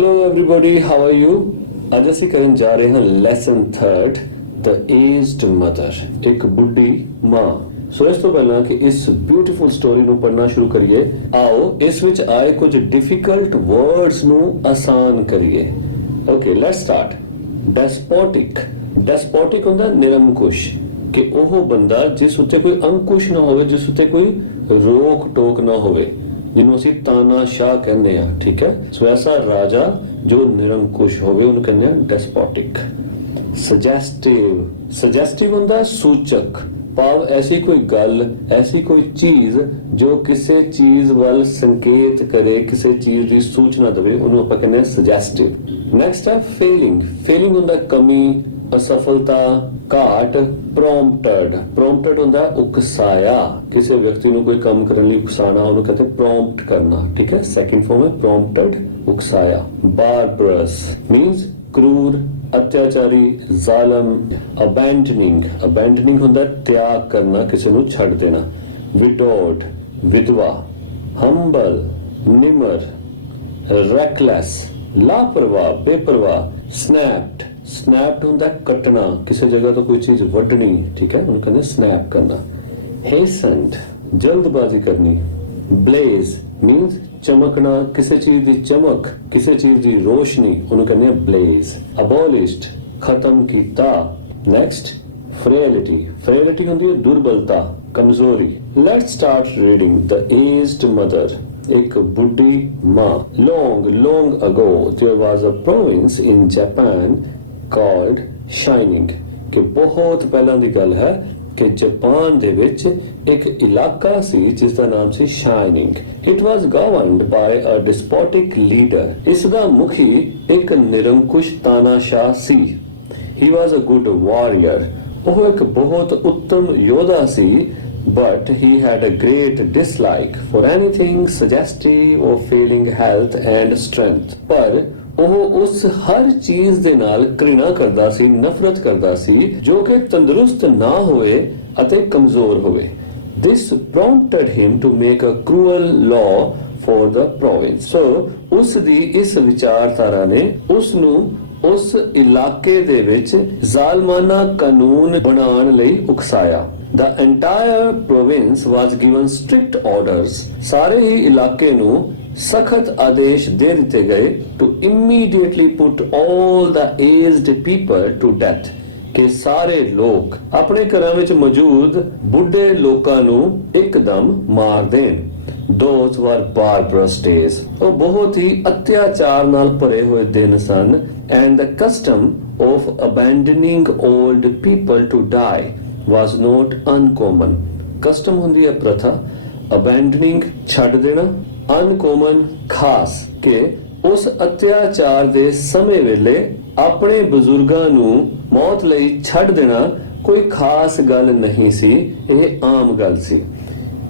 Hello everybody, how are you? ਅੱਜ ਅਸੀਂ ਕਰਨ ਜਾ ਰਹੇ ਹਾਂ ਲੈਸਨ 3 ਦ ਏਜਡ ਮਦਰ, ਇੱਕ ਬੁੱਢੀ ਮਾਂ। ਸੋ ਇਸ ਤੋਂ ਪਹਿਲਾਂ ਕਿ ਇਸ ਬਿਊਟੀਫੁਲ ਸਟੋਰੀ ਨੂੰ ਪੜ੍ਹਨਾ ਸ਼ੁਰੂ ਕਰੀਏ, ਆਓ ਇਸ ਵਿੱਚ ਆਏ ਕੁਝ ਡਿਫਿਕਲਟ ਵਰਡਸ ਨੂੰ ਆਸਾਨ ਕਰੀਏ। Okay, let's start. ਡੈਸਪੋਟਿਕ ਹੁੰਦਾ ਨਿਰੰਕੁਸ਼, ਕਿ ਉਹ ਬੰਦਾ ਜਿਸ ਉੱਤੇ ਕੋਈ ਅੰਕੁਸ਼ ਨਾ ਹੋਵੇ, ਜਿਸ ਉੱਤੇ ਕੋਈ ਰੋਕ ਟੋਕ ਨਾ ਹੋਵੇ, ਜਿਹਨੂੰ ਅਸੀਂ ਤਾਨਾਸ਼ਾਹ ਕਹਿੰਦੇ ਆ। ਠੀਕ ਹੈ, ਸੋ ਐਸਾ ਰਾਜਾ ਜੋ ਨਿਰੰਕੁਸ਼ ਹੋਵੇ ਉਹਨੂੰ ਕਹਿੰਦੇ ਆ ਡੈਸਪੋਟਿਕ। ਸਜੈਸਟਿਵ ਹੁੰਦਾ ਸੂਚਕ, ਭਾਵ ਐਸੀ ਕੋਈ ਗੱਲ, ਐਸੀ ਕੋਈ ਚੀਜ਼ ਜੋ ਕਿਸੇ ਚੀਜ਼ ਵੱਲ ਸੰਕੇਤ ਕਰੇ, ਕਿਸੇ ਚੀਜ਼ ਦੀ ਸੂਚਨਾ ਦੇਵੇ, ਉਹਨੂੰ ਆਪਾਂ ਕਹਿੰਦੇ ਆ ਸਜੈਸਟਿਵ। ਨੈਕਸਟ ਹੈ ਫੇਲਿੰਗ ਹੁੰਦਾ ਕਮੀ, ਅਸਫਲਤਾ, ਘਾਟ। ਪ੍ਰੋਂਪਟਡ ਹੁੰਦਾ ਉਕਸਾਇਆ, ਕਿਸੇ ਵਿਅਕਤੀ ਨੂੰ ਕੋਈ ਕੰਮ ਕਰਨ ਲਈ ਉਕਸਾਣਾ, ਉਹਨੂੰ ਕਹਿੰਦੇ ਪ੍ਰੋਂਪਟ ਕਰਨਾ। ਠੀਕ ਹੈ, ਸੈਕਿੰਡ ਫਾਰਮ ਹੈ ਪ੍ਰੋਂਪਟਡ, ਉਕਸਾਇਆ। ਬਾਰਬਰਸ ਮੀਨਸ ਕਰੂਰ, ਅਤਿਆਚਾਰੀ, ਜ਼ਾਲਮ। ਅਬੈਂਡਨਿੰਗ ਹੁੰਦਾ ਤਿਆਗ ਕਰਨਾ, ਕਿਸੇ ਨੂੰ ਛੱਡ ਦੇਣਾ। ਵਿਡੋਡ ਵਿਧਵਾ। ਹੰਬਲ ਨਿਮਰ। ਰੈਕਲੈਸ ਲਾਪਰਵਾਹ, ਬੇਪਰਵਾਹ। ਸਨੈਪਡ ਹੁੰਦਾ ਕੱਟਣਾ, ਕਿਸੇ ਜਗ੍ਹਾ ਤੋਂ ਕੋਈ ਚੀਜ਼ ਵੱਢਣੀ। ਠੀਕ ਹੈ, ਉਹਨੂੰ ਕਹਿੰਦੇ ਸਨੈਪ ਕਰਨਾ। ਹੇਸਨਡ ਜਲਦਬਾਜ਼ੀ ਕਰਨੀ। ਬਲੇਜ਼ ਮੀਨਸ ਚਮਕਣਾ, ਕਿਸੇ ਚੀਜ਼ ਦੀ ਚਮਕ, ਕਿਸੇ ਚੀਜ਼ ਦੀ ਰੋਸ਼ਨੀ, ਉਹਨੂੰ ਕਹਿੰਦੇ ਆ ਬਲੇਜ਼। ਅਬੋਲਿਸ਼ਡ ਖਤਮ ਕੀਤਾ। ਨੈਕਸਟ ਫ੍ਰੇਲਿਟੀ ਹੁੰਦੀ ਹੈ ਦੁਰਬਲਤਾ, ਕਮਜ਼ੋਰੀ। Let's start reading the aged mother, ਇੱਕ ਬੁੱਢੀ ਮਾਂ। long ago there was a province in Japan called Shining, ਕਿ ਬਹੁਤ ਪਹਿਲਾਂ ਦੀ ਗੱਲ ਹੈ ਕਿ ਜਾਪਾਨ ਦੇ ਵਿੱਚ ਇੱਕ ਇਲਾਕਾ ਸੀ ਜਿਸ ਦਾ ਨਾਮ ਸੀ shining. It was governed by a despotic leader, ਇਸ ਦਾ ਮੁਖੀ ਇੱਕ ਨਿਰੰਕੁਸ਼ ਤਾਨਾਸ਼ਾਹ ਸੀ। He was a good warrior, ਉਹ ਇੱਕ ਬਹੁਤ ਉੱਤਮ ਯੋਧਾ ਸੀ। But he had a great dislike for anything suggestive of failing health and strength. ਪਰ ਉਹ ਉਸ ਹਰ ਚੀਜ਼ ਦੇ ਨਾਲ ਘ੍ਰਿਣਾ ਕਰਦਾ ਸੀ, ਨਫ਼ਰਤ ਕਰਦਾ ਸੀ ਜੋ ਕਿ ਤੰਦਰੁਸਤ ਨਾ ਹੋਵੇ ਅਤੇ ਕਮਜ਼ੋਰ ਹੋਵੇ। This prompted him to make a cruel law for the province. So ਉਸ ਦੀ ਇਸ ਵਿਚਾਰਧਾਰਾ ਨੇ ਉਸ ਨੂੰ ਉਸ ਇਲਾਕੇ ਦੇ ਵਿੱਚ ਜ਼ਾਲਮਾਨਾ ਕਾਨੂੰਨ ਬਣਾਉਣ ਲਈ ਉਕਸਾਇਆ। The entire province was given strict orders. ਸਾਰੇ ਹੀ ਇਲਾਕੇ ਨੂੰ ਸਖਤ ਆਦੇਸ਼ ਦੇ ਦਿੱਤੇ ਗਏ to immediately put all the aged people to death, ਕਿ ਸਾਰੇ ਲੋਕ ਆਪਣੇ ਘਰਾਂ ਵਿੱਚ ਮੌਜੂਦ ਬੁੱਢੇ ਲੋਕਾਂ ਨੂੰ ਇੱਕਦਮ ਮਾਰ ਦੇਣ। Those were barbarous days. ਉਹ ਬਹੁਤ ਹੀ ਅਤਿਆਚਾਰ ਨਾਲ ਭਰੇ ਹੋਏ ਦਿਨ ਸਨ। And the custom of abandoning old people to die was not uncommon. Custom ਹੁੰਦੀ ਹੈ ਪ੍ਰਥਾ, abandoning ਛੱਡ ਦੇਣਾ, uncommon ਖਾਸ, ਕਿ ਉਸ ਅਤਿਆਚਾਰ ਦੇ ਸਮੇਂ ਵੇਲੇ ਆਪਣੇ ਬਜ਼ੁਰਗਾਂ ਨੂੰ ਮੌਤ ਲਈ ਛੱਡ ਦੇਣਾ ਕੋਈ ਖਾਸ ਗੱਲ ਨਹੀਂ ਸੀ, ਇਹ ਆਮ ਗੱਲ ਸੀ।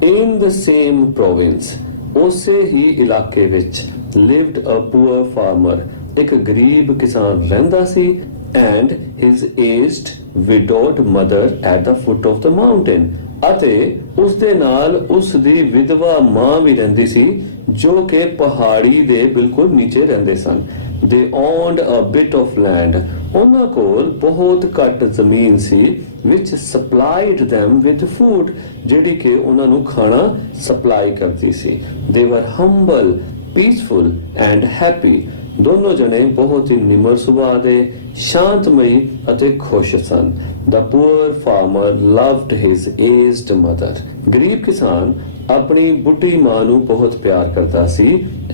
In the same province, ਉਸੇ ਹੀ ਇਲਾਕੇ ਵਿੱਚ lived a poor farmer, ਇੱਕ ਗਰੀਬ ਕਿਸਾਨ ਰਹਿੰਦਾ ਸੀ। And his aged widowed mother at the foot of the mountain, ਅਤੇ ਉਸ ਦੇ ਨਾਲ ਉਸ ਦੀ ਵਿਧਵਾ ਮਾਂ ਵੀ ਰਹਿੰਦੀ ਸੀ ਜੋ ਕਿ ਪਹਾੜੀ ਦੇ ਬਿਲਕੁਲ ਨੀਚੇ ਰਹਿੰਦੇ ਸਨ। They owned a bit of land, ਉਹਨਾਂ ਕੋਲ ਬਹੁਤ ਘੱਟ ਜ਼ਮੀਨ ਸੀ which supplied them with food, ਜਿਹੜੀ ਕਿ ਉਹਨਾਂ ਨੂੰ ਖਾਣਾ ਸਪਲਾਈ ਕਰਦੀ ਸੀ। They were humble, peaceful and happy. ਦੋਨੋਂ ਜਣੇ ਬਹੁਤ ਹੀ ਨਿਮਰ ਸੁਭਾਅ ਦੇ, ਸ਼ਾਂਤਮਈ ਅਤੇ ਖੁਸ਼ ਸਨ। The poor farmer loved his aged mother. ਗਰੀਬ ਕਿਸਾਨ ਆਪਣੀ ਬੁੱਢੀ ਮਾਂ ਨੂੰ ਬਹੁਤ ਪਿਆਰ ਕਰਦਾ ਸੀ।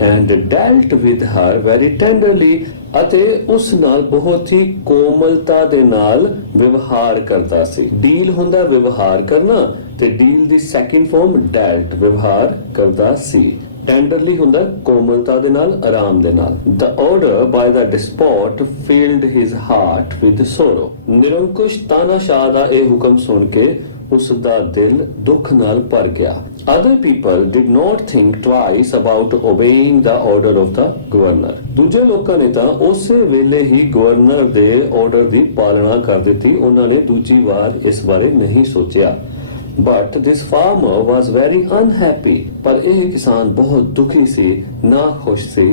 And dealt with her very tenderly, ਅਤੇ ਉਸ ਨਾਲ ਬਹੁਤ ਹੀ ਕੋਮਲਤਾ ਦੇ ਨਾਲ ਵਿਵਹਾਰ ਕਰਦਾ ਸੀ। ਡੀਲ ਹੁੰਦਾ ਵਿਵਹਾਰ ਕਰਨਾ, ਤੇ ਡੀਲ ਦੀ ਸੈਕਿੰਡ ਫਾਰਮ ਡੈਲਟ, ਵਿਵਹਾਰ ਕਰਦਾ ਸੀ। ਟੈਂਡਰਲੀ ਹੁੰਦਾ ਕੋਮਲਤਾ ਦੇ ਨਾਲ, ਆਰਾਮ ਦੇ ਨਾਲ। The order by the despot filled his heart with sorrow. ਨਿਰੰਕੁਸ਼ ਤਾਨਾਸ਼ਾਹ ਦਾ ਇਹ ਹੁਕਮ ਸੁਣ ਕੇ ਉਸ ਦਾ ਦਿਲ ਦੁੱਖ ਨਾਲ ਭਰ ਗਿਆ। Other people did not think twice about obeying the order of the governor. ਦੂਜੇ ਲੋਕਾਂ ਨੇ ਤਾਂ ਉਸੇ ਵੇਲੇ ਹੀ ਗਵਰਨਰ ਦੇ ਆਰਡਰ ਦੀ ਪਾਲਣਾ ਕਰ ਦਿੱਤੀ, ਉਹਨਾਂ ਨੇ ਦੂਜੀ ਵਾਰ ਇਸ ਬਾਰੇ ਨਹੀਂ ਸੋਚਿਆ। But this farmer was very unhappy. ਪਰ ਇਹ ਕਿਸਾਨ ਬਹੁਤ ਦੁਖੀ ਸੀ, ਨਾ ਖੁਸ਼ ਸੀ.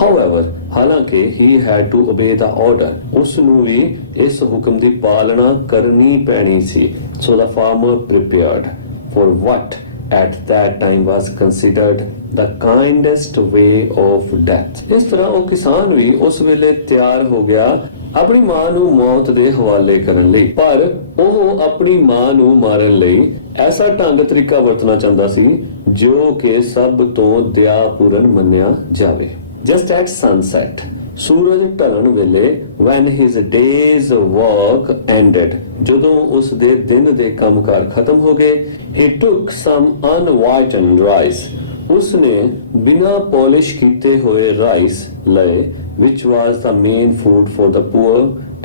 However, ਹਾਲਾਂਕਿ he had to obey the order. ਉਸ ਨੂੰ ਵੀ ਇਸ ਹੁਕਮ ਦੀ ਪਾਲਣਾ ਕਰਨੀ ਪੈਣੀ ਸੀ. So the farmer prepared for what at that time was considered the kindest way of death. ਇਸ ਤਰ੍ਹਾਂ ਉਹ ਕਿਸਾਨ ਵੀ ਉਸ ਵੇਲੇ ਤਿਆਰ ਹੋ ਗਿਆ ਆਪਣੀ ਮਾਂ ਨੂੰ ਮੌਤ ਦੇ ਹਵਾਲੇ ਕਰਨ ਲਈ. ਪਰ ਉਹ ਆਪਣੀ ਮਾਂ ਨੂੰ ਮਾਰਨ ਲਈ ਐਸਾ ਢੰਗ ਤਰੀਕਾ ਵਰਤਣਾ ਚਾਹੁੰਦਾ ਸੀ ਜੋ ਕਿ ਸਭ ਤੋਂ ਦਇਆਪੂਰਨ ਮੰਨਿਆ ਜਾਵੇ. Just at sunset, ਸੂਰਜ ਢਲਣ ਵੇਲੇ, when his day's work ended, ਜਦੋਂ ਉਸ ਦੇ ਦਿਨ ਦੇ ਕੰਮਕਾਰ ਖਤਮ ਹੋ ਗਏ, he took some unwhitened rice, ਉਸਨੇ ਬਿਨਾਂ ਪੋਲਿਸ਼ ਕੀਤੇ ਹੋਏ ਰਾਈਸ ਲਏ, which was the main food for the poor,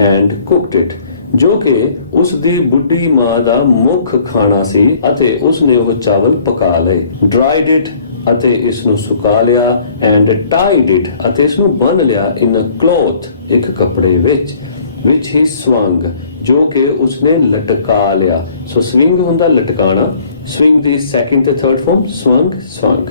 and cooked it, ਜੋ ਕਿ ਉਸ ਦੀ ਬੁੱਢੀ ਮਾਂ ਦਾ ਮੁੱਖ ਖਾਣਾ ਸੀ, ਅਤੇ ਉਸਨੇ ਉਹ ਚਾਵਲ ਪਕਾ ਲਏ. dried it, ਅਤੇ ਇਸ ਨੂੰ ਸੁਕਾ ਲਿਆ, and tied it, ਅਤੇ ਇਸ ਨੂੰ ਬੰਨ ਲਿਆ, in a cloth, ਇੱਕ ਕੱਪੜੇ ਵਿੱਚ, which he swung, ਜੋ ਕਿ ਉਸਨੇ ਲਟਕਾ ਲਿਆ. ਸੋ ਸਵਿੰਗ ਹੁੰਦਾ ਲਟਕਾਣਾ, ਸਵਿੰਗ ਦੀ ਸੈਕਿੰਡ ਤੇ ਥਰਡ ਫਾਰਮ swung.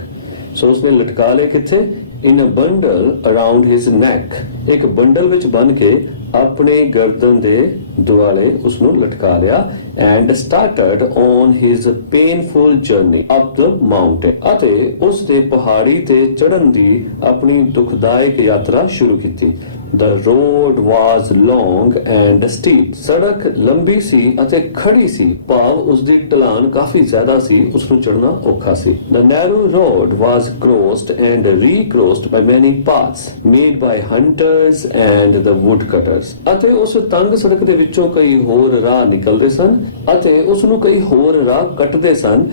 ਸੋ ਉਸਨੇ ਲਟਕਾ ਲਿਆ ਕਿੱਥੇ? in a bundle around his neck, ਇੱਕ ਬੰਡਲ ਵਿੱਚ ਬੰਨ ਕੇ ਆਪਣੇ ਗਰਦਨ ਦੇ ਦੁਆਲੇ ਉਸ ਨੂੰ ਲਟਕਾ ਲਿਆ, and started on his painful journey up the mountain, ਅਤੇ ਉਸ ਦੇ ਪਹਾੜੀ ਤੇ ਚੜ੍ਹਨ ਦੀ ਆਪਣੀ ਦੁਖਦਾਇਕ ਯਾਤਰਾ ਸ਼ੁਰੂ ਕੀਤੀ. The road was long and steep, ਸੜਕ ਲੰਬੀ ਸੀ ਅਤੇ ਖੜੀ ਸੀ, ਭਾਵ ਉਸ ਦੀ ਢਲਾਨ ਕਾਫੀ ਜ਼ਿਆਦਾ ਸੀ, ਉਸ ਨੂੰ ਚੜ੍ਹਨਾ ਔਖਾ ਸੀ. The narrow road was crossed and recrossed by many paths made by hunters and the woodcutters, ਅਤੇ ਉਸ ਤੰਗ ਸੜਕ ਦੇ ਵਿੱਚੋਂ ਕਈ ਹੋਰ ਰਾਹ ਨਿਕਲਦੇ ਸਨ ਅਤੇ ਉਸ ਨੂੰ ਕਈ ਹੋਰ ਰਾਹ ਕੱਟਦੇ ਸਨ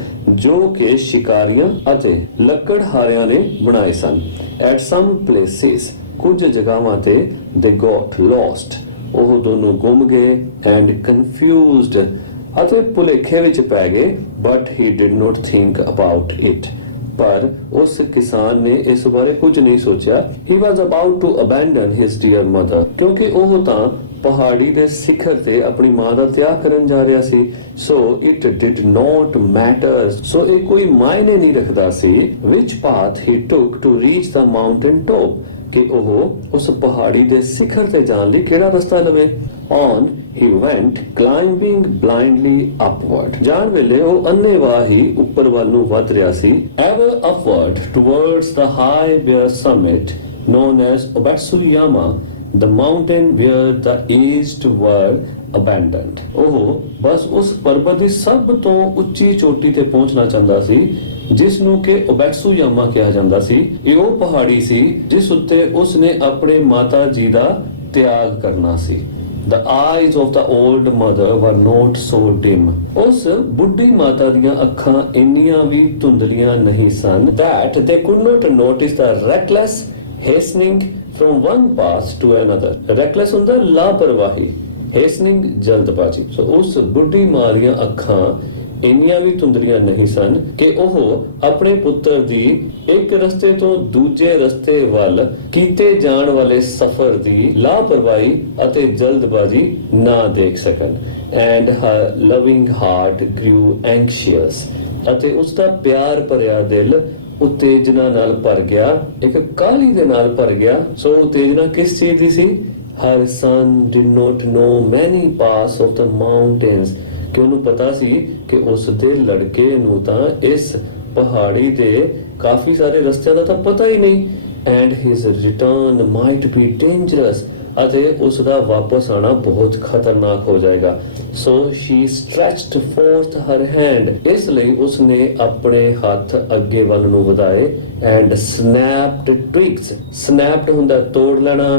ਜੋ ਕਿ ਸ਼ਿਕਾਰੀਆਂ ਅਤੇ ਲੱਕੜਹਾਰਿਆਂ ਨੇ ਬਣਾਏ ਸਨ. At some places, ਕੁਝ ਜਗ੍ਹਾਵਾਂ ਤੇ they got lost, ਉਹ ਦੋਨੋਂ ਗੁੰਮ ਗਏ, and confused, ਅਤੇ ਭੁਲੇਖੇ ਵਿੱਚ ਪੈ ਗਏ. But he did not think about it, ਪਰ ਉਸ ਕਿਸਾਨ ਨੇ ਇਸ ਬਾਰੇ ਕੁਝ ਨਹੀਂ ਸੋਚਿਆ. He was about to abandon his dear mother, ਕਿਉਂਕਿ ਉਹ ਤਾਂ ਪਹਾੜੀ ਦੇ ਸਿਖਰ ਤੇ ਆਪਣੀ ਮਾਂ ਦਾ ਤਿਆਗ ਕਰਨ ਜਾ ਰਿਹਾ ਸੀ. So it did not matter, ਸੋ ਇਹ ਕੋਈ ਮਾਇਨੇ ਨਹੀਂ ਰੱਖਦਾ ਸੀ which path he took to reach the mountain top, ਕਿ ਉਹ ਉਸ ਪਹਾੜੀ ਦੇ ਸਿਖਰ ਤੇ ਜਾਣ ਲਈ ਕਿਹੜਾ ਰਸਤਾ ਲਵੇ. On he went, climbing blindly upward, ਜਾਣ ਵੇਲੇ ਉਹ ਅੰਨ੍ਹੇਵਾਹ ਹੀ ਉੱਪਰ ਵੱਲ ਨੂੰ ਵੱਧ ਰਿਹਾ ਸੀ. Ever upward towards the high bare summit known as Obatsuyama, the mountain where the east were abandoned. ਉਹ ਬਸ ਉਸ ਪਰਬਤ ਦੀ ਸਭ ਤੋਂ ਉੱਚੀ ਚੋਟੀ ਤੇ ਪਹੁੰਚਣਾ ਚਾਹੁੰਦਾ ਸੀ ਜਿਸ ਨੂੰ ਕਿ ਓਬੈਟਸੂਯਾਮਾ ਕਿਹਾ ਜਾਂਦਾ ਸੀ. ਇਹ ਉਹ ਪਹਾੜੀ ਸੀ ਜਿਸ ਉੱਤੇ ਉਸ ਨੇ ਆਪਣੇ ਮਾਤਾ ਜੀ ਦਾ ਤਿਆਗ ਕਰਨਾ ਸੀ. The eyes of the old mother were not so dim. ਉਸ ਬੁੱਢੀ ਮਾਤਾ ਦੀਆਂ ਅੱਖਾਂ ਇੰਨੀਆਂ ਵੀ ਧੁੰਦਲੀਆਂ ਨਹੀਂ ਸਨ that they could not notice the reckless hastening from one path to another. Reckless ਹੁੰਦਾ ਲਾਪਰਵਾਹੀ, hastening ਜਲਦਬਾਜ਼ੀ. ਸੋ ਉਸ ਬੁੱਢੀ ਮਾਂ ਦੀਆਂ ਅੱਖਾਂ ਇੰਨੀਆਂ ਵੀ ਧੁੰਦਲੀਆਂ ਨਹੀਂ ਸਨ ਕਿ ਉਹ ਆਪਣੇ ਪੁੱਤਰ ਦੀ ਇੱਕ ਰਸਤੇ ਤੋਂ ਦੂਜੇ ਰਸਤੇ ਵੱਲ ਕੀਤੇ ਜਾਣ ਵਾਲੇ ਸਫ਼ਰ ਦੀ ਲਾਪਰਵਾਹੀ ਅਤੇ ਜਲਦਬਾਜ਼ੀ ਨਾ ਦੇਖ ਸਕਣ. And her loving heart grew anxious, ਅਤੇ ਉਸ ਦਾ ਪਿਆਰ ਭਰਿਆ ਦਿਲ ਉਤੇਜਨਾ ਨਾਲ ਭਰ ਗਿਆ, ਇੱਕ ਕਾਹਲੀ ਦੇ ਨਾਲ ਭਰ ਗਿਆ. ਸੋ ਉਤੇਜਨਾ ਕਿਸ ਚੀਜ਼ ਦੀ ਸੀ? Her son did not know many paths of the mountains, ਕਿ ਉਹਨੂੰ ਪਤਾ ਸੀ ਕਿ ਉਸ ਦੇ ਲੜਕੇ ਨੂੰ ਤਾਂ ਇਸ ਪਹਾੜੀ ਦੇ ਕਾਫੀ ਸਾਰੇ ਰਸਤਿਆਂ ਦਾ ਤਾਂ ਪਤਾ ਹੀ ਨਹੀਂ. And his return might be dangerous, ਅਤੇ ਉਸ ਦਾ ਵਾਪਸ ਆਣਾ ਬਹੁਤ ਖਤਰਨਾਕ ਹੋ ਜਾਏਗਾ. So she stretched forth her hand, ਇਸ ਲਈ ਉਸਨੇ ਆਪਣੇ ਹੱਥ ਅੱਗੇ ਵੱਲ ਨੂੰ ਵਧਾਏ. And snapped twigs, snapped ਹੁੰਦਾ ਤੋੜ ਲੈਣਾ,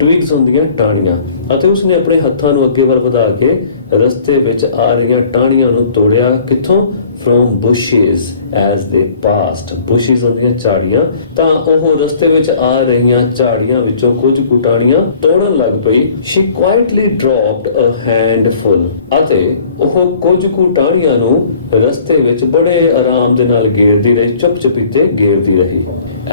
twigs ਹੁੰਦੀਆਂ ਟਾਹਣੀਆਂ, ਅਤੇ ਉਸਨੇ ਆਪਣੇ ਹੱਥਾਂ ਨੂੰ ਅੱਗੇ ਵੱਲ ਵਧਾ ਕੇ ਰਸਤੇ ਵਿੱਚ ਆ ਰਹੀਆਂ ਟਾਹਣੀਆਂ ਨੂੰ ਤੋੜਿਆ. ਕਿੱਥੋਂ? From bushes as they passed. Bushes ਹੁੰਦੀਆਂ ਝਾੜੀਆਂ, ਤਾਂ ਉਹ ਰਸਤੇ ਵਿੱਚ ਆ ਰਹੀਆਂ ਝਾੜੀਆਂ ਵਿੱਚੋਂ ਕੁਝ ਕੁ ਟਾਹਣੀਆਂ ਤੋੜਨ ਲੱਗ ਪਈ. She quietly dropped a handful, ਅਤੇ ਉਹ ਕੁਝ ਕੁ ਟਾਹਣੀਆਂ ਨੂੰ ਰਸਤੇ ਵਿੱਚ ਬੜੇ ਆਰਾਮ ਦੇ ਨਾਲ ਗੇਰਦੀ ਰਹੀ, ਚੁੱਪ-ਚੁਪੀਤੇ ਗੇਰਦੀ ਰਹੀ.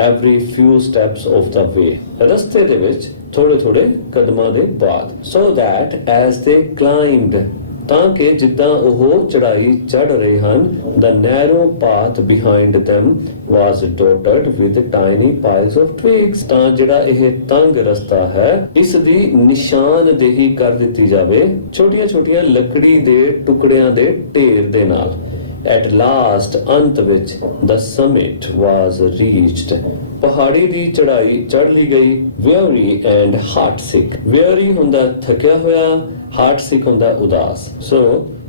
Every few steps of the way, ਰਸਤੇ ਦੇ ਵਿੱਚ ਥੋੜੇ ਥੋੜੇ ਕਦਮਾਂ ਦੇ ਬਾਅਦ. So that as they climbed, ਤਾਂ ਕਿ ਜਿੱਦਾਂ ਉਹ ਚੜ੍ਹਾਈ ਚੜ੍ਹ ਰਹੇ ਹਨ, the narrow path behind them was dotted with tiny piles of twigs, ਤਾਂ ਜਿਹੜਾ ਇਹ ਤੰਗ ਰਸਤਾ ਹੈ ਇਸ ਦੀ ਨਿਸ਼ਾਨਦੇਹੀ ਕਰ ਦਿੱਤੀ ਜਾਵੇ ਛੋਟੀਆਂ-ਛੋਟੀਆਂ ਲੱਕੜੀ ਦੇ ਟੁਕੜਿਆਂ ਦੇ ਢੇਰ ਦੇ ਨਾਲ। At last, ਅੰਤ ਵਿੱਚ the summit was reached, ਪਹਾੜੀ ਦੀ ਚੜ੍ਹਾਈ ਚੜ੍ਹ ਲਈ ਗਈ। weary and heartsick, weary ਹੁੰਦਾ ਥੱਕਿਆ ਹੋਇਆ, heartsick ਹੁੰਦਾ ਉਦਾਸ। ਸੋ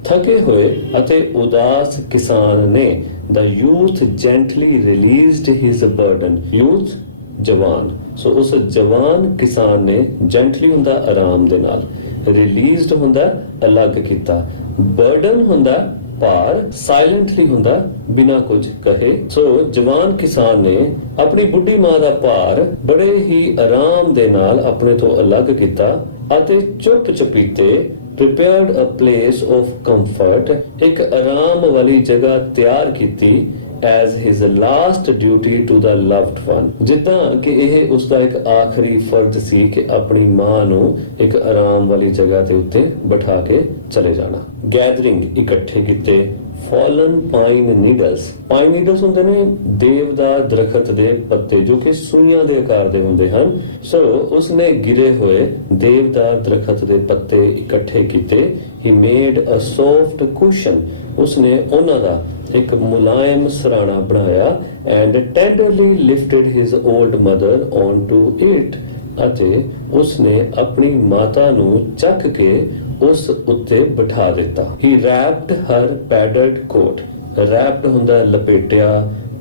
ਥਕੇ ਹੋਏ ਅਤੇ ਉਦਾਸ ਕਿਸਾਨ ਨੇ the youth gently released his burden, youth ਜਵਾਨ, ਸੋ ਉਸ ਜਵਾਨ ਕਿਸਾਨ ਨੇ gently ਹੁੰਦਾ ਆਰਾਮ ਦੇ ਨਾਲ, released ਹੁੰਦਾ ਅਲੱਗ ਕੀਤਾ, burden ਹੁੰਦਾ ਭਾਰ, ਸਾਇਲੈਂਟਲੀ ਹੁੰਦਾ ਬਿਨਾ ਕੁਝ ਕਹੇ। ਸੋ ਜਵਾਨ ਕਿਸਾਨ ਨੇ ਆਪਣੀ ਬੁੱਢੀ ਮਾਂ ਦਾ ਭਾਰ ਬੜੇ ਹੀ ਆਰਾਮ ਦੇ ਨਾਲ ਆਪਣੇ ਤੋਂ ਅਲੱਗ ਕੀਤਾ ਅਤੇ ਚੁੱਪ ਚਪੀਤੇ prepared a place of comfort, ਇੱਕ ਆਰਾਮ ਵਾਲੀ ਜਗ੍ਹਾ ਤਿਆਰ ਕੀਤੀ as his last duty to the loved one, ਜਿੱਦਾਂ ਕਿ ਇਹ ਉਸ ਦਾ ਇੱਕ ਆਖਰੀ ਫਰਜ਼ ਸੀ ਕਿ ਆਪਣੀ ਮਾਂ ਨੂੰ ਇੱਕ ਆਰਾਮ ਵਾਲੀ ਜਗ੍ਹਾ ਦੇ ਉੱਤੇ ਬਿਠਾ ਕੇ ਚਲੇ ਜਾਣਾ। ਗੈਦਰਿੰਗ ਇਕੱਠੇ ਕੀਤੇ, fallen pine needles, pine needles ਹੁੰਦੇ ਨੇ ਦੇਵ ਦਰਖਤ ਦੇ ਪੱਤੇ ਜੋ ਕਿ ਸੂਈਆਂ ਦੇ ਆਕਾਰ ਦੇ ਹੁੰਦੇ ਹਨ। ਸੋ ਉਸਨੇ ਗਿਰੇ ਹੋਏ ਦੇਵ ਦਰਖਤ ਦੇ ਪੱਤੇ ਇਕੱਠੇ ਕੀਤੇ। he made a soft cushion, ਉਸਨੇ ਉਹਨਾਂ ਦਾ ਇੱਕ ਮੁਲਾਇਮ ਸਰਾਣਾ ਬਣਾਇਆ and tenderly lifted his old mother onto it, ਅਤੇ ਉਸਨੇ ਆਪਣੀ ਮਾਤਾ ਨੂੰ ਚੱਕ ਕੇ ਉਸ ਉੱਤੇ ਬਿਠਾ ਦਿੱਤਾ। he wrapped her padded coat, wrapped ਹੁੰਦਾ ਲਪੇਟਿਆ,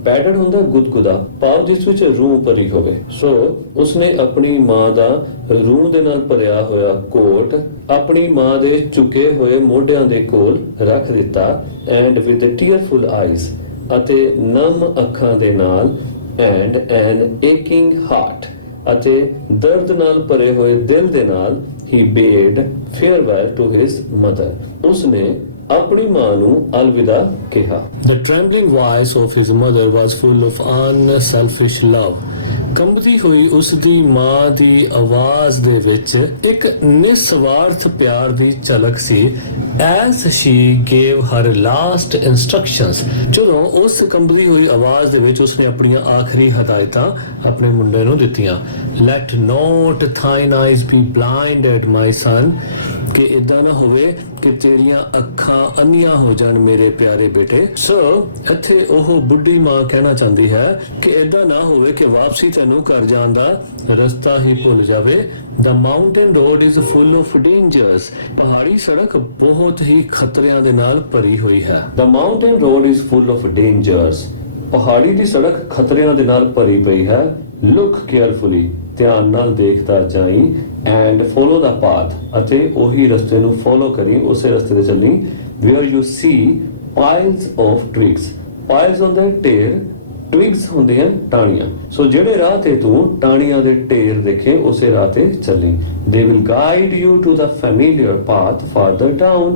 ਪੈਡਡ ਹੁੰਦਾ ਗੁਦਗੁਦਾ, ਭਾਵ ਜਿਸ ਵਿੱਚ ਰੂਹ ਭਰੀ ਹੋਵੇ। ਸੋ ਉਸਨੇ ਆਪਣੀ ਮਾਂ ਦਾ ਰੂਹ ਦੇ ਨਾਲ ਭਰਿਆ ਹੋਇਆ ਕੋਟ ਆਪਣੀ ਮਾਂ ਦੇ ਝੁਕੇ ਹੋਏ ਮੋਢਿਆਂ ਦੇ ਕੋਲ ਰੱਖ ਦਿੱਤਾ and with tearful eyes, ਅਤੇ ਨਮ ਅੱਖਾਂ ਦੇ ਨਾਲ and an aching heart, ਅਤੇ ਦਰਦ ਨਾਲ ਭਰੇ ਹੋਏ ਦਿਲ ਦੇ ਨਾਲ he bade farewell to his mother, ਉਸਨੇ ਆਪਣੀ ਮਾਂ ਨੂੰ ਅਲਵਿਦਾ ਕਿਹਾ। The trembling voice of his mother was full of unselfish love, ਕੰਬਦੀ ਹੋਈ ਉਸ ਦੀ ਮਾਂ ਦੀ ਆਵਾਜ਼ ਦੇ ਵਿੱਚ ਇੱਕ ਨਿਸਵਾਰਥ ਪਿਆਰ ਦੀ ਝਲਕ ਸੀ। as she gave her last instructions, ਜਦੋਂ ਉਸ ਕੰਬਦੀ ਹੋਈ ਆਵਾਜ਼ ਦੇ ਵਿੱਚ ਉਸਨੇ ਆਪਣੀਆਂ ਆਖਰੀ ਹਦਾਇਤਾਂ ਆਪਣੇ ਮੁੰਡੇ ਨੂੰ ਦਿੱਤੀਆਂ। let not thine eyes be blinded my son, ਕਿ ਇਦਾਂ ਨਾ ਹੋਵੇ ਕਿ ਤੇਰੀਆਂ ਅੱਖਾਂ ਅੰਨੀਆਂ ਹੋ ਜਾਣ ਮੇਰੇ ਪਿਆਰੇ ਬੇਟੇ। ਸੋ ਇੱਥੇ ਉਹ ਬੁੱਢੀ ਮਾਂ ਕਹਿਣਾ ਚਾਹੁੰਦੀ ਹੈ ਕਿ ਇਦਾਂ ਨਾ ਹੋਵੇ ਕਿ ਵਾਪਸੀ ਤੈਨੂੰ ਘਰ ਜਾਣ ਦਾ ਰਸਤਾ ਹੀ ਭੁੱਲ ਜਾਵੇ। The mountain road is full of dangers, ਪਹਾੜੀ ਸੜਕ ਬਹੁਤ ਹੀ ਖਤਰਿਆਂ ਦੇ ਨਾਲ ਭਰੀ ਹੋਈ ਹੈ। The mountain road is full of dangers, ਪਹਾੜੀ ਦੀ ਸੜਕ ਖਤਰਿਆਂ ਦੇ ਨਾਲ ਭਰੀ ਪਈ ਹੈ। Look carefully, ਧਿਆਨ ਨਾਲ ਦੇਖਦਾ ਜਾਈਂ and follow the path, ਅਤੇ ਉਹੀ ਰਸਤੇ ਨੂੰ ਫੋਲੋ ਕਰੀ, ਉਸੇ ਰਸਤੇ ਤੇ ਚੱਲੀ where you see piles of twigs, piles ਹੁੰਦੇ ਢੇਰ, twigs ਹੁੰਦੀਆਂ ਟਾਹਣੀਆਂ। ਸੋ ਜਿਹੜੇ ਰਾਹ ਤੇ ਤੂੰ ਟਾਹਣੀਆਂ ਦੇ ਢੇਰ ਦੇਖੇ ਉਸੇ ਰਾਹ ਤੇ ਚੱਲੀ। they will guide you to the familiar path farther down,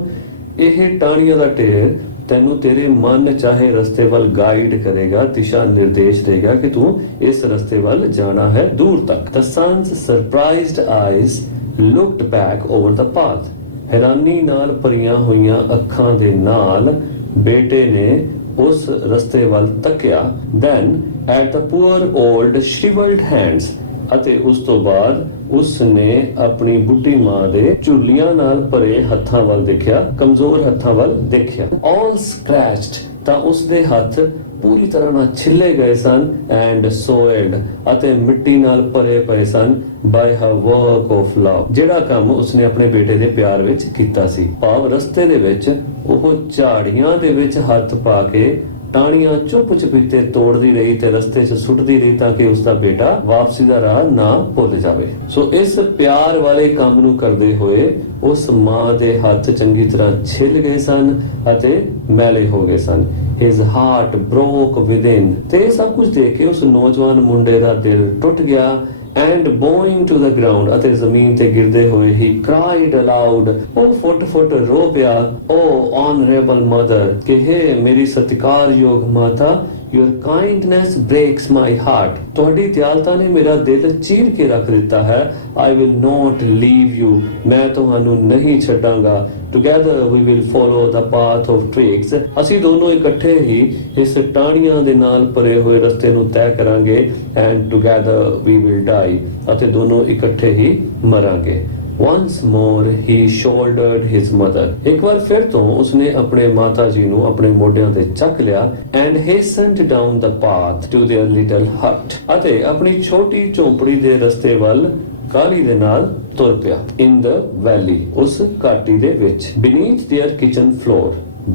ਇਹ ਟਾਹਣੀਆਂ ਦਾ ਢੇਰ ਤੈਨੂੰ ਤੇਰੇ ਮਨ ਚਾਹੇ ਰਸਤੇ ਵੱਲ ਗਾਈਡ ਕਰੇਗਾ, ਦਿਸ਼ਾ ਨਿਰਦੇਸ਼ ਦੇਗਾ ਕਿ ਤੂੰ ਇਸ ਰਸਤੇ ਵੱਲ ਜਾਣਾ ਹੈ ਦੂਰ ਤੱਕ। The son's surprised eyes looked back over the path, ਹੈਰਾਨੀ ਨਾਲ ਭਰੀਆਂ ਹੋਈਆਂ ਅੱਖਾਂ ਦੇ ਨਾਲ ਬੇਟੇ ਨੇ ਉਸ ਰਸਤੇ ਵੱਲ ਤੱਕਿਆ। Then at the poor old shriveled hands, ਅਤੇ ਉਸ ਤੋਂ ਬਾਅਦ ਉਸ ਨੇ ਆਪਣੀ ਬੁੱਢੀ ਮਾਂ ਦੇ ਝੁਰਲੀਆਂ ਨਾਲ ਭਰੇ ਹੱਥਾਂ ਵੱਲ ਦੇਖਿਆ, ਕਮਜ਼ੋਰ ਹੱਥਾਂ ਵੱਲ ਦੇਖਿਆ। all scratched, ਤਾਂ ਉਸ ਦੇ ਹੱਥ ਪੂਰੀ ਤਰ੍ਹਾਂ ਨਾਲ ਛਿੱਲੇ ਗਏ ਸਨ and soiled, ਅਤੇ ਮਿੱਟੀ ਨਾਲ ਭਰੇ ਪਏ ਸਨ by her work of love, ਜਿਹੜਾ ਕੰਮ ਉਸਨੇ ਆਪਣੇ ਬੇਟੇ ਦੇ ਪਿਆਰ ਵਿੱਚ ਕੀਤਾ ਸੀ। ਭਾਵ ਰਸਤੇ ਦੇ ਵਿੱਚ ਉਹ ਝਾੜੀਆਂ ਦੇ ਵਿੱਚ ਹੱਥ ਪਾ ਕੇ ਟਾਹਣੀਆਂ ਚੁੱਪ ਚਪੀਤੇ ਤੋੜਦੀ ਰਹੀ ਤੇ ਰਸਤੇ 'ਚ ਸੁੱਟਦੀ ਰਹੀ ਤਾਂ ਕਿ ਉਸਦਾ ਬੇਟਾ ਵਾਪਸੀ ਦਾ ਰਾਹ ਨਾ ਭੁੱਲ ਜਾਵੇ। ਸੋ ਇਸ ਪਿਆਰ ਵਾਲੇ ਕੰਮ ਨੂੰ ਕਰਦੇ ਹੋਏ ਉਸ ਮਾਂ ਦੇ ਹੱਥ ਚੰਗੀ ਤਰ੍ਹਾਂ ਛਿੱਲ ਗਏ ਸਨ ਅਤੇ ਮੈਲੇ ਹੋ ਗਏ ਸਨ। his heart broke within, ਤੇ ਸਭ ਕੁਝ ਦੇਖ ਕੇ ਉਸ ਨੌਜਵਾਨ ਮੁੰਡੇ ਦਾ ਦਿਲ ਟੁੱਟ ਗਿਆ। and bowing to the ground, ਅਤੇ ਜ਼ਮੀਨ ਤੇ ਗਿਰਦੇ ਹੋਏ he cried aloud, ਉਹ ਫੁੱਟ ਰੋ ਪਿਆ, oh honorable mother, ਕਿ ਹੈ ਮੇਰੀ ਸਤਿਕਾਰਯੋਗ ਮਾਤਾ, Your kindness breaks my heart. ਤੁਹਾਡੀ ਦਿਆਲਤਾ ਨੇ ਮੇਰਾ ਦਿਲ ਚੀਰ ਕੇ ਰੱਖ ਦਿੱਤਾ ਹੈ. I will not leave you. ਮੈਂ ਤੁਹਾਨੂੰ ਨਹੀਂ ਛੱਡਾਂਗਾ. Together we will follow the path of twigs. ਅਸੀਂ ਦੋਨੋਂ ਇਕੱਠੇ ਹੀ ਇਸ ਟਾਹਣੀਆਂ ਦੇ ਨਾਲ ਭਰੇ ਹੋਏ ਰਸਤੇ ਨੂੰ ਤੈਅ ਕਰਾਂਗੇ. And together we will die. ਅਤੇ ਦੋਨੋਂ ਇਕੱਠੇ ਹੀ ਮਰਾਂਗੇ. Once more he shouldered his mother. ਇੱਕ ਵਾਰ ਫਿਰ ਤੋਂ ਉਸਨੇ ਆਪਣੇ ਮਾਤਾ ਜੀ ਨੂੰ ਆਪਣੇ ਮੋਢਿਆਂ ਤੇ ਚੱਕ ਲਿਆ and hastened down the path to their little hut. ਅਤੇ ਆਪਣੀ ਛੋਟੀ ਝੌਂਪੜੀ ਦੇ ਰਸਤੇ ਵੱਲ ਕਾਹਲੀ ਦੇ ਨਾਲ ਤੁਰ ਪਿਆ. In the valley, ਉਸ ਘਾਟੀ ਦੇ ਵਿੱਚ. Beneath their kitchen floor.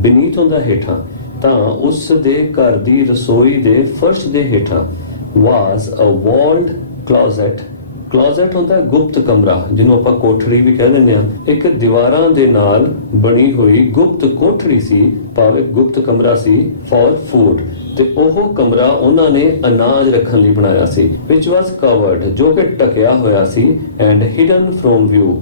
Beneath ਹੁੰਦਾ ਹੇਠਾਂ. ਤਾਂ ਉਸ ਦੇ ਘਰ ਦੀ ਰਸੋਈ ਦੇ ਫਰਸ਼ ਦੇ ਹੇਠਾਂ was a walled closet. ਕਲੋਜ਼ਟ ਹੁੰਦਾ ਗੁਪਤ ਕਮਰਾ, ਜਿਹਨੂੰ ਆਪਾਂ ਕੋਠੜੀ ਵੀ ਕਹਿ ਦਿੰਦੇ ਆ. ਇੱਕ ਦੀਵਾਰਾਂ ਦੇ ਨਾਲ ਬਣੀ ਹੋਈ ਗੁਪਤ ਕੋਠੜੀ ਸੀ, ਭਾਵੇਂ ਗੁਪਤ ਕਮਰਾ ਸੀ ਫॉर ਫੂਡ. ਤੇ ਉਹ ਕਮਰਾ ਉਹਨਾਂ ਨੇ ਅਨਾਜ ਰੱਖਣ ਲਈ ਬਣਾਇਆ ਸੀ. which was covered, ਜੋ ਕਿ ਢਕਿਆ ਹੋਇਆ ਸੀ and hidden from view,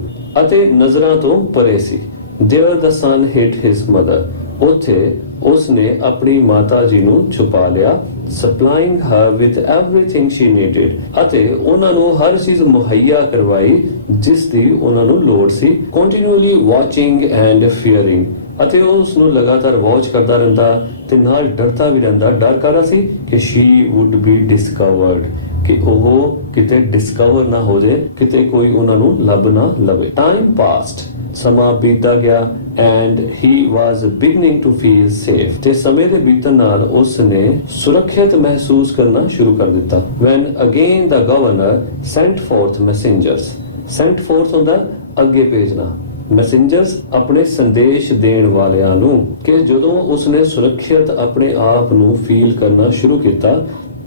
ਅਤੇ ਨਜ਼ਰਾਂ ਤੋਂ ਪਰੇ ਸੀ. there the sun hid his mother. ਉੱਥੇ ਉਸਨੇ ਆਪਣੀ ਮਾਤਾ ਜੀ ਨੂੰ ਛੁਪਾ ਲਿਆ. supplying her with everything she needed. ਅਤੇ ਉਹਨਾਂ ਨੂੰ ਹਰ ਚੀਜ਼ ਮੁਹੱਈਆ ਕਰਵਾਈ ਜਿਸ ਦੀ ਉਹਨਾਂ ਨੂੰ ਲੋੜ ਸੀ. continually watching and fearing. ਅਤੇ ਉਹ ਉਸ ਨੂੰ ਲਗਾਤਾਰ ਵਾਚ ਕਰਦਾ ਰਹਿੰਦਾ ਤੇ ਨਾਲ ਡਰਦਾ ਵੀ ਰਹਿੰਦਾ. ਡਰ ਕਾਹਦਾ ਸੀ ਕਿ she would be discovered, ਕਿ ਉਹ ਕਿਤੇ ਡਿਸਕਵਰ ਨਾ ਹੋ ਜਾਏ, ਕਿਤੇ ਕੋਈ ਉਹਨਾਂ ਨੂੰ ਲੱਭ ਨਾ ਲਵੇ. time passed. ਸਮਾਂ ਬੀਤਦਾ ਗਿਆ and he was beginning to feel safe. ਤੇ ਸਮੇਂ ਦੇ ਬੀਤਣ ਨਾਲ ਉਸ ਨੇ ਸੁਰੱਖਿਅਤ ਮਹਿਸੂਸ ਕਰਨਾ ਸ਼ੁਰੂ ਕਰ ਦਿੱਤਾ. when again the governor sent forth messengers. sent forth ਹੁੰਦਾ ਅੱਗੇ ਭੇਜਣਾ. messengers ਆਪਣੇ ਸੰਦੇਸ਼ ਦੇਣ ਵਾਲਿਆਂ ਨੂੰ. ਕਿ ਜਦੋਂ ਉਸਨੇ ਸੁਰੱਖਿਅਤ ਆਪਣੇ ਆਪ ਨੂੰ ਫੀਲ ਕਰਨਾ ਸ਼ੁਰੂ ਕੀਤਾ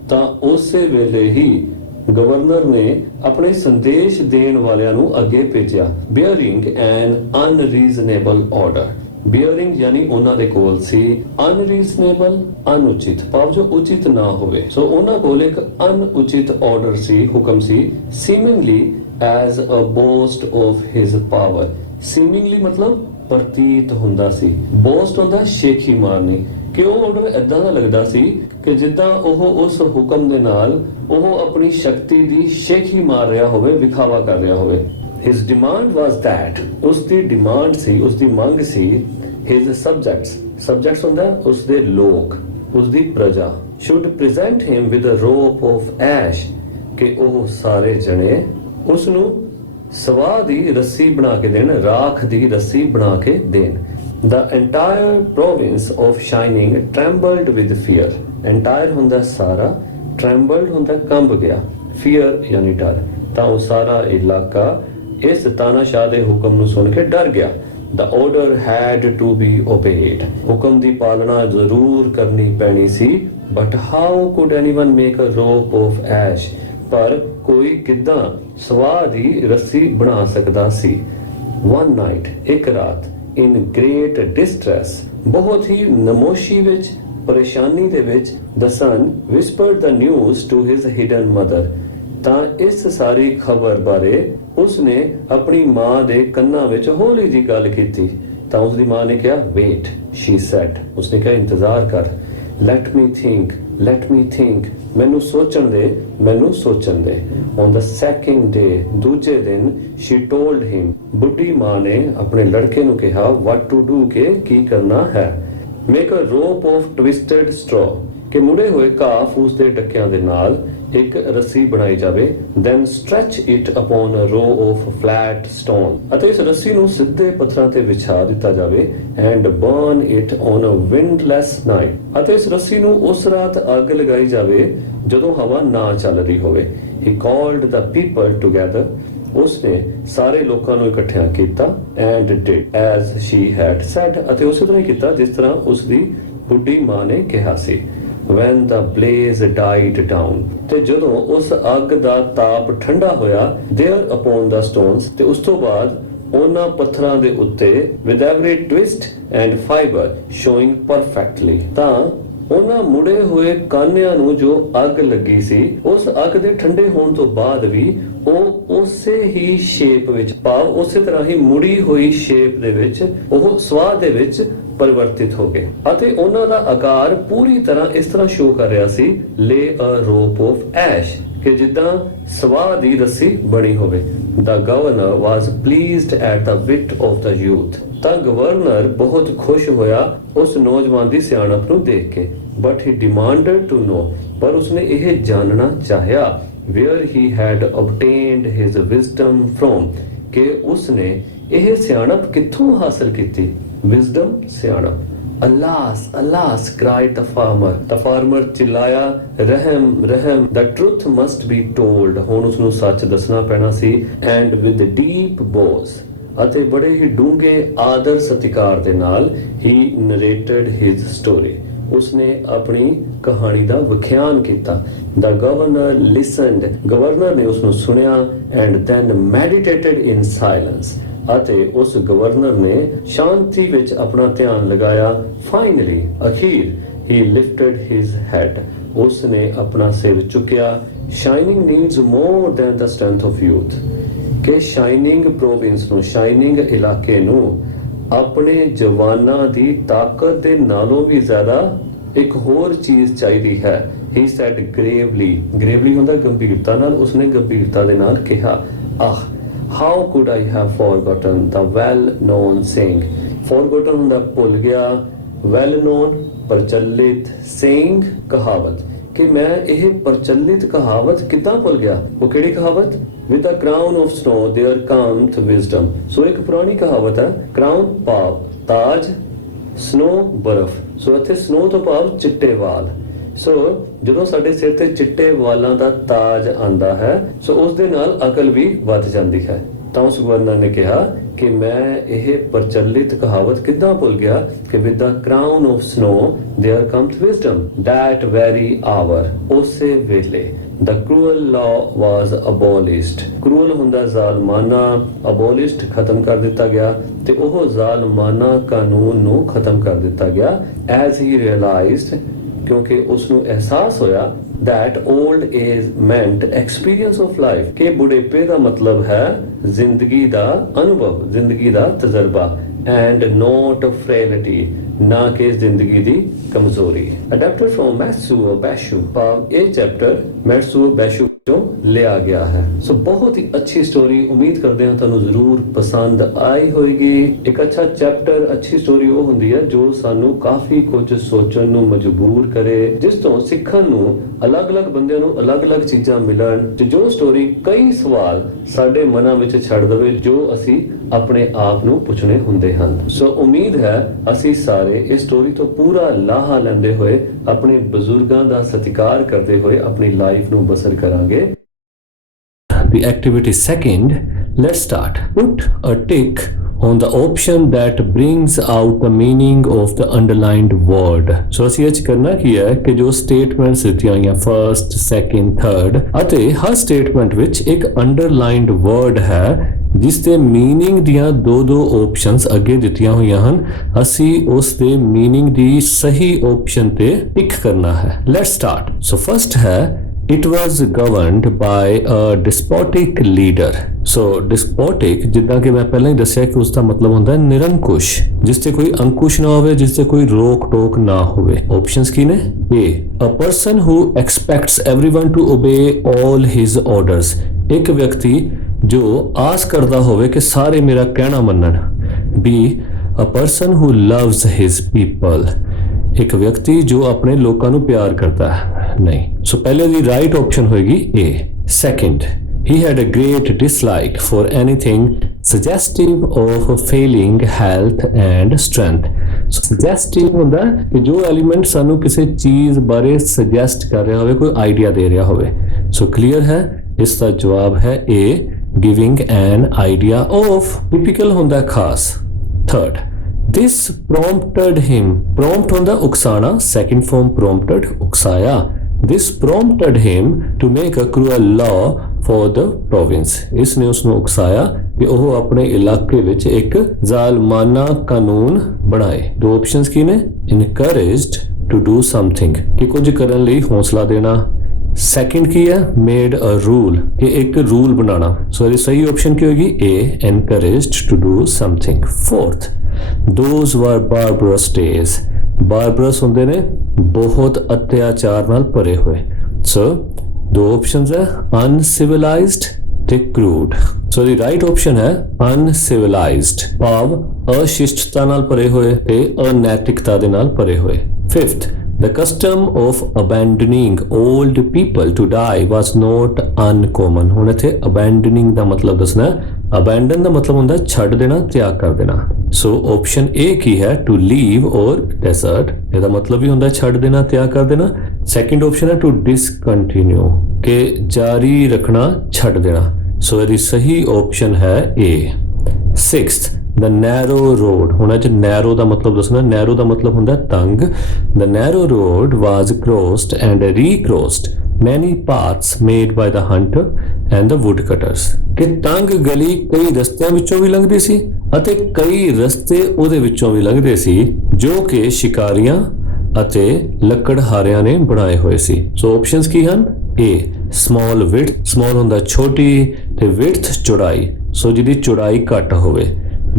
ਤਾਂ ਉਸੇ ਵੇਲੇ ਹੀ ਗਵਰਨਰ ਨੇ ਆਪਣੇ ਸੰਦੇਸ਼ ਦੇਣ ਵਾਲਿਆਂ ਨੂੰ ਅੱਗੇ ਭੇਜਿਆ. bearing an unreasonable order. bearing ਯਾਨੀ ਉਹਨਾਂ ਦੇ ਕੋਲ ਸੀ. unreasonable ਅਨੁਚਿਤ, ਭਾਵ ਜੋ ਉਚਿਤ ਨਾ ਹੋਵੇ. ਸੋ ਉਹਨਾਂ ਕੋਲ ਇੱਕ ਅਨੁਚਿਤ ਆਰਡਰ ਸੀ, ਹੁਕਮ ਸੀ. seemingly as a boast of his power. seemingly ਮਤਲਬ ਪ੍ਰਤੀਤ ਹੁੰਦਾ ਸੀ. boast ਹੁੰਦਾ ਸ਼ੇਖੀ ਮਾਰਨੀ. ਕਿ ਉਹ ਆਰਡਰ ਏਦਾਂ ਦਾ ਲੱਗਦਾ ਸੀ ਕਿ ਜਿੱਦਾਂ ਉਹ ਉਸ ਹੁਕਮ ਦੇ ਨਾਲ ਉਹ ਆਪਣੀ ਸ਼ਕਤੀ ਦੀ ਸ਼ੇਖੀ ਮਾਰ ਰਿਹਾ ਹੋਵੇ, ਵਿਖਾਵਾ ਕਰ ਰਿਹਾ ਹੋਵੇ. His demand was that, ਉਸ ਦੀ ਡਿਮਾਂਡ ਸੀ, ਉਸ ਦੀ ਮੰਗ ਸੀ. His subjects. subjects ਹੁੰਦਾ ਉਸ ਦੇ ਲੋਕ, ਉਸ ਦੀ ਪ੍ਰਜਾ. should present him with a rope of ash. ਕਿ ਉਹ ਸਾਰੇ ਜਣੇ ਉਸ ਨੂੰ ਸਵਾਹ ਦੀ ਰੱਸੀ ਬਣਾ ਕੇ ਦੇਣ, ਰਾਖ ਦੀ ਰੱਸੀ ਬਣਾ ਕੇ ਦੇਣ. The entire province of Shining trembled with fear. Entire ਹੁੰਦਾ ਸਾਰਾ, trembled ਹੁੰਦਾ ਕੰਬ ਗਿਆ. fear ਯਾਨੀ ਡਰ. ਤਾਂ ਉਹ ਸਾਰਾ ਇਲਾਕਾ ਇਸ ਤਾਨਾਸ਼ਾਹ ਦੇ ਹੁਕਮ ਨੂੰ ਸੁਣ ਕੇ ਡਰ ਗਿਆ. The order had to be obeyed. ਹੁਕਮ ਦੀ ਪਾਲਣਾ ਜ਼ਰੂਰ ਕਰਨੀ ਪੈਣੀ ਸੀ. But how could anyone make a rope of ash? ਪਰ ਕੋਈ ਕਿੱਦਾਂ ਸਵਾਹ ਦੀ ਰੱਸੀ ਬਣਾ ਸਕਦਾ ਸੀ. One night, ਇੱਕ ਰਾਤ, in great distress, ਬਹੁਤ ਹੀ ਨਮੋਸ਼ੀ ਵਿੱਚ, ਪਰੇਸ਼ਾਨੀ ਦੇ ਵਿੱਚ, the son whispered the news to his hidden mother. ਤਾਂ ਇਸ ਸਾਰੀ ਖਬਰ ਬਾਰੇ ਉਸਨੇ ਆਪਣੀ ਮਾਂ ਦੇ ਕੰਨਾਂ ਵਿੱਚ ਹੌਲੀ ਜਿਹੀ ਗੱਲ ਕੀਤੀ. ਤਾਂ ਉਸਦੀ ਮਾਂ ਨੇ ਕਿਹਾ wait, she said. ਉਸਨੇ ਕਿਹਾ ਇੰਤਜ਼ਾਰ ਕਰ. let me think, let me think. ਮੈਨੂੰ ਸੋਚਣ ਦੇ, ਮੈਨੂੰ ਸੋਚਣ ਦੇ. on the second day, ਦੂਜੇ ਦਿਨ, she told him. ਬੁੱਢੀ ਮਾਂ ਨੇ ਆਪਣੇ ਲੜਕੇ ਨੂੰ ਕਿਹਾ what to do, ਕਿ ਕੀ ਕਰਨਾ ਹੈ. make a rope of twisted straw. ਕਿ ਮੁੜੇ ਹੋਏ ਘਾਹ ਫੂਸ ਦੇ ਡੱਕਿਆਂ ਦੇ ਨਾਲ ਇੱਕ ਰੱਸੀ ਬਣਾਈ ਜਾਵੇ. then stretch it upon a row of flat stone. ਅਤੇ ਇਸ ਰੱਸੀ ਨੂੰ ਸਿੱਧੇ ਪੱਥਰਾਂ ਤੇ ਵਿਛਾ ਦਿੱਤਾ ਜਾਵੇ. and burn it on a windless night. ਅਤੇ ਇਸ ਰੱਸੀ ਨੂੰ ਉਸ ਰਾਤ ਅੱਗ ਲਗਾਈ ਜਾਵੇ ਜਦੋਂ ਹਵਾ ਨਾ ਚੱਲ ਰਹੀ ਹੋਵੇ. he called the people together. ਉਸਨੇ ਸਾਰੇ ਲੋਕਾਂ ਨੂੰ ਇਕੱਠਿਆਂ ਕੀਤਾ. and did as she had said. ਅਤੇ ਉਸੇ ਤਰ੍ਹਾਂ ਹੀ ਕੀਤਾ ਜਿਸ ਤਰ੍ਹਾਂ ਉਸਦੀ ਬੁੱਢੀ ਮਾਂ ਨੇ ਕਿਹਾ ਸੀ. when the blaze died down. ਤੇ ਜਦੋਂ ਉਸ ਅੱਗ ਦਾ ਤਾਪ ਠੰਡਾ ਹੋਇਆ, there upon the stones. ਤੇ ਉਸ ਤੋਂ ਬਾਅਦ ਉਹਨਾਂ ਪੱਥਰਾਂ ਦੇ ਉੱਤੇ with every twist and fiber showing perfectly. ਤਾਂ ਉਹਨਾਂ ਮੁੜੇ ਹੋਏ ਕਾਨਿਆਂ ਨੂੰ ਜੋ ਅੱਗ ਲੱਗੀ ਸੀ, ਉਸ ਅੱਗ ਦੇ ਠੰਡੇ ਹੋਣ ਤੋਂ ਬਾਅਦ ਵੀ ਉਹ ਉਸੇ ਹੀ ਸ਼ੇਪ ਵਿੱਚ, ਭਾਵ ਉਸੇ ਤਰ੍ਹਾਂ ਹੀ ਮੁੜੀ ਹੋਈ ਸ਼ੇਪ ਦੇ ਵਿੱਚ, ਉਹ ਸਵਾਹ ਦੇ ਵਿੱਚ ਪਰਿਵਰਤਿਤ ਹੋ ਗਏ ਅਤੇ ਉਹਨਾਂ ਦਾ ਆਕਾਰ ਪੂਰੀ ਤਰ੍ਹਾਂ ਇਸ ਤਰ੍ਹਾਂ ਸ਼ੋ ਕਰ ਰਿਹਾ ਸੀ, ਲੇ ਅ ਰੋਪ ਆਫ ਐਸ਼, ਕਿ ਜਿੱਦਾਂ ਸਵਾਹ ਦੀ ਰੱਸੀ ਬਣੀ ਹੋਵੇ। The governor was pleased at the wit of the youth. ਤਾਂ ਗਵਰਨਰ ਬਹੁਤ ਖੁਸ਼ ਹੋਇਆ ਉਸ ਨੌਜਵਾਨ ਦੀ ਸਿਆਣਪ ਨੂੰ ਦੇਖ ਕੇ। But he demanded to know, ਪਰ ਉਸਨੇ ਇਹ ਜਾਣਨਾ ਚਾਹਿਆ, where he had obtained his wisdom from, ਕਿ ਉਸਨੇ ਇਹ ਸਿਆਣਪ ਕਿੱਥੋਂ ਹਾਸਲ ਕੀਤੀ। Wisdom, ਸਿਆਣਪ। Alas, alas, cried the farmer. The farmer चिल्लाया, रहम रहम, the truth must be told. ਹੁਣ ਉਸਨੂੰ ਸੱਚ ਦੱਸਣਾ ਪੈਣਾ ਸੀ। And with deep bows, ਅਤੇ ਬੜੇ ਹੀ ਡੂੰਘੇ ਆਦਰ ਸਤਿਕਾਰ ਦੇ ਨਾਲ he narrated his story. ਉਸਨੇ ਆਪਣੀ ਕਹਾਣੀ ਦਾ ਵਿਖਿਆਨ ਕੀਤਾ। The governor listened. ਗਵਰਨਰ ਨੇ ਉਸਨੂੰ ਸੁਣਿਆ and then meditated in silence. ਅਤੇ ਉਸ ਗਵਰਨਰ ਨੇ ਸ਼ਾਂਤੀ ਵਿੱਚ ਆਪਣਾ ਧਿਆਨ ਲਗਾਇਆ। ਫਾਈਨਲੀ, ਅਖੀਰ, he lifted his head. ਉਸ ਨੇ ਆਪਣਾ ਸਿਰ ਚੁੱਕਿਆ। Shining needs more than the strength of youth. ਕਿ ਸ਼ਾਈਨਿੰਗ ਪ੍ਰੋਵਿੰਸ ਨੂੰ, ਸ਼ਾਈਨਿੰਗ ਇਲਾਕੇ ਨੂੰ ਆਪਣੇ ਜਵਾਨਾਂ ਦੀ ਤਾਕਤ ਦੇ ਨਾਲੋਂ ਵੀ ਜ਼ਿਆਦਾ ਇੱਕ ਹੋਰ ਚੀਜ਼ ਚਾਹੀਦੀ ਹੈ। He said gravely. gravely ਹੁੰਦਾ ਗੰਭੀਰਤਾ ਨਾਲ। ਉਸਨੇ ਗੰਭੀਰਤਾ ਦੇ ਨਾਲ ਕਿਹਾ, ਆਹ, how could I have forgotten the well-known saying? Forgotten ਹੁੰਦਾ ਭੁੱਲ ਗਿਆ, well-known ਪ੍ਰਚਲਿਤ, saying ਕਹਾਵਤ, ਕਿ ਮੈਂ ਇਹ ਪ੍ਰਚਲਿਤ ਕਹਾਵਤ ਕਿੱਦਾਂ ਭੁੱਲ ਗਿਆ। ਉਹ ਕਿਹੜੀ ਕਹਾਵਤ? With the crown of snow there cometh wisdom. ਸੋ ਇੱਕ ਪੁਰਾਣੀ ਕਹਾਵਤ ਹੈ। ਕਰਾਊਨ ਭਾਵ ਤਾਜ, ਸਨੋ ਬਰਫ਼। ਸੋ ਇੱਥੇ ਸਨੋ ਤੋਂ ਭਾਵ ਚਿੱਟੇ ਵਾਲ। ਸੋ ਜਦੋਂ ਸਾਡੇ ਸਿਰ ਤੇ ਚਿੱਟੇ ਵਾਲਾਂ ਦਾ ਤਾਜ ਆਂਦਾ ਹੈ, ਸੋ ਉਸ ਦੇ ਨਾਲ ਅਕਲ ਵੀ ਵੱਧ ਜਾਂਦੀ ਹੈ। ਤਾਂ ਉਸ ਗਵਰਨਰ ਨੇ ਕਿਹਾ ਕਿ ਮੈਂ ਇਹ ਪ੍ਰਚਲਿਤ ਕਹਾਵਤ ਕਿੱਦਾਂ ਭੁੱਲ ਗਿਆ ਕਿ with the crown of snow there comes wisdom. That very hour, ਉਸੇ ਵੇਲੇ, the cruel law was abolished. cruel ਹੁੰਦਾ ਜ਼ਾਲਮਾਨਾ, abolished ਖਤਮ ਕਰ ਦਿੱਤਾ ਗਿਆ, ਤੇ ਉਹ ਜ਼ਾਲਮਾਨਾ ਕਾਨੂੰਨ ਨੂੰ ਖਤਮ ਕਰ ਦਿੱਤਾ ਗਿਆ। as he realized, ਕਿਉਂਕਿ ਉਸਨੂੰ ਅਹਿਸਾਸ ਹੋਇਆ that old age meant experience of life, ਕਿ ਬੁਢੇਪੇ ਦਾ ਮਤਲਬ ਹੈ ਜ਼ਿੰਦਗੀ ਦਾ ਅਨੁਭਵ, ਜ਼ਿੰਦਗੀ ਦਾ ਤਜਰਬਾ, and not frailty, ਨਾ ਕਿ ਜ਼ਿੰਦਗੀ ਦੀ ਕਮਜ਼ੋਰੀ। Adapted from Matsuo Basho, ਭਾਵ ਇਹ ਚੈਪਟਰ ਮੈਟਸੂਓ ਬੈਸ਼ੂ ਤੋਂ ਲਿਆ ਗਿਆ ਹੈ। ਸੋ ਬਹੁਤ ਹੀ ਅੱਛੀ ਸਟੋਰੀ, ਉਮੀਦ ਕਰਦੇ ਹਾਂ ਤੁਹਾਨੂੰ ਜ਼ਰੂਰ ਪਸੰਦ ਆਈ ਹੋਏਗੀ। ਇੱਕ ਅੱਛਾ ਚੈਪਟਰ, ਅੱਛੀ ਸਟੋਰੀ ਉਹ ਹੁੰਦੀ ਹੈ ਜੋ ਸਾਨੂੰ ਕਾਫੀ ਕੁਝ ਸੋਚਣ ਨੂੰ ਮਜਬੂਰ ਕਰੇ, ਜਿਸ ਤੋਂ ਸਿੱਖਣ ਨੂੰ ਅਲੱਗ-ਅਲੱਗ ਬੰਦਿਆਂ ਨੂੰ ਅਲੱਗ-ਅਲੱਗ ਚੀਜ਼ਾਂ ਮਿਲਣ, ਤੇ ਜੋ ਸਟੋਰੀ ਕਈ ਸਵਾਲ ਸਾਡੇ ਮਨਾਂ ਵਿੱਚ ਛੱਡ ਦੇਵੇ ਜੋ ਅਸੀਂ ਆਪਣੇ ਆਪ ਨੂੰ ਪੁੱਛਣੇ ਹੁੰਦੇ ਹਨ। ਸੋ ਉਮੀਦ ਹੈ ਅਸੀਂ ਸਾਰੇ ਇਸ ਸਟੋਰੀ ਤੋਂ ਪੂਰਾ ਲਾਹਾ ਲੈਂਦੇ ਹੋਏ, ਆਪਣੇ ਬਜ਼ੁਰਗਾਂ ਦਾ ਸਤਿਕਾਰ ਕਰਦੇ ਹੋਏ ਆਪਣੀ ਲਾਈਫ ਨੂੰ ਬਸਰ ਕਰਾਂਗੇ। The activity second, let's start. Put a tick on the option that brings out the meaning of the underlined word. So ਅਸੀਂ ਇਹ ਕਰਨਾ ਕੀ ਹੈ ਕਿ ਜੋ ਸਟੇਟਮੈਂਟਸ ਦਿੱਤੀਆਂ ਹੋਈਆਂ ਫਰਸਟ, ਸੈਕਿੰਡ, ਥਰਡ, ਅਤੇ ਹਰ ਸਟੇਟਮੈਂਟ ਵਿੱਚ ਇੱਕ ਅੰਡਰਲਾਈਨਡ ਵਰਡ ਹੈ ਜਿਸ ਦੇ ਮੀਨਿੰਗ ਦੀਆਂ ਦੋ ਆਪਸ਼ਨਸ ਅੱਗੇ ਦਿੱਤੀਆਂ ਹੋਈਆਂ ਹਨ। ਅਸੀਂ ਉਸ ਦੇ ਮੀਨਿੰਗ ਦੀ ਸਹੀ ਆਪਸ਼ਨ ਤੇ ਟਿਕ ਕਰਨਾ ਹੈ। Let's start. ਸੋ ਫਰਸਟ ਹੈ It was governed by a despotic leader. So despotic, ਜਿੱਦਾਂ ਕਿ ਮੈਂ ਪਹਿਲਾਂ ਹੀ ਦੱਸਿਆ ਕਿ ਉਸ ਦਾ ਮਤਲਬ ਹੁੰਦਾ ਹੈ ਨਿਰੰਕੁਸ਼, ਜਿਸ ਤੇ ਕੋਈ ਅੰਕੁਸ਼ ਨਾ ਹੋਵੇ, ਜਿਸ ਤੇ ਕੋਈ ਰੋਕ ਟੋਕ ਨਾ ਹੋਵੇ। ਆਪਸ਼ਨਸ ਕੀ ਨੇ? A, a person who expects everyone to obey all his orders. ਇੱਕ ਵਿਅਕਤੀ ਜੋ ਆਸ ਕਰਦਾ ਹੋਵੇ ਕਿ ਸਾਰੇ ਮੇਰਾ ਕਹਿਣਾ ਮੰਨਣ। B, a person who loves his people. ਇੱਕ ਵਿਅਕਤੀ ਜੋ ਆਪਣੇ ਲੋਕਾਂ ਨੂੰ ਪਿਆਰ ਕਰਦਾ ਹੈ। ਨਹੀਂ, ਸੋ ਪਹਿਲੇ ਦੀ ਰਾਈਟ ਆਪਸ਼ਨ ਹੋਏਗੀ A. Second, he had a great dislike for anything suggestive of failing health and strength. So suggestive ਹੁੰਦਾ ਕਿ ਜੋ ਐਲੀਮੈਂਟ ਸਾਨੂੰ ਕਿਸੇ ਚੀਜ਼ ਬਾਰੇ ਸੁਜੈਸਟ ਕਰ ਰਿਹਾ ਹੋਵੇ, ਕੋਈ ਆਈਡੀਆ ਦੇ ਰਿਹਾ ਹੋਵੇ। ਸੋ ਕਲੀਅਰ ਹੈ, ਇਸ ਦਾ ਜਵਾਬ ਹੈ A, giving an idea of। Typical ਹੁੰਦਾ ਖਾਸ। Third, this prompted him, prompt ਹੁੰਦਾ ਉਕਸਾਣਾ, second form prompted, ਉਕਸਾਇਆ। this prompted him to make a cruel law for the province. ਇਸ ਨੇ ਉਸ ਨੂੰ ਉਕਸਾਇਆ ਕਿ ਉਹ ਆਪਣੇ ਇਲਾਕੇ ਵਿੱਚ ਇੱਕ ਜ਼ਾਲਮਾਨਾ ਕਾਨੂੰਨ ਬਣਾਏ। ਦੋ ਆਪਸ਼ਨਸ ਕੀ ਨੇ? encouraged टू डू समथिंग कि कुछ करन लई हौसला देना। सेकंड की है मेड अ रूल कि एक रूल बनाना। सो सही ऑप्शन की होगी A, encouraged to do something. Fourth, those were barbarous days. Barbarous होंदे ने बहुत अत्याचार नाल भरे हुए। सो दो ऑप्शंस है अनसिविलाइज्ड ते crude. So the right option है अनसिविलाइज्ड, भाव अशिष्टता नाल भरे हुए ते अनैतिकता दे नाल भरे हुए। Fifth, the custom of abandoning old people to die was not uncommon। ਹੁਣ ਇੱਥੇ abandoning ਦਾ ਮਤਲਬ ਦੱਸਣਾ ਹੈ। abandon ਦਾ ਮਤਲਬ ਹੁੰਦਾ ਛੱਡ ਦੇਣਾ, ਤਿਆਗ ਕਰ ਦੇਣਾ। ਸੋ ਆਪਸ਼ਨ ਏ ਕੀ ਹੈ ਟੂ ਲੀਵ ਔਰ ਡੈਜ਼ਰਟ, ਇਹਦਾ ਮਤਲਬ ਵੀ ਹੁੰਦਾ ਛੱਡ ਦੇਣਾ, ਤਿਆਗ ਕਰ ਦੇਣਾ। ਸੈਕਿੰਡ ਆਪਸ਼ਨ ਹੈ ਟੂ ਡਿਸਕੰਟੀਨਿਊ ਕਿ ਜਾਰੀ ਰੱਖਣਾ, ਛੱਡ ਦੇਣਾ। ਸੋ ਇਹਦੀ ਸਹੀ ਆਪਸ਼ਨ ਹੈ ਏ। ਸਿਕਸਥ, द नैरो रोड, ਹੁਣ ਇਹ ਨੈਰੋ ਦਾ ਮਤਲਬ ਦੱਸਣਾ। ਨੈਰੋ ਦਾ ਮਤਲਬ ਹੁੰਦਾ ਤੰਗ। The narrow road was crossed and recrossed many paths made by the hunter and the woodcutters। ਕਿ ਤੰਗ ਗਲੀ ਕਈ ਰਸਤਿਆਂ ਵਿੱਚੋਂ ਵੀ ਲੰਘਦੀ ਸੀ ਅਤੇ ਕਈ ਰਸਤੇ ਉਹਦੇ ਵਿੱਚੋਂ ਵੀ ਲੰਘਦੇ ਸੀ ਜੋ ਕਿ ਸ਼ਿਕਾਰੀਆਂ ਅਤੇ ਲੱਕੜਹਾਰਿਆਂ ਨੇ ਬਣਾਏ ਹੋਏ ਸੀ। ਸੋ ਆਪਸ਼ਨਸ ਕੀ ਹਨ? ਏ small width, small ਹੁੰਦਾ ਛੋਟੀ ਤੇ width ਚੌੜਾਈ, ਸੋ ਜਿਹਦੀ ਚੌੜਾਈ ਘੱਟ ਹੋਵੇ।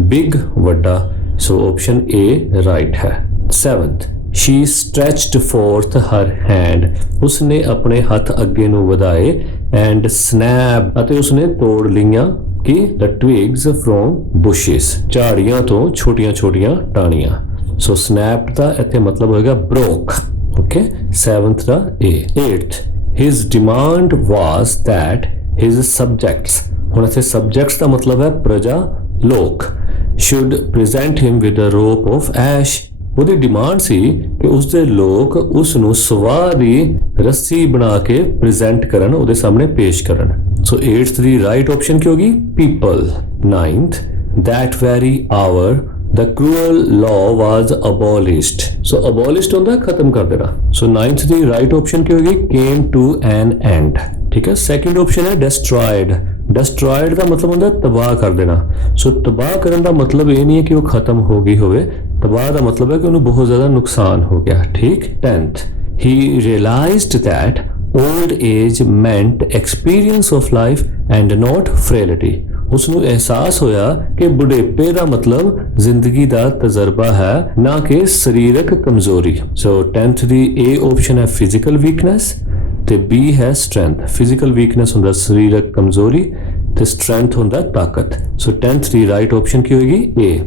बिग ਵੱਡਾ, ਸੋ ਆਪਸ਼ਨ ਏ ਰਾਈਟ ਹੈ। Seventh, she stretched forth her hand, ਉਸਨੇ ਆਪਣੇ ਹੱਥ ਅੱਗੇ ਨੂੰ ਵਧਾਏ and snapped ਅਤੇ ਉਸਨੇ ਤੋੜ ਲਈਆਂ ਕਿ the twigs from bushes, ਝਾੜੀਆਂ ਤੋਂ ਛੋਟੀਆਂ ਛੋਟੀਆਂ ਟਾਹਣੀਆਂ। ਸੋ snapped ਦਾ ਇੱਥੇ ਮਤਲਬ ਹੋਏਗਾ broke। Okay, seventh the A. eighth, his demand was that his subjects, ਹੁਣ ਇੱਥੇ subjects ਦਾ ਮਤਲਬ ਹੈ ਪ੍ਰਜਾ, ਲੋਕ, should present him with a rope of ash। ਉਹਦੀ ਡਿਮਾਂਡ ਸੀ ਕਿ ਉਸਦੇ ਲੋਕ ਉਸ ਨੂੰ ਸਵਾਹ ਦੀ ਰੱਸੀ ਬਣਾ ਕੇ ਪ੍ਰੈਜ਼ੈਂਟ ਕਰਨ, ਉਹਦੇ ਸਾਹਮਣੇ ਪੇਸ਼ ਕਰਨ। ਸੋ 8th ਦੀ ਰਾਈਟ ਆਪਸ਼ਨ ਕੀ ਹੋਗੀ? People. 9th, that very hour the cruel law was abolished। So abolished ਹੁੰਦਾ ਖਤਮ ਕਰ ਦੇਣਾ। ਸੋ 9th ਦੀ ਰਾਈਟ ਆਪਸ਼ਨ ਕੀ ਹੋਗੀ? came to an end। ਠੀਕ ਹੈ। ਸੈਕਿੰਡ ਆਪਸ਼ਨ ਹੈ destroyed। destroyed ਦਾ ਮਤਲਬ ਹੁੰਦਾ ਤਬਾਹ ਕਰ ਦੇਣਾ। ਸੋ ਤਬਾਹ ਕਰਨ ਦਾ ਮਤਲਬ ਇਹ ਨਹੀਂ ਹੈ ਕਿ ਉਹ ਖਤਮ ਹੋ ਗਈ ਹੋਵੇ, ਤਬਾਹ ਦਾ ਮਤਲਬ ਹੈ ਕਿ ਉਹਨੂੰ ਬਹੁਤ ਜ਼ਿਆਦਾ ਨੁਕਸਾਨ ਹੋ ਗਿਆ। ਠੀਕ। 10th, he realized that old age meant experience of life and not frailty। ਉਸਨੂੰ ਅਹਿਸਾਸ ਹੋਇਆ ਕਿ ਬੁਢੇਪੇ ਦਾ ਮਤਲਬ ਜ਼ਿੰਦਗੀ ਦਾ ਤਜਰਬਾ ਹੈ, ਨਾ ਕਿ ਸਰੀਰਕ ਕਮਜ਼ੋਰੀ। ਸੋ 10th ਦੀ ਏ ਆਪਸ਼ਨ ਹੈ ਫਿਜ਼ੀਕਲ ਵੀਕਨੈਸ ਤੇ ਬੀ ਹੈ ਸਟਰੈਂਥ। ਫਿਜ਼ੀਕਲ ਵੀਕਨੈਸ ਹੁੰਦਾ ਸਰੀਰਕ ਕਮਜ਼ੋਰੀ ਤੇ ਸਟਰੈਂਥ ਹੁੰਦਾ ਤਾਕਤ। ਸੋ 10th ਦੀ ਰਾਈਟ ਆਪਸ਼ਨ ਕੀ ਹੋਏਗੀ? ਏ।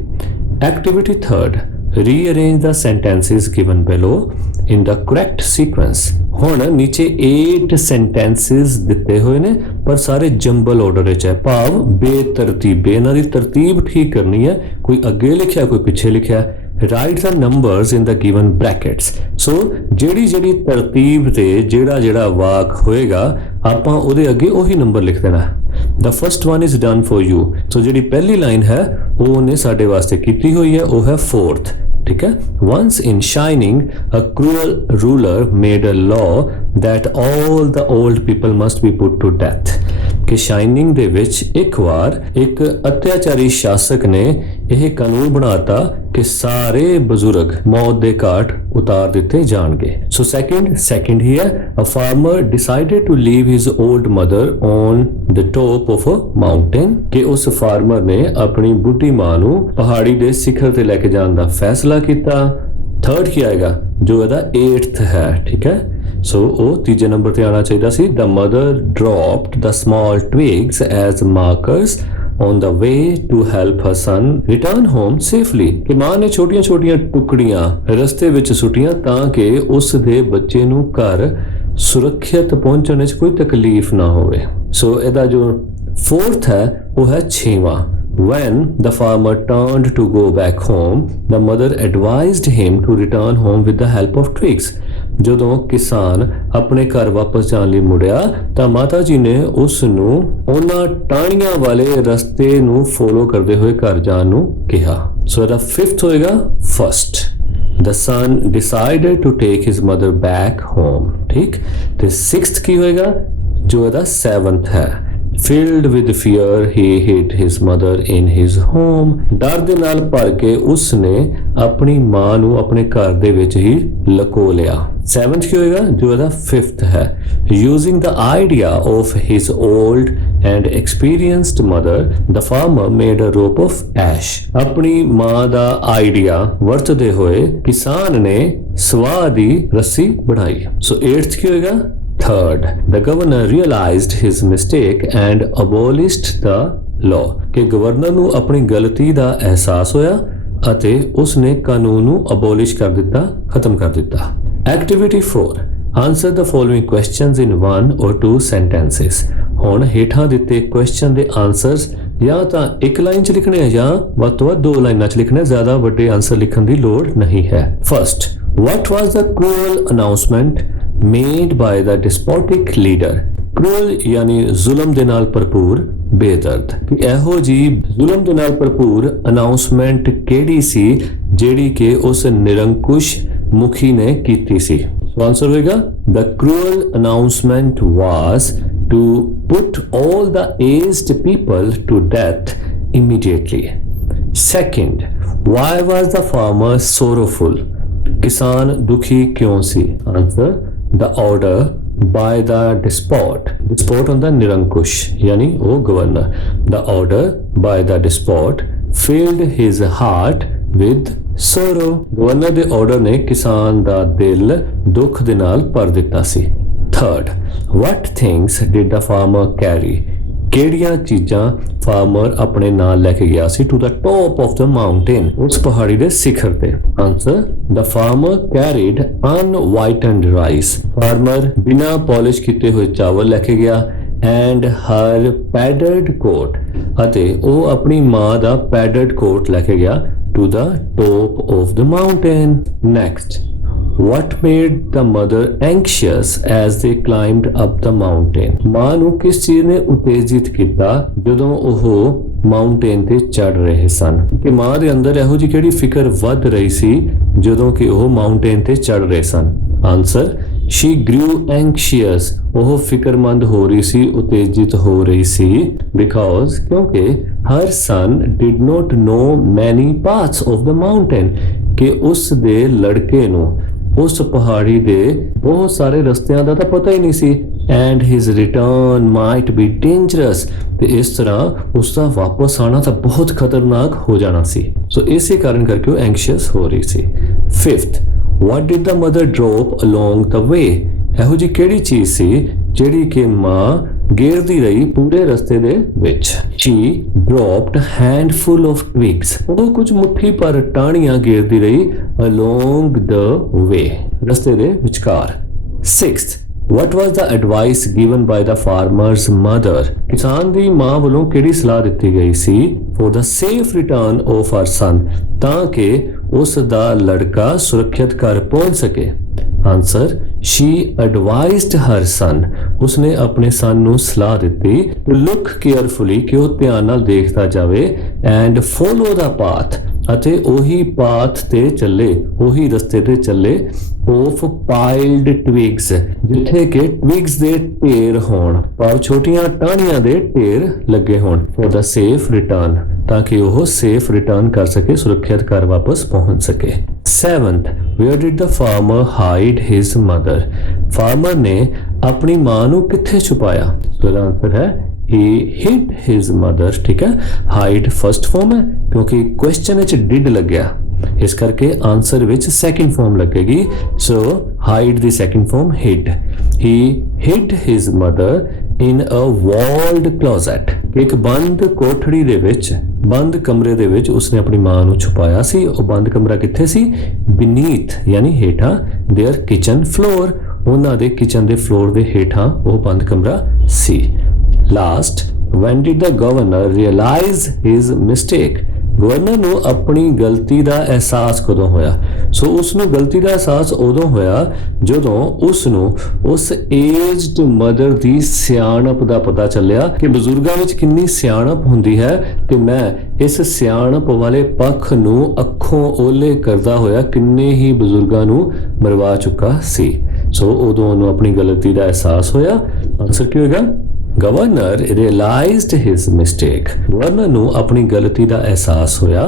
ਐਕਟੀਵਿਟੀ 3rd, ਰੀਅਰੇਂਜ ਦਾ ਸੈਂਟੈਂਸਸ ਗਿਵਨ ਬਿਲੋ ਇਨ ਦਾ ਕਰੈਕਟ ਸੀਕੁਐਂਸ। ਹੁਣ ਨੀਚੇ 8 ਸੈਂਟੈਂਸਸ ਦਿੱਤੇ ਹੋਏ ਨੇ ਪਰ ਸਾਰੇ ਜੰਬਲ ਆਰਡਰ ਵਿੱਚ ਹੈ, ਭਾਵ ਬੇਤਰਤੀਬ। ਇਹਨਾਂ ਦੀ ਤਰਤੀਬ ਠੀਕ ਕਰਨੀ ਹੈ, ਕੋਈ ਅੱਗੇ ਲਿਖਿਆ ਕੋਈ ਪਿੱਛੇ ਲਿਖਿਆ। write the numbers in the given brackets। ਸੋ ਜਿਹੜੀ ਤਰਤੀਬ ਤੇ ਜਿਹੜਾ ਵਾਕ ਹੋਏਗਾ ਆਪਾਂ ਉਹਦੇ ਅੱਗੇ ਉਹੀ ਨੰਬਰ ਲਿਖ ਦੇਣਾ। the first one is done for you। ਸੋ ਜਿਹੜੀ ਪਹਿਲੀ ਲਾਈਨ ਹੈ ਉਹ ਉਹਨੇ ਸਾਡੇ ਵਾਸਤੇ ਕੀਤੀ ਹੋਈ ਹੈ, ਉਹ ਹੈ 4th। ਠੀਕ ਹੈ। once in shining a cruel ruler made a law that all the old people must be put to death। ਕਿ ਸ਼ਾਈਨਿੰਗ ਦੇ ਵਿੱਚ ਇੱਕ ਵਾਰ ਇੱਕ ਅਤਿਆਚਾਰੀ ਸ਼ਾਸਕ ਨੇ ਇਹ ਕਾਨੂੰਨ ਬਣਾਤਾ ਕਿ ਸਾਰੇ ਬਜ਼ੁਰਗ ਮੌਤ ਦੇ ਘਾਟ ਉਤਾਰ ਦਿੱਤੇ ਜਾਣਗੇ। ਸੋ ਸੈਕਿੰਡ ਹੀ ਹੈ a farmer decided to leave his old mother on the top of a mountain। ਕਿ ਉਸ ਫਾਰਮਰ ਨੇ ਆਪਣੀ ਬੁੱਢੀ ਮਾਂ ਨੂੰ ਪਹਾੜੀ ਦੇ ਸਿਖਰ ਤੇ ਲੈ ਕੇ ਜਾਣ ਦਾ ਫੈਸਲਾ ਕੀਤਾ। 3rd ਕੀ ਆਏਗਾ? ਜੋ ਇਹਦਾ 8th ਹੈ। ਠੀਕ ਹੈ। ਸੋ ਉਹ ਤੀਜੇ ਨੰਬਰ ਤੇ ਆਣਾ ਚਾਹੀਦਾ ਸੀ। the mother dropped the small twigs as markers on the way to help her son return home safely। ਕਿ ਮਾਂ ਨੇ ਛੋਟੀਆਂ ਟੁਕੜੀਆਂ ਰਸਤੇ ਵਿੱਚ ਸੁੱਟੀਆਂ ਤਾਂ ਕਿ ਉਸ ਦੇ ਬੱਚੇ ਨੂੰ ਘਰ ਸੁਰੱਖਿਅਤ ਪਹੁੰਚਣ ਵਿੱਚ ਕੋਈ ਤਕਲੀਫ ਨਾ ਹੋਵੇ। ਸੋ ਇਹਦਾ ਜੋ 4th ਹੈ ਉਹ ਹੈ 6ਵਾਂ। when the farmer turned to go back home the mother advised him to return home with the help of twigs। ਜਦੋਂ ਕਿਸਾਨ ਆਪਣੇ ਘਰ ਵਾਪਸ ਜਾਣ ਲਈ ਮੁੜਿਆ ਤਾਂ ਮਾਤਾ ਜੀ ਨੇ ਉਸ ਨੂੰ ਉਹਨਾਂ ਟਾਹਣੀਆਂ ਵਾਲੇ ਰਸਤੇ ਨੂੰ ਫੋਲੋ ਕਰਦੇ ਹੋਏ ਘਰ ਜਾਣ ਨੂੰ ਕਿਹਾ। ਸੋ ਇਹਦਾ 5th ਹੋਏਗਾ first। the son decided to take his mother back home। ਠੀਕ। ਤੇ 6th ਕੀ ਹੋਏਗਾ? ਜੋ ਇਹਦਾ 7th ਹੈ Filled with fear, he hid his mother in his home. ਡਰ ਦੇ ਨਾਲ ਭਰ ਕੇ ਉਸਨੇ ਆਪਣੀ ਮਾਂ ਨੂੰ ਆਪਣੇ ਘਰ ਦੇ ਵਿੱਚ ਹੀ ਲੁਕੋ ਲਿਆ। 7th ਕੀ ਹੋਏਗਾ ਜੋ ਇਹਦਾ 5th ਹੈ। Using the idea of his old and experienced mother, the farmer made a rope of ash. ਆਪਣੀ ਮਾਂ ਦਾ ਆਈਡੀਆ ਵਰਤਦੇ ਹੋਏ ਕਿਸਾਨ ਨੇ ਸਵਾਹ ਦੀ ਰੱਸੀ ਬਣਾਈ। ਸੋ 8th ਕੀ ਹੋਏਗਾ Third, the governor realized his mistake and abolished the law. ਕਿ ਗਵਰਨਰ ਨੂੰ ਆਪਣੀ ਗਲਤੀ ਦਾ ਅਹਿਸਾਸ ਹੋਇਆ ਅਤੇ ਉਸਨੇ ਕਾਨੂੰਨ ਨੂੰ ਅਬੋਲਿਸ਼ ਕਰ ਦਿੱਤਾ, ਖਤਮ ਕਰ ਦਿੱਤਾ। Activity 4. Answer the following questions in 1 or 2 sentences. ਹੁਣ ਹੇਠਾਂ ਦਿੱਤੇ ਕੁਐਸਚਨ ਦੇ ਆਨਸਰਸ ਜਾਂ ਤਾਂ ਇੱਕ ਲਾਈਨ 'ਚ ਲਿਖਣੇ ਆ ਜਾਂ ਵੱਧ ਤੋਂ ਵੱਧ 2 ਲਾਈਨਾਂ 'ਚ ਲਿਖਣੇ, ਜ਼ਿਆਦਾ ਵੱਡੇ ਆਨਸਰ ਲਿਖਣ ਦੀ ਲੋੜ ਨਹੀਂ ਹੈ। First, what was the cruel announcement made by the despotic leader? Cruel यानी जुल्म ਦੇ ਨਾਲ ਭਰਪੂਰ, ਬੇਦਰਦ। ਕਿ ਇਹੋ ਜੀ ਜ਼ੁਲਮ ਦੇ ਨਾਲ ਭਰਪੂਰ ਅਨਾਉਂਸਮੈਂਟ ਕਿਹੜੀ ਸੀ ਜਿਹੜੀ ਕਿ ਉਸ ਨਿਰੰਕੁਸ਼ ਮੁਖੀ ਨੇ ਕੀਤੀ ਸੀ? ਸੋ ਆਨਸਰ ਹੋਏਗਾ the cruel announcement was to put all the aged people to death immediately. Second, why was the farmer sorrowful? किसान दुखी क्यों सी? Answer the order by the despot ਹੁੰਦਾ ਨਿਰੰਕੁਸ਼ ਯਾਨੀ ਉਹ governor. the order by the despot filled his heart with sorrow. Governor ਦੇ order ਨੇ ਕਿਸਾਨ ਦਾ ਦਿਲ ਦੁੱਖ ਦੇ ਨਾਲ ਭਰ ਦਿੱਤਾ ਸੀ। Third, what things did the farmer carry? ਕਿਹੜੀਆਂ ਚੀਜ਼ਾਂ ਫਾਰਮਰ ਆਪਣੇ ਨਾਲ ਲੈ ਕੇ ਗਿਆ ਸੀ to the top of the mountain, ਉਸ ਪਹਾੜੀ ਦੇ ਸਿਖਰ ਤੇ? Answer the farmer carried unwhitened rice. Farmer ਬਿਨਾਂ ਪਾਲਿਸ਼ ਕੀਤੇ ਹੋਏ ਚਾਵਲ ਲੈ ਕੇ ਗਿਆ and her padded coat, ਅਤੇ ਉਹ ਆਪਣੀ ਮਾਂ ਦਾ padded coat ਲੈ ਕੇ ਗਿਆ to the top of the mountain. Next, what made the mother anxious as they climbed up the mountain? ਮਾਂ ਨੂੰ ਕਿਸ ਚੀਜ਼ ਨੇ ਉਤੇਜਿਤ ਕੀਤਾ ਜਦੋਂ ਉਹ ਮਾਊਂਟੇਨ ਤੇ ਚੜ ਰਹੇ ਸਨ? ਕਿ ਮਾਂ ਦੇ ਅੰਦਰ ਇਹੋ ਜਿਹੀ ਕਿਹੜੀ ਫਿਕਰ ਵੱਧ ਰਹੀ ਸੀ ਜਦੋਂ ਕਿ ਉਹ ਮਾਊਂਟੇਨ ਤੇ ਚੜ ਰਹੇ ਸਨ? Answer she grew anxious. ਉਹ ਫਿਕਰਮੰਦ ਹੋ ਰਹੀ ਸੀ, ਉਤੇਜਿਤ ਹੋ ਰਹੀ ਸੀ because ਕਿਉਂਕਿ her son did not know many paths of the mountain. ਕਿ ਉਸ ਦੇ ਲੜਕੇ ਨੂੰ ਉਸ ਪਹਾੜੀ ਦੇ ਬਹੁਤ ਸਾਰੇ ਰਸਤਿਆਂ ਦਾ ਤਾਂ ਪਤਾ ਹੀ ਨਹੀਂ ਸੀ and his return might be dangerous. ਤੇ ਇਸ ਤਰ੍ਹਾਂ ਉਸ ਦਾ ਵਾਪਸ ਆਣਾ ਤਾਂ ਬਹੁਤ ਖਤਰਨਾਕ ਹੋ ਜਾਣਾ ਸੀ। ਸੋ ਇਸੇ ਕਾਰਨ ਕਰਕੇ ਉਹ ਐਂਗਸ਼ੀਅਸ ਹੋ ਰਹੀ ਸੀ। Fifth, what did the mother drop along the way? ਇਹੋ ਜਿਹੀ ਕਿਹੜੀ ਚੀਜ਼ ਸੀ ਜਿਹੜੀ ਕਿ ਮਾਂ ਗੇਰਦੀ ਰਹੀ ਪੂਰੇ ਰਸਤੇ ਦੇ ਵਿੱਚ? She dropped handful of twigs. ਉਹ ਕੁਝ ਮੁੱਠੀ ਪਰ ਟਾਹਣੀਆਂ ਗੇਰਦੀ ਰਹੀ along the way, ਰਸਤੇ ਦੇ ਵਿਚਕਾਰ। Sixth, what was the advice given by the farmer's mother? ਕਿਸਾਨ ਦੀ ਮਾਂ ਵੱਲੋਂ ਕਿਹੜੀ ਸਲਾਹ ਦਿੱਤੀ ਗਈ ਸੀ for the safe return of her son, ਤਾਂ ਕਿ ਉਸ ਦਾ ਲੜਕਾ ਸੁਰੱਖਿਅਤ ਘਰ ਪਹੁੰਚ ਸਕੇ? Answer she advised her son. ਉਸਨੇ ਆਪਣੇ ਸਨ ਨੂੰ ਸਲਾਹ ਦਿੱਤੀ to look carefully, ਕਿ ਉਹ ਧਿਆਨ ਨਾਲ ਦੇਖਦਾ ਜਾਵੇ and follow the path, ਅਤੇ ਉਹੀ ਪਾਥ ਤੇ ਚੱਲੇ, ਉਹੀ ਰਸਤੇ ਤੇ ਚੱਲੇ of piled twigs, ਜਿੱਥੇ ਕਿ twigs ਦੇ ਢੇਰ ਹੋਣ, ਭਾਵ ਛੋਟੀਆਂ ਟਾਹਣੀਆਂ ਦੇ ਢੇਰ ਲੱਗੇ ਹੋਣ for the safe return, ਤਾਂ ਕਿ ਉਹ ਸੇਫ ਰਿਟਰਨ ਕਰ ਸਕੇ, ਸੁਰੱਖਿਅਤ ਘਰ ਵਾਪਸ ਪਹੁੰਚ ਸਕੇ। 7th, where did the farmer hide his mother? Farmer ਨੇ ਆਪਣੀ ਮਾਂ ਨੂੰ ਕਿੱਥੇ ਛੁਪਾਇਆ? ਸੋ ਇਹਦਾ ਆਨਸਰ ਹੈ he hid his mother। ਠੀਕ ਹੈ, hide ਫਸਟ ਫਾਰਮ ਹੈ ਕਿਉਂਕਿ ਕੁਐਸਚਨ ਵਿੱਚ did ਲੱਗਿਆ, ਇਸ ਕਰਕੇ ਆਨਸਰ ਵਿੱਚ ਸੈਕਿੰਡ ਫਾਰਮ ਲੱਗੇਗੀ। ਸੋ hide ਦੀ second form hid. he hid his mother in a walled closet। ਇੱਕ ਬੰਦ ਕੋਠੜੀ ਦੇ ਵਿੱਚ, ਬੰਦ ਕਮਰੇ ਦੇ ਵਿੱਚ ਉਸਨੇ ਆਪਣੀ ਮਾਂ ਨੂੰ ਛੁਪਾਇਆ ਸੀ। ਉਹ ਬੰਦ ਕਮਰਾ ਕਿੱਥੇ ਸੀ? beneath ਯਾਨੀ ਹੇਠਾਂ their kitchen floor, ਉਹਨਾਂ ਦੇ ਕਿਚਨ ਦੇ ਫਲੋਰ ਦੇ ਹੇਠਾਂ ਉਹ ਬੰਦ ਕਮਰਾ ਸੀ। Last, when did the governor realize his mistake? Governor ਨੂੰ ਆਪਣੀ ਗਲਤੀ ਦਾ ਅਹਿਸਾਸ ਕਦੋਂ ਹੋਇਆ? ਸੋ ਉਸ ਨੂੰ ਗਲਤੀ ਦਾ ਅਹਿਸਾਸ ਉਦੋਂ ਹੋਇਆ ਜਦੋਂ ਉਸ ਨੂੰ ਉਸ ਏਜਡ ਮਦਰ ਦੀ ਸਿਆਣਪ ਦਾ ਪਤਾ ਚੱਲਿਆ ਕਿ ਬਜ਼ੁਰਗਾਂ ਵਿੱਚ ਕਿੰਨੀ ਸਿਆਣਪ ਹੁੰਦੀ ਹੈ ਤੇ ਮੈਂ ਇਸ ਸਿਆਣਪ ਵਾਲੇ ਪੱਖ ਨੂੰ ਅੱਖੋਂ ਓਲੇ ਕਰਦਾ ਹੋਇਆ ਕਿੰਨੇ ਹੀ ਬਜ਼ੁਰਗਾਂ ਨੂੰ ਮਰਵਾ ਚੁੱਕਾ ਸੀ। ਸੋ ਉਦੋਂ ਉਹਨੂੰ ਆਪਣੀ ਗਲਤੀ ਦਾ ਅਹਿਸਾਸ ਹੋਇਆ। ਆਨਸਰ ਕੀ ਹੋਏਗਾ? Governor realized his mistake. Governor ਨੂੰ ਆਪਣੀ ਗਲਤੀ ਦਾ ਅਹਿਸਾਸ ਹੋਇਆ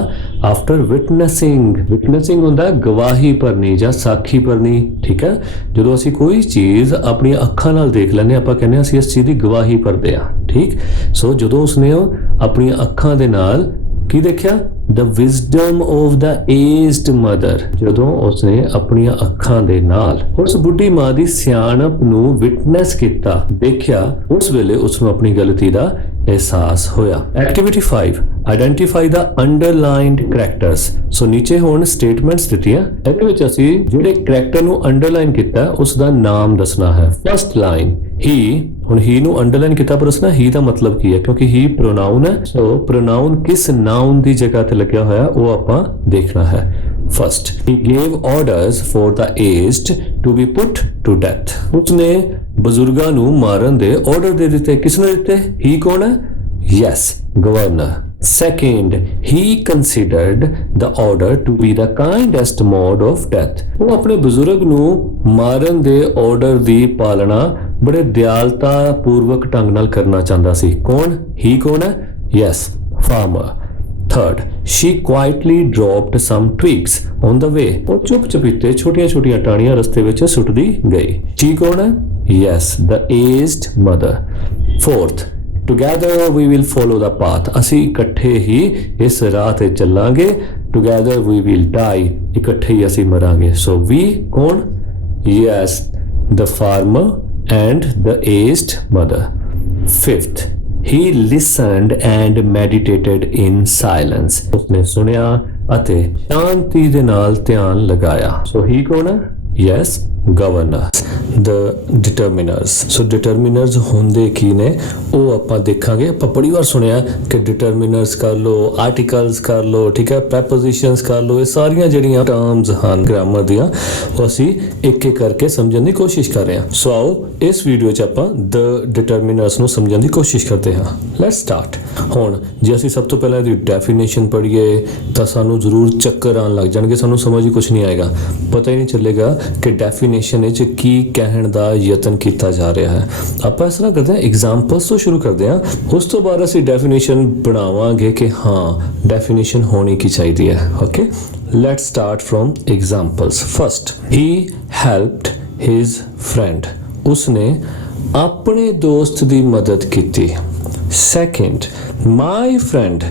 after witnessing ਹੁੰਦਾ ਗਵਾਹੀ ਭਰਨੀ ਜਾਂ ਸਾਖੀ ਭਰਨੀ, ਠੀਕ ਹੈ। ਜਦੋਂ ਅਸੀਂ ਕੋਈ ਚੀਜ਼ ਆਪਣੀਆਂ ਅੱਖਾਂ ਨਾਲ ਦੇਖ ਲੈਂਦੇ ਆਪਾਂ ਕਹਿੰਦੇ ਅਸੀਂ ਇਸ ਚੀਜ਼ ਦੀ ਗਵਾਹੀ ਭਰਦੇ ਹਾਂ, ਠੀਕ। ਸੋ ਜਦੋਂ ਉਸਨੇ ਆਪਣੀਆਂ ਅੱਖਾਂ ਦੇ ਨਾਲ ਕੀ ਦੇਖਿਆ? The wisdom of the aged mother. ਜਦੋਂ ਉਸਨੇ ਆਪਣੀਆਂ ਅੱਖਾਂ ਦੇ ਨਾਲ ਉਸ ਬੁੱਢੀ ਮਾਂ ਦੀ ਸਿਆਣਪ ਨੂੰ ਵਿਟਨੈਸ ਕੀਤਾ, ਦੇਖਿਆ, ਉਸ ਵੇਲੇ ਉਸ ਨੂੰ ਆਪਣੀ ਗਲਤੀ ਦਾ ਅਹਿਸਾਸ ਹੋਇਆ। ਐਕਟੀਵਿਟੀ 5, ਆਈਡੈਂਟੀਫਾਈ ਦਾ ਅੰਡਰਲਾਈਨਡ ਕਰੈਕਟਰਸ। ਸੋ ਨੀਚੇ ਹੁਣ ਸਟੇਟਮੈਂਟਸ ਦਿੱਤੀਆਂ, ਇਹਦੇ ਵਿੱਚ ਅਸੀਂ ਜਿਹੜੇ ਕਰੈਕਟਰ ਨੂੰ ਅੰਡਰਲਾਈਨ ਕੀਤਾ ਉਸ ਦਾ ਨਾਮ ਦੱਸਣਾ ਹੈ। ਫਸਟ ਲਾਈਨ ਹੀ, ਹੁਣ ਹੀ ਨੂੰ ਅੰਡਰਲਾਈਨ ਕੀਤਾ ਪਰ ਉਸਨਾ ਹੀ ਦਾ ਮਤਲਬ ਕੀ ਹੈ, ਕਿਉਂਕਿ ਹੀ ਪ੍ਰੋਨਾਉਨ ਹੈ। ਸੋ ਪ੍ਰੋਨਾਉਨ ਕਿਸ ਨਾਉਨ ਦੀ ਜਗ੍ਹਾ ਤੇ ਲੱਗਿਆ ਹੋਇਆ ਉਹ ਆਪਾਂ ਦੇਖਣਾ ਹੈ। First, he gave orders for the aged to be put to death. ਉਸਨੇ ਬਜ਼ੁਰਗਾਂ ਨੂੰ ਮਾਰਨ ਦੇ ਆਰਡਰ ਦੇ ਦਿੱਤੇ। ਕਿਸ ਨੇ ਦਿੱਤੇ? ਹੀ ਕੌਣ ਹੈ? Yes, governor. Second, he considered the order to be the kindest mode of death. ਉਹ ਆਪਣੇ ਬਜ਼ੁਰਗ ਨੂੰ ਮਾਰਨ ਦੇ ਆਰਡਰ ਦੀ ਪਾਲਣਾ ਬੜੇ ਦਿਆਲਤਾ ਪੂਰਵਕ ਢੰਗ ਨਾਲ ਕਰਨਾ ਚਾਹੁੰਦਾ ਸੀ। ਕੌਣ? ਹੀ ਕੌਣ ਹੈ? Yes, farmer. Third, she quietly dropped some twigs on the way. ਉਹ ਚੁੱਪ ਚਪੀਤੇ ਛੋਟੀਆਂ-ਛੋਟੀਆਂ ਟਾਹਣੀਆਂ ਰਸਤੇ ਵਿੱਚ ਸੁੱਟਦੀ ਗਈ। She ਕੌਣ ਹੈ? Yes, the aged mother. Fourth, together we will follow the path. ਅਸੀਂ ਇਕੱਠੇ ਹੀ ਇਸ ਰਾਹ ਤੇ ਚੱਲਾਂਗੇ। Together we will die. ਇਕੱਠੇ ਹੀ ਅਸੀਂ ਮਰਾਂਗੇ। So we ਕੌਣ? Yes, the farmer and the aged mother. Fifth, he listened and meditated in silence. ਉਸਨੇ ਸੁਣਿਆ ਅਤੇ ਸ਼ਾਂਤੀ ਦੇ ਨਾਲ ਧਿਆਨ ਲਗਾਇਆ। So he ਕੌਣ ਹੈ? Yes, governor. The determiners. So determiners ਹੁੰਦੇ ਕੀ ਨੇ ਉਹ ਆਪਾਂ ਦੇਖਾਂਗੇ। ਆਪਾਂ ਬੜੀ ਵਾਰ ਸੁਣਿਆ ਕਿ determiners ਕਰ ਲਓ, articles ਕਰ ਲਓ, ਠੀਕ ਹੈ, prepositions ਕਰ ਲਓ, ਇਹ ਸਾਰੀਆਂ ਜਿਹੜੀਆਂ ਟਰਮਸ ਹਨ ਗ੍ਰਾਮਰ ਦੀਆਂ ਉਹ ਅਸੀਂ ਇੱਕ ਇੱਕ ਕਰਕੇ ਸਮਝਣ ਦੀ ਕੋਸ਼ਿਸ਼ ਕਰ ਰਹੇ ਹਾਂ। ਸੋ ਆਓ ਇਸ ਵੀਡੀਓ 'ਚ ਆਪਾਂ the determiners ਨੂੰ ਸਮਝਣ ਦੀ ਕੋਸ਼ਿਸ਼ ਕਰਦੇ ਹਾਂ। Let's start. ਹੁਣ ਜੇ ਅਸੀਂ ਸਭ ਤੋਂ ਪਹਿਲਾਂ ਇਹਦੀ ਡੈਫੀਨੇਸ਼ਨ ਪੜ੍ਹੀਏ ਤਾਂ ਸਾਨੂੰ ਜ਼ਰੂਰ ਚੱਕਰ ਆਉਣ ਲੱਗ ਜਾਣਗੇ, ਸਾਨੂੰ ਸਮਝ ਹੀ ਕੁਝ ਨਹੀਂ ਆਏਗਾ, ਪਤਾ ਹੀ ਨਹੀਂ ਚੱਲੇਗਾ ਕਿ ਡੈਫੀਨੇਸ਼ਨ ਵਿੱਚ ਕੀ ਕਹਿਣ ਦਾ ਯਤਨ ਕੀਤਾ ਜਾ ਰਿਹਾ ਹੈ। ਆਪਾਂ ਇਸ ਤਰ੍ਹਾਂ ਕਰਦੇ ਹਾਂ, ਐਗਜ਼ਾਮਪਲਸ ਤੋਂ ਸ਼ੁਰੂ ਕਰਦੇ ਹਾਂ, ਉਸ ਤੋਂ ਬਾਅਦ ਅਸੀਂ ਡੈਫੀਨੇਸ਼ਨ ਬਣਾਵਾਂਗੇ ਕਿ ਹਾਂ ਡੈਫੀਨੇਸ਼ਨ ਹੋਣੀ ਕੀ ਚਾਹੀਦੀ ਹੈ। Okay, let's start from examples. First, he helped his friend. ਉਸਨੇ ਆਪਣੇ ਦੋਸਤ ਦੀ ਮਦਦ ਕੀਤੀ। Second, my friend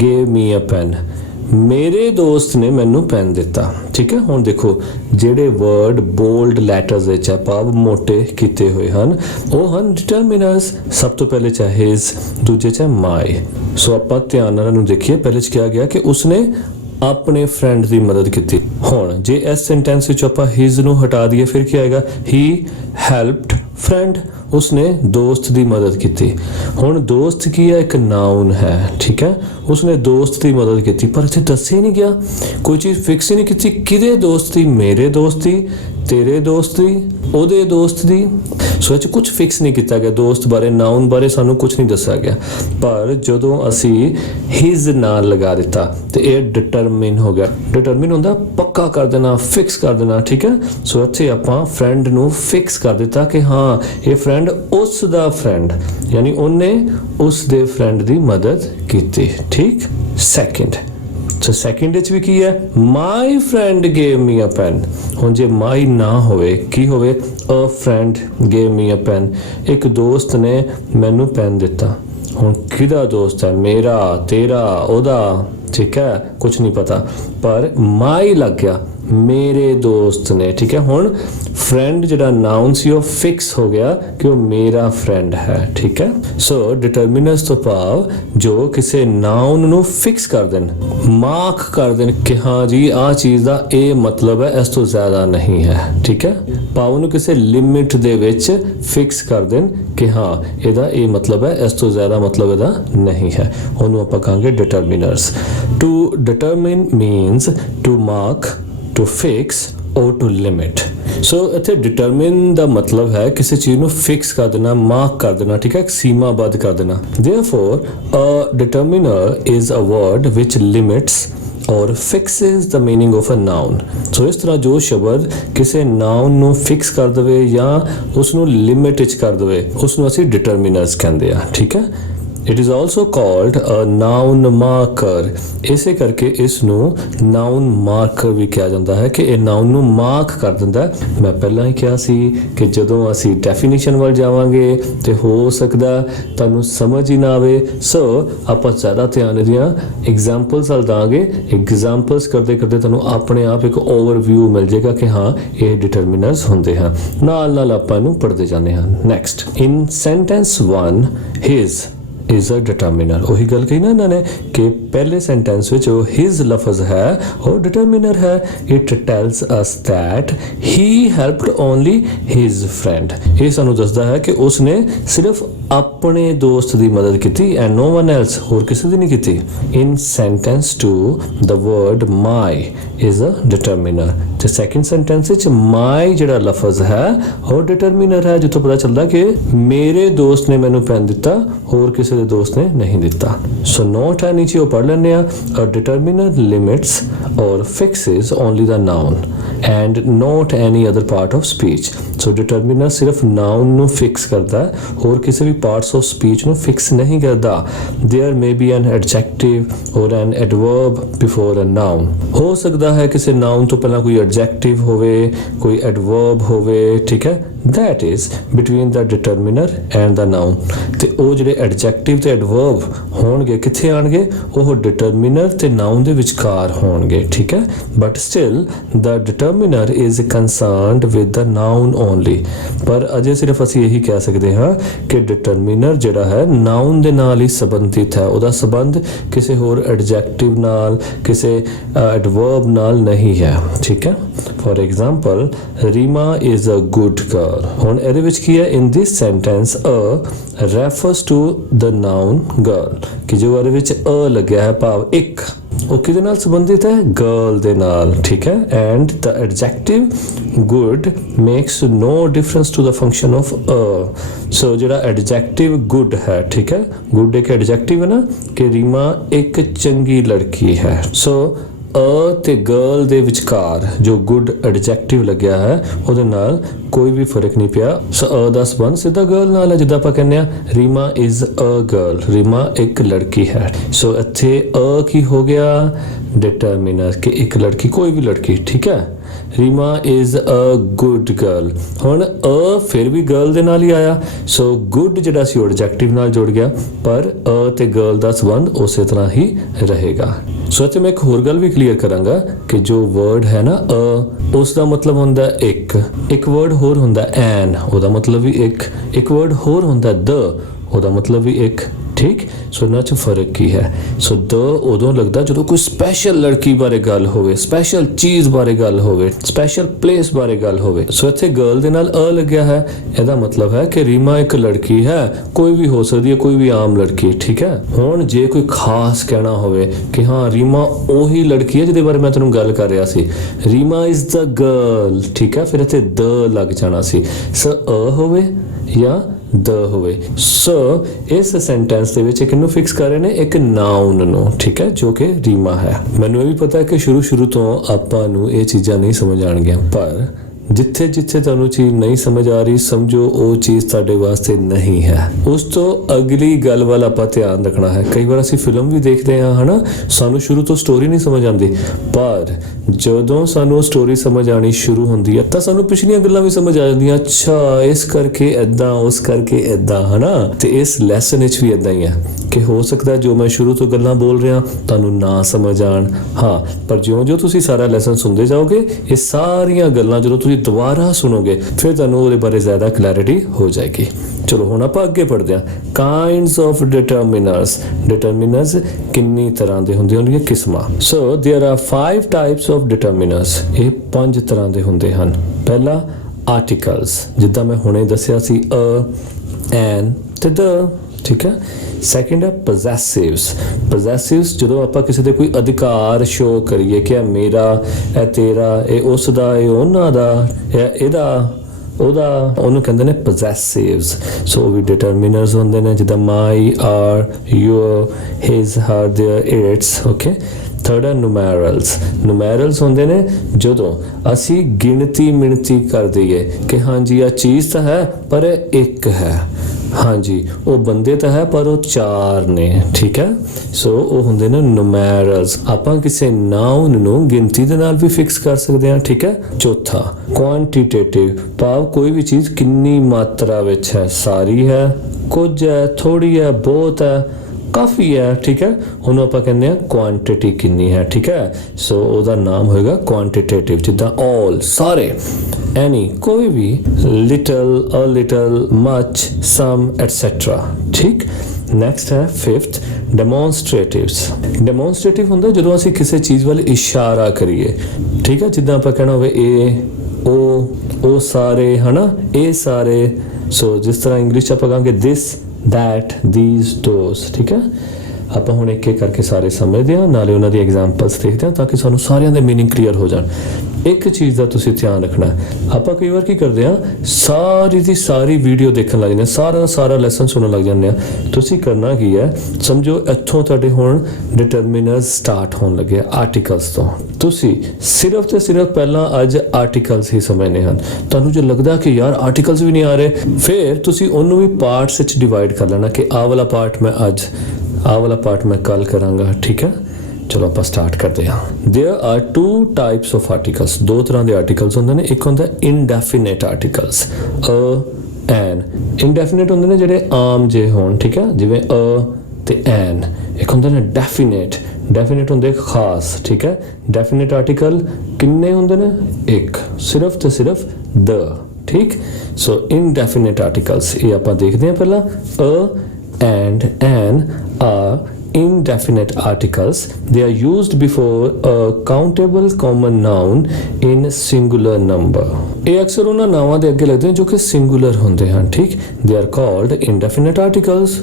gave me a pen. ਮੇਰੇ ਦੋਸਤ ਨੇ ਮੈਨੂੰ ਪੈਨ ਦਿੱਤਾ। ਠੀਕ ਹੈ, ਹੁਣ ਦੇਖੋ ਜਿਹੜੇ ਵਰਡ ਬੋਲਡ ਲੈਟਰਸ ਵਿੱਚ ਹੈ, ਭਾਵ ਮੋਟੇ ਕੀਤੇ ਹੋਏ ਹਨ, ਉਹ ਹਨ ਡਿਟਰਮੀਨਰਸ। ਸਭ ਤੋਂ ਪਹਿਲੇ ਚ ਹੈ ਹਿਜ਼, ਦੂਜੇ ਚ ਹੈ ਮਾਈ। ਸੋ ਆਪਾਂ ਧਿਆਨ ਨਾਲ ਇਹਨੂੰ ਦੇਖੀਏ। ਪਹਿਲੇ ਚ ਕਿਹਾ ਗਿਆ ਕਿ ਉਸਨੇ ਆਪਣੇ ਫਰੈਂਡ ਦੀ ਮਦਦ ਕੀਤੀ। ਹੁਣ ਜੇ ਇਸ ਸੈਂਟੈਂਸ ਵਿੱਚ ਆਪਾਂ ਹਿਜ਼ ਨੂੰ ਹਟਾ ਦਈਏ ਫਿਰ ਕੀ ਆਏਗਾ? ਹੀ ਹੈਲਪਡ ਫਰੈਂਡ। ਉਸਨੇ ਦੋਸਤ ਦੀ ਮਦਦ ਕੀਤੀ। ਹੁਣ ਦੋਸਤ ਕੀ ਹੈ? ਇੱਕ ਨਾਉਨ ਹੈ। ਠੀਕ ਹੈ, ਉਸਨੇ ਦੋਸਤ ਦੀ ਮਦਦ ਕੀਤੀ ਪਰ ਇੱਥੇ ਦੱਸੇ ਨਹੀਂ ਗਿਆ, ਕੋਈ ਚੀਜ਼ ਫਿਕਸ ਹੀ ਨਹੀਂ ਕੀਤੀ। ਕਿਹਦੇ ਦੋਸਤ ਦੀ? ਮੇਰੇ ਦੋਸਤ ਦੀ, ਤੇਰੇ ਦੋਸਤ ਦੀ, ਉਹਦੇ ਦੋਸਤ ਦੀ। ਸੋ ਇਹ 'ਚ ਕੁਝ ਫਿਕਸ ਨਹੀਂ ਕੀਤਾ ਗਿਆ। ਦੋਸਤ ਬਾਰੇ, ਨਾਉਨ ਬਾਰੇ ਸਾਨੂੰ ਕੁਝ ਨਹੀਂ ਦੱਸਿਆ ਗਿਆ। ਪਰ ਜਦੋਂ ਅਸੀਂ ਹਿਜ਼ ਨਾਲ ਲਗਾ ਦਿੱਤਾ ਤੇ ਇਹ ਡਿਟਰਮਿਨ ਹੋ ਗਿਆ। ਡਿਟਰਮਿਨ ਹੁੰਦਾ ਪੱਕਾ ਕਰ ਦੇਣਾ, ਫਿਕਸ ਕਰ ਦੇਣਾ। ਠੀਕ ਹੈ, ਸੋ ਇੱਥੇ ਆਪਾਂ ਫਰੈਂਡ ਨੂੰ ਫਿਕਸ ਕਰ ਦਿੱਤਾ ਕਿ ਹਾਂ ਇਹ ਫਰੈਂਡ ਉਸ ਦਾ ਫਰੈਂਡ, ਯਾਨੀ ਉਹਨੇ ਉਸ ਦੇ ਫਰੈਂਡ ਦੀ ਮਦਦ ਕੀਤੀ। ਠੀਕ। ਸੈਕਿੰਡ, ਸੋ ਸੈਕਿੰਡ ਵਿੱਚ ਵੀ ਕੀ ਹੈ? My friend gave me a pen. ਹੁਣ ਜੇ ਮਾਈ ਨਾ ਹੋਵੇ ਕੀ ਹੋਵੇ? A friend gave me a pen. ਇੱਕ ਦੋਸਤ ਨੇ ਮੈਨੂੰ ਪੈਨ ਦਿੱਤਾ। ਹੁਣ ਕਿਹਦਾ ਦੋਸਤ ਹੈ? ਮੇਰਾ, ਤੇਰਾ, ਉਹਦਾ। ਠੀਕ ਹੈ, ਕੁਝ ਨਹੀਂ ਪਤਾ ਪਰ ਮਾਈ ਲੱਗ ਗਿਆ, ਮੇਰੇ ਦੋਸਤ ਨੇ। ਠੀਕ ਹੈ, ਹੁਣ ਫਰੈਂਡ ਜਿਹੜਾ ਨਾਉਨ ਸੀ ਉਹ ਫਿਕਸ ਹੋ ਗਿਆ ਕਿ ਉਹ ਮੇਰਾ ਫਰੈਂਡ ਹੈ। ਠੀਕ ਹੈ, ਸੋ ਡਿਟਰਮੀਨਰਸ ਤੋਂ ਭਾਵ ਜੋ ਕਿਸੇ ਨਾਉਨ ਨੂੰ ਫਿਕਸ ਕਰ ਦੇਣ, ਮਾਰਕ ਕਰ ਦੇਣ ਕਿ ਹਾਂ ਜੀ ਆਹ ਚੀਜ਼ ਦਾ ਇਹ ਮਤਲਬ ਹੈ, ਇਸ ਤੋਂ ਜ਼ਿਆਦਾ ਨਹੀਂ ਹੈ। ਠੀਕ ਹੈ, ਭਾਵ ਨੂੰ ਕਿਸੇ ਲਿਮਿਟ ਦੇ ਵਿੱਚ ਫਿਕਸ ਕਰ ਦੇਣ ਕਿ ਹਾਂ ਇਹਦਾ ਇਹ ਮਤਲਬ ਹੈ, ਇਸ ਤੋਂ ਜ਼ਿਆਦਾ ਮਤਲਬ ਇਹਦਾ ਨਹੀਂ ਹੈ। ਉਹਨੂੰ ਆਪਾਂ ਕਹਾਂਗੇ determiners. To determine means to mark, to fix or to limit. So ਇੱਥੇ ਡਿਟਰਮਿਨ ਦਾ ਮਤਲਬ ਹੈ ਕਿਸੇ ਚੀਜ਼ ਨੂੰ ਫਿਕਸ ਕਰ ਦੇਣਾ, ਮਾਰਕ ਕਰ ਦੇਣਾ। ਠੀਕ ਹੈ, ਇੱਕ ਸੀਮਾਬੱਧ ਕਰ ਦੇਣਾ। Therefore, a determiner is a word which limits ਔਰ ਫਿਕਸਿਸ ਦ ਮੀਨਿੰਗ ਆਫ ਅ ਨਾਊਨ। ਸੋ ਇਸ ਤਰ੍ਹਾਂ ਜੋ ਸ਼ਬਦ ਕਿਸੇ ਨਾਊਨ ਨੂੰ ਫਿਕਸ ਕਰ ਦੇਵੇ ਜਾਂ ਉਸ ਨੂੰ ਲਿਮਿਟ ਵਿੱਚ ਕਰ ਦੇਵੇ ਉਸ ਨੂੰ ਅਸੀਂ ਡਿਟਰਮੀਨਰਸ ਕਹਿੰਦੇ ਆ। ਠੀਕ ਹੈ। It is also called a noun marker। ਇਸੇ ਕਰਕੇ ਇਸ ਨੂੰ noun marker ਵੀ ਕਿਹਾ ਜਾਂਦਾ ਹੈ ਕਿ ਇਹ noun ਨੂੰ ਮਾਰਕ ਕਰ ਦਿੰਦਾ ਹੈ। ਮੈਂ ਪਹਿਲਾਂ ਹੀ ਕਿਹਾ ਸੀ ਕਿ ਜਦੋਂ ਅਸੀਂ ਡੈਫੀਨੇਸ਼ਨ ਵੱਲ ਜਾਵਾਂਗੇ ਤੇ ਹੋ ਸਕਦਾ ਤੁਹਾਨੂੰ ਸਮਝ ਹੀ ਨਾ ਆਵੇ, ਸੋ ਆਪਾਂ ਜ਼ਿਆਦਾ ਧਿਆਨ ਇਹਦੀਆਂ ਐਗਜ਼ਾਮਪਲਸ ਵੱਲ ਦਾਂਗੇ। ਐਗਜ਼ਾਮਪਲਸ ਕਰਦੇ ਕਰਦੇ ਤੁਹਾਨੂੰ ਆਪਣੇ ਆਪ ਇੱਕ ਓਵਰਵਿਊ ਮਿਲ ਜਾਏਗਾ ਕਿ ਹਾਂ ਇਹ ਡਿਟਰਮੀਨਰਸ ਹੁੰਦੇ ਹਨ। ਨਾਲ ਨਾਲ ਆਪਾਂ ਇਹਨੂੰ ਪੜ੍ਹਦੇ ਜਾਂਦੇ ਹਾਂ। Next, in sentence 1 his is a determiner। ਉਹੀ ਗੱਲ ਕਹੀ ਨਾ ਇਹਨਾਂ ਨੇ ਕਿ ਪਹਿਲੇ ਸੈਂਟੈਂਸ ਵਿੱਚ ਉਹ his ਲਫ਼ਜ਼ ਹੈ ਉਹ determiner ਹੈ। it tells us that he helped only his friend। ਇਹ ਸਾਨੂੰ ਦੱਸਦਾ ਹੈ ਕਿ ਉਸਨੇ ਸਿਰਫ ਆਪਣੇ ਦੋਸਤ ਦੀ ਮਦਦ ਕੀਤੀ and no one else, ਹੋਰ ਕਿਸੇ ਦੀ ਨਹੀਂ ਕੀਤੀ। in sentence 2 the word my is a determiner। ਤੇ ਸੈਕਿੰਡ ਸੈਂਟੈਂਸ ਵਿੱਚ my ਜਿਹੜਾ ਲਫ਼ਜ਼ ਹੈ ਉਹ determiner ਹੈ, ਜਿੱਥੋਂ ਪਤਾ ਚੱਲਦਾ ਕਿ ਮੇਰੇ ਦੋਸਤ ਨੇ ਮੈਨੂੰ ਪੈਨ ਦਿੱਤਾ, ਹੋਰ ਕਿਸੇ ਦੇ ਦੋਸਤ ਨੇ ਨਹੀਂ ਦਿੱਤਾ। ਸੋ ਨੋਟ ਹੈ ਨੀਚੇ ਉਹ ਪੜ੍ਹ ਲੈਂਦੇ ਆ। ਅ determiner limits or fixes only the noun and not any other part of speech. So determiner ਸਿਰਫ ਨਾउन ਨੂੰ ਫਿਕਸ ਕਰਦਾ ਹੈ, ਹੋਰ ਕਿਸੇ ਵੀ ਪਾਰਟਸ ਆਫ ਸਪੀਚ ਨੂੰ ਫਿਕਸ ਨਹੀਂ ਕਰਦਾ। There may be an adjective or an adverb before a noun. ਹੋ ਸਕਦਾ ਹੈ ਕਿਸੇ ਨਾउन ਤੋਂ ਪਹਿਲਾਂ ਕੋਈ ਐਡਜੈਕਟਿਵ ਹੋਵੇ, ਕੋਈ ਐਡਵਰਬ ਹੋਵੇ। ਠੀਕ ਹੈ। that is between the determiner and the noun। ਤੇ ਉਹ ਜਿਹੜੇ ਐਡਜੈਕਟਿਵ ਤੇ ਐਡਵਰਬ ਹੋਣਗੇ ਕਿੱਥੇ ਆਣਗੇ? ਉਹ ਡਿਟਰਮੀਨਰ ਤੇ ਨਾउन ਦੇ ਵਿਚਕਾਰ ਹੋਣਗੇ। ਠੀਕ ਹੈ। But still the determiner is concerned with the noun only। ਪਰ ਅਜੇ ਸਿਰਫ ਅਸੀਂ ਇਹੀ ਕਹਿ ਸਕਦੇ ਹਾਂ ਕਿ ਡਿਟਰਮੀਨਰ ਜਿਹੜਾ ਹੈ ਨਾउन ਦੇ ਨਾਲ ਹੀ ਸੰਬੰਧਿਤ ਹੈ। ਉਹਦਾ ਸੰਬੰਧ ਕਿਸੇ ਹੋਰ ਐਡਜੈਕਟਿਵ ਨਾਲ, ਕਿਸੇ ਐਡਵਰਬ ਨਾਲ ਨਹੀਂ ਹੈ। ਠੀਕ ਹੈ। For example Reema is a good girl। ਹੁਣ ਇਹਦੇ ਵਿੱਚ ਕੀ ਹੈ? in this sentence a refers to the noun girl। ਕਿ ਜੋ ਇਹਦੇ ਵਿੱਚ a ਲੱਗਿਆ ਹੈ ਭਾਵ ਇੱਕ, ਉਹ ਕਿਹਦੇ ਨਾਲ ਸੰਬੰਧਿਤ ਹੈ? ਗਰਲ ਦੇ ਨਾਲ। ਠੀਕ ਹੈ। And the adjective good makes no difference to the function of a. So ਜਿਹੜਾ ਐਡਜੈਕਟਿਵ ਗੁੱਡ ਹੈ, ਠੀਕ ਹੈ, ਗੁੱਡ ਇੱਕ ਐਡਜੈਕਟਿਵ ਹੈ ਨਾ, ਕਿ ਰੀਮਾ ਇੱਕ ਚੰਗੀ ਲੜਕੀ ਹੈ। ਸੋ ਅ ਤੇ ਗਰਲ ਦੇ ਵਿਚਕਾਰ ਜੋ ਗੁੱਡ ਐਡਜੈਕਟਿਵ ਲੱਗਿਆ ਹੈ ਉਹਦੇ ਨਾਲ ਕੋਈ ਵੀ ਫਰਕ ਨਹੀਂ ਪਿਆ। ਸੋ ਅ ਦਾ ਸੰਬੰਧ ਸਿੱਧਾ ਗਰਲ ਨਾਲ ਹੈ। ਜਿੱਦਾਂ ਆਪਾਂ ਕਹਿੰਦੇ ਆ Reema is a girl, Reema ਇੱਕ ਲੜਕੀ ਹੈ। ਸੋ ਇੱਥੇ ਅ ਕੀ ਹੋ ਗਿਆ? ਡਿਟਰਮੀਨਰ, ਕਿ ਇੱਕ ਲੜਕੀ, ਕੋਈ ਵੀ ਲੜਕੀ। ਠੀਕ ਹੈ। Reema is a good girl. ਹੁਣ ਅ ਫਿਰ ਵੀ ਗਰਲ ਦੇ ਨਾਲ ਹੀ ਆਇਆ। ਸੋ ਗੁੱਡ ਜਿਹੜਾ ਸੀ ਉਹ ਐਡਜੈਕਟਿਵ ਨਾਲ ਜੁੜ ਗਿਆ, ਪਰ ਅ ਤੇ ਗਰਲ ਦਾ ਸੰਬੰਧ ਉਸੇ ਤਰ੍ਹਾਂ ਹੀ ਰਹੇਗਾ। ਸੋ ਇੱਥੇ ਮੈਂ ਇੱਕ ਹੋਰ ਗੱਲ ਵੀ ਕਲੀਅਰ ਕਰਾਂਗਾ ਕਿ ਜੋ ਵਰਡ ਹੈ ਨਾ ਅ, ਉਸ ਦਾ ਮਤਲਬ ਹੁੰਦਾ ਇੱਕ। ਇੱਕ ਵਰਡ ਹੋਰ ਹੁੰਦਾ ਐਨ, ਉਹਦਾ ਮਤਲਬ ਵੀ ਇੱਕ। ਇੱਕ ਵਰਡ ਹੋਰ ਹੁੰਦਾ ਦ, ਉਹਦਾ ਮਤਲਬ ਵੀ ਇੱਕ। ਠੀਕ। ਸੋ ਇਹਨਾਂ 'ਚ ਫਰਕ ਕੀ ਹੈ? ਸੋ ਦ ਉਦੋਂ ਲੱਗਦਾ ਜਦੋਂ ਕੋਈ ਸਪੈਸ਼ਲ ਲੜਕੀ ਬਾਰੇ ਗੱਲ ਹੋਵੇ, ਸਪੈਸ਼ਲ ਚੀਜ਼ ਬਾਰੇ ਗੱਲ ਹੋਵੇ, ਸਪੈਸ਼ਲ ਪਲੇਸ ਬਾਰੇ ਗੱਲ ਹੋਵੇ। ਸੋ ਇੱਥੇ ਗਰਲ ਦੇ ਨਾਲ ਅ ਲੱਗਿਆ ਹੈ, ਇਹਦਾ ਮਤਲਬ ਹੈ ਕਿ ਰੀਮਾ ਇੱਕ ਲੜਕੀ ਹੈ, ਕੋਈ ਵੀ ਹੋ ਸਕਦੀ ਹੈ, ਕੋਈ ਵੀ ਆਮ ਲੜਕੀ। ਠੀਕ ਹੈ। ਹੁਣ ਜੇ ਕੋਈ ਖਾਸ ਕਹਿਣਾ ਹੋਵੇ ਕਿ ਹਾਂ ਰੀਮਾ ਉਹੀ ਲੜਕੀ ਹੈ ਜਿਹਦੇ ਬਾਰੇ ਮੈਂ ਤੈਨੂੰ ਗੱਲ ਕਰ ਰਿਹਾ ਸੀ, ਰੀਮਾ ਇਜ਼ ਦ ਗਰਲ। ਠੀਕ ਹੈ। ਫਿਰ ਇੱਥੇ ਦ ਲੱਗ ਜਾਣਾ ਸੀ। ਸੋ ਅ ਹੋਵੇ ਜਾਂ ਦ ਹੋਵੇ। ਸੋ ਇਸ ਸੈਂਟੈਂਸ ਦੇ ਵਿੱਚ ਕਿਹਨੂੰ ਫਿਕਸ ਕਰ ਰਹੇ ਨੇ? ਇੱਕ ਨਾउन ਨੂੰ। ਠੀਕ ਹੈ। ਜੋ ਕਿ ਰੀਮਾ ਹੈ। ਮੈਨੂੰ ਇਹ ਵੀ ਪਤਾ ਹੈ ਕਿ ਸ਼ੁਰੂ ਤੋਂ ਆਪਾਂ ਨੂੰ ਇਹ ਚੀਜ਼ਾਂ ਨਹੀਂ ਸਮਝ ਆਣਗੀਆਂ, ਪਰ ਜਿੱਥੇ ਜਿੱਥੇ ਤੁਹਾਨੂੰ ਚੀਜ਼ ਨਹੀਂ ਸਮਝ ਆ ਰਹੀ, ਸਮਝੋ ਉਹ ਚੀਜ਼ ਤੁਹਾਡੇ ਵਾਸਤੇ ਨਹੀਂ ਹੈ। ਉਸ ਤੋਂ ਅਗਲੀ ਗੱਲ ਵੱਲ ਆਪਾਂ ਧਿਆਨ ਰੱਖਣਾ ਹੈ। ਕਈ ਵਾਰ ਅਸੀਂ ਫਿਲਮ ਵੀ ਦੇਖਦੇ ਹਾਂ, ਹਨਾ, ਸਾਨੂੰ ਸ਼ੁਰੂ ਤੋਂ ਸਟੋਰੀ ਨਹੀਂ ਸਮਝ ਆਉਂਦੀ, ਪਰ ਜਦੋਂ ਸਾਨੂੰ ਸਟੋਰੀ ਸਮਝ ਆਣੀ ਸ਼ੁਰੂ ਹੁੰਦੀ ਹੈ ਤਾਂ ਸਾਨੂੰ ਪਿਛਲੀਆਂ ਗੱਲਾਂ ਵੀ ਸਮਝ ਆ ਜਾਂਦੀਆਂ। ਅੱਛਾ, ਇਸ ਕਰਕੇ ਏਦਾਂ, ਉਸ ਕਰਕੇ ਏਦਾਂ, ਹਨਾ। ਤੇ ਇਸ ਲੈਸਨ ਵਿੱਚ ਵੀ ਏਦਾਂ ਹੀ ਹੈ ਕਿ ਹੋ ਸਕਦਾ ਜੋ ਮੈਂ ਸ਼ੁਰੂ ਤੋਂ ਗੱਲਾਂ ਬੋਲ ਰਿਹਾ ਤੁਹਾਨੂੰ ਨਾ ਸਮਝ ਆਣ, ਹਾਂ, ਪਰ ਜਿਉਂ ਤੁਸੀਂ ਸਾਰਾ ਲੈਸਨ ਸੁਣਦੇ ਜਾਓਗੇ ਇਹ ਸਾਰੀਆਂ ਗੱਲਾਂ ਜਦੋਂ ਤੁਸੀਂ ਦੁਬਾਰਾ ਸੁਣੋਗੇ ਫਿਰ ਤੁਹਾਨੂੰ ਉਹਦੇ ਬਾਰੇ ਜ਼ਿਆਦਾ ਕਲੈਰਿਟੀ ਹੋ ਜਾਏਗੀ। ਚਲੋ ਹੁਣ ਆਪਾਂ ਅੱਗੇ ਪੜ੍ਹਦੇ ਹਾਂ। Kinds of ਡਿਟਰਮੀਨਰਸ। ਡਿਟਰਮੀਨਰਸ ਕਿੰਨੀ ਤਰ੍ਹਾਂ ਦੇ ਹੁੰਦੇ ਹਨ, ਕਿਸਮਾਂ। So there are 5 types of determiners. ਇਹ 5 ਤਰ੍ਹਾਂ ਦੇ ਹੁੰਦੇ ਹਨ। ਪਹਿਲਾ ਆਰਟੀਕਲਸ, ਜਿੱਦਾਂ ਮੈਂ ਹੁਣੇ ਦੱਸਿਆ ਸੀ ਅ, ਐਨ ਤੇ ਦ। ਠੀਕ ਹੈ। ਸੈਕਿੰਡ ਹੈ ਪੋਜੈਸਿਵਸ। ਪੋਜੈਸਿਵਸ ਜਦੋਂ ਆਪਾਂ ਕਿਸੇ ਦੇ ਕੋਈ ਅਧਿਕਾਰ ਸ਼ੋ ਕਰੀਏ ਕਿ ਇਹ ਮੇਰਾ, ਇਹ ਤੇਰਾ, ਇਹ ਉਸ ਦਾ, ਇਹ ਉਹਨਾਂ ਦਾ, ਇਹ ਇਹਦਾ, ਉਹਦਾ, ਉਹਨੂੰ ਕਹਿੰਦੇ ਨੇ ਪੋਜੈਸਿਵਸ। ਸੋ ਵੀ ਡਿਟਰਮੀਨਰਸ ਹੁੰਦੇ ਨੇ, ਜਿੱਦਾਂ my, our, your, his, her, their, its. Okay. Third है numerals. numerals ਹੁੰਦੇ ਨੇ ਜਦੋਂ ਅਸੀਂ ਗਿਣਤੀ ਮਿਣਤੀ ਕਰ ਦਈਏ ਕਿ ਹਾਂਜੀ ਆ ਚੀਜ਼ ਤਾਂ ਹੈ ਪਰ ਇਹ ਇੱਕ ਹੈ, ਹਾਂਜੀ ਉਹ ਬੰਦੇ ਤਾਂ ਹੈ ਪਰ ਉਹ ਚਾਰ ਨੇ, ਠੀਕ ਹੈ। ਸੋ ਉਹ ਹੁੰਦੇ ਨੇ numerals। ਆਪਾਂ ਕਿਸੇ ਨਾਉਨ ਨੂੰ ਗਿਣਤੀ ਦੇ ਨਾਲ ਵੀ ਫਿਕਸ ਕਰ ਸਕਦੇ ਹਾਂ, ਠੀਕ ਹੈ। ਚੌਥਾ ਕੁਆਂਟੀਟੇਟਿਵ, ਭਾਵ ਕੋਈ ਵੀ ਚੀਜ਼ ਕਿੰਨੀ ਮਾਤਰਾ ਵਿੱਚ ਹੈ, ਸਾਰੀ ਹੈ, ਕੁਝ ਹੈ, ਥੋੜੀ ਹੈ, ਬਹੁਤ ਹੈ, ਕਾਫੀ ਹੈ, ਠੀਕ ਹੈ। ਉਹਨੂੰ ਆਪਾਂ ਕਹਿੰਦੇ ਆ ਕੁਆਂਟੀਟੀ ਕਿੰਨੀ ਹੈ, ਠੀਕ ਹੈ। ਸੋ ਉਹਦਾ ਨਾਮ ਹੋਏਗਾ ਕੁਆਂਟੀਟੇਟਿਵ। ਜਿੱਦਾਂ all ਸਾਰੇ, any ਕੋਈ ਵੀ, little, a little, much, some, etc, ਠੀਕ। ਨੈਕਸਟ ਹੈ ਫਿਫਥ ਡੈਮੋਨਸਟ੍ਰੇਟਿਵਸ। ਡੈਮੋਨਸਟ੍ਰੇਟਿਵ ਹੁੰਦਾ ਜਦੋਂ ਅਸੀਂ ਕਿਸੇ ਚੀਜ਼ ਵੱਲ ਇਸ਼ਾਰਾ ਕਰੀਏ, ਠੀਕ ਹੈ। ਜਿੱਦਾਂ ਆਪਾਂ ਕਹਿਣਾ ਹੋਵੇ ਇਹ, ਉਹ ਸਾਰੇ, ਹਨਾ, ਇਹ ਸਾਰੇ। ਸੋ ਜਿਸ ਤਰ੍ਹਾਂ ਇੰਗਲਿਸ਼ 'ਚ ਆਪਾਂ ਕਹਾਂਗੇ this, that, these, those, ਠੀਕ ਹੈ। ਆਪਾਂ ਹੁਣ ਇੱਕ ਇੱਕ ਕਰਕੇ ਸਾਰੇ ਸਮਝਦੇ ਹਾਂ, ਨਾਲੇ ਉਹਨਾਂ ਦੀ ਐਗਜ਼ਾਮਪਲਸ ਦੇਖਦੇ ਹਾਂ ਤਾਂ ਕਿ ਸਾਨੂੰ ਸਾਰਿਆਂ ਦੇ ਮੀਨਿੰਗ ਕਲੀਅਰ ਹੋ ਜਾਣ। ਇੱਕ ਚੀਜ਼ ਦਾ ਤੁਸੀਂ ਧਿਆਨ ਰੱਖਣਾ, ਆਪਾਂ ਕਈ ਵਾਰ ਕੀ ਕਰਦੇ ਹਾਂ, ਸਾਰੀ ਦੀ ਸਾਰੀ ਵੀਡੀਓ ਦੇਖਣ ਲੱਗ ਜਾਂਦੇ ਹਾਂ, ਸਾਰਾ ਲੈਸਨ ਸੁਣਨ ਲੱਗ ਜਾਂਦੇ ਹਾਂ। ਤੁਸੀਂ ਕਰਨਾ ਕੀ ਹੈ, ਸਮਝੋ ਇੱਥੋਂ ਤੁਹਾਡੇ ਹੁਣ ਡਿਟਰਮੀਨਰਸ ਸਟਾਰਟ ਹੋਣ ਲੱਗੇ ਆਰਟੀਕਲਸ ਤੋਂ। ਤੁਸੀਂ ਸਿਰਫ ਤੇ ਸਿਰਫ ਪਹਿਲਾਂ ਅੱਜ ਆਰਟੀਕਲਸ ਹੀ ਸਮਝਣੇ ਹਨ। ਤੁਹਾਨੂੰ ਜੇ ਲੱਗਦਾ ਕਿ ਯਾਰ ਆਰਟੀਕਲਸ ਵੀ ਨਹੀਂ ਆ ਰਹੇ, ਫਿਰ ਤੁਸੀਂ ਉਹਨੂੰ ਵੀ ਪਾਰਟਸ ਵਿੱਚ ਡਿਵਾਈਡ ਕਰ ਲੈਣਾ ਕਿ ਆਹ ਵਾਲਾ ਪਾਰਟ ਮੈਂ ਅੱਜ, ਆਹ ਵਾਲਾ ਪਾਰਟ ਮੈਂ ਕੱਲ ਕਰਾਂਗਾ, ਠੀਕ ਹੈ। ਚਲੋ ਆਪਾਂ ਸਟਾਰਟ ਕਰਦੇ ਹਾਂ। There are two types of articles. ਦੋ ਤਰ੍ਹਾਂ ਦੇ ਆਰਟੀਕਲਸ ਹੁੰਦੇ ਨੇ। ਇੱਕ ਹੁੰਦਾ ਇਨਡੈਫੀਨਿਟ ਆਰਟੀਕਲਸ, ਐਨ। ਇਨਡੈਫੀਨਿਟ ਹੁੰਦੇ ਨੇ ਜਿਹੜੇ ਆਮ ਜੇ ਹੋਣ, ਠੀਕ ਹੈ, ਜਿਵੇਂ ਤੇ ਐਨ। ਇੱਕ ਹੁੰਦੇ ਨੇ ਡੈਫੀਨਿਟ। ਡੈਫੀਨਿਟ ਹੁੰਦੇ ਖਾਸ, ਠੀਕ ਹੈ। ਡੈਫੀਨਿਟ ਆਰਟੀਕਲ ਕਿੰਨੇ ਹੁੰਦੇ ਨੇ? ਇੱਕ, ਸਿਰਫ ਤੇ ਸਿਰਫ ਦ, ਠੀਕ। ਸੋ ਇਨਡੈਫੀਨਿਟ ਆਰਟੀਕਲਸ ਇਹ ਆਪਾਂ ਦੇਖਦੇ ਹਾਂ ਪਹਿਲਾਂ। and an are indefinite articles. They are used before a countable common noun in singular number. ਇਹ ਅਕਸਰ ਉਹਨਾਂ ਨਾਵਾਂ ਦੇ ਅੱਗੇ ਲੱਗਦੇ ਨੇ ਜੋ ਕਿ ਸਿੰਗੂਲਰ ਹੁੰਦੇ ਹਨ, ਠੀਕ। They are called indefinite articles.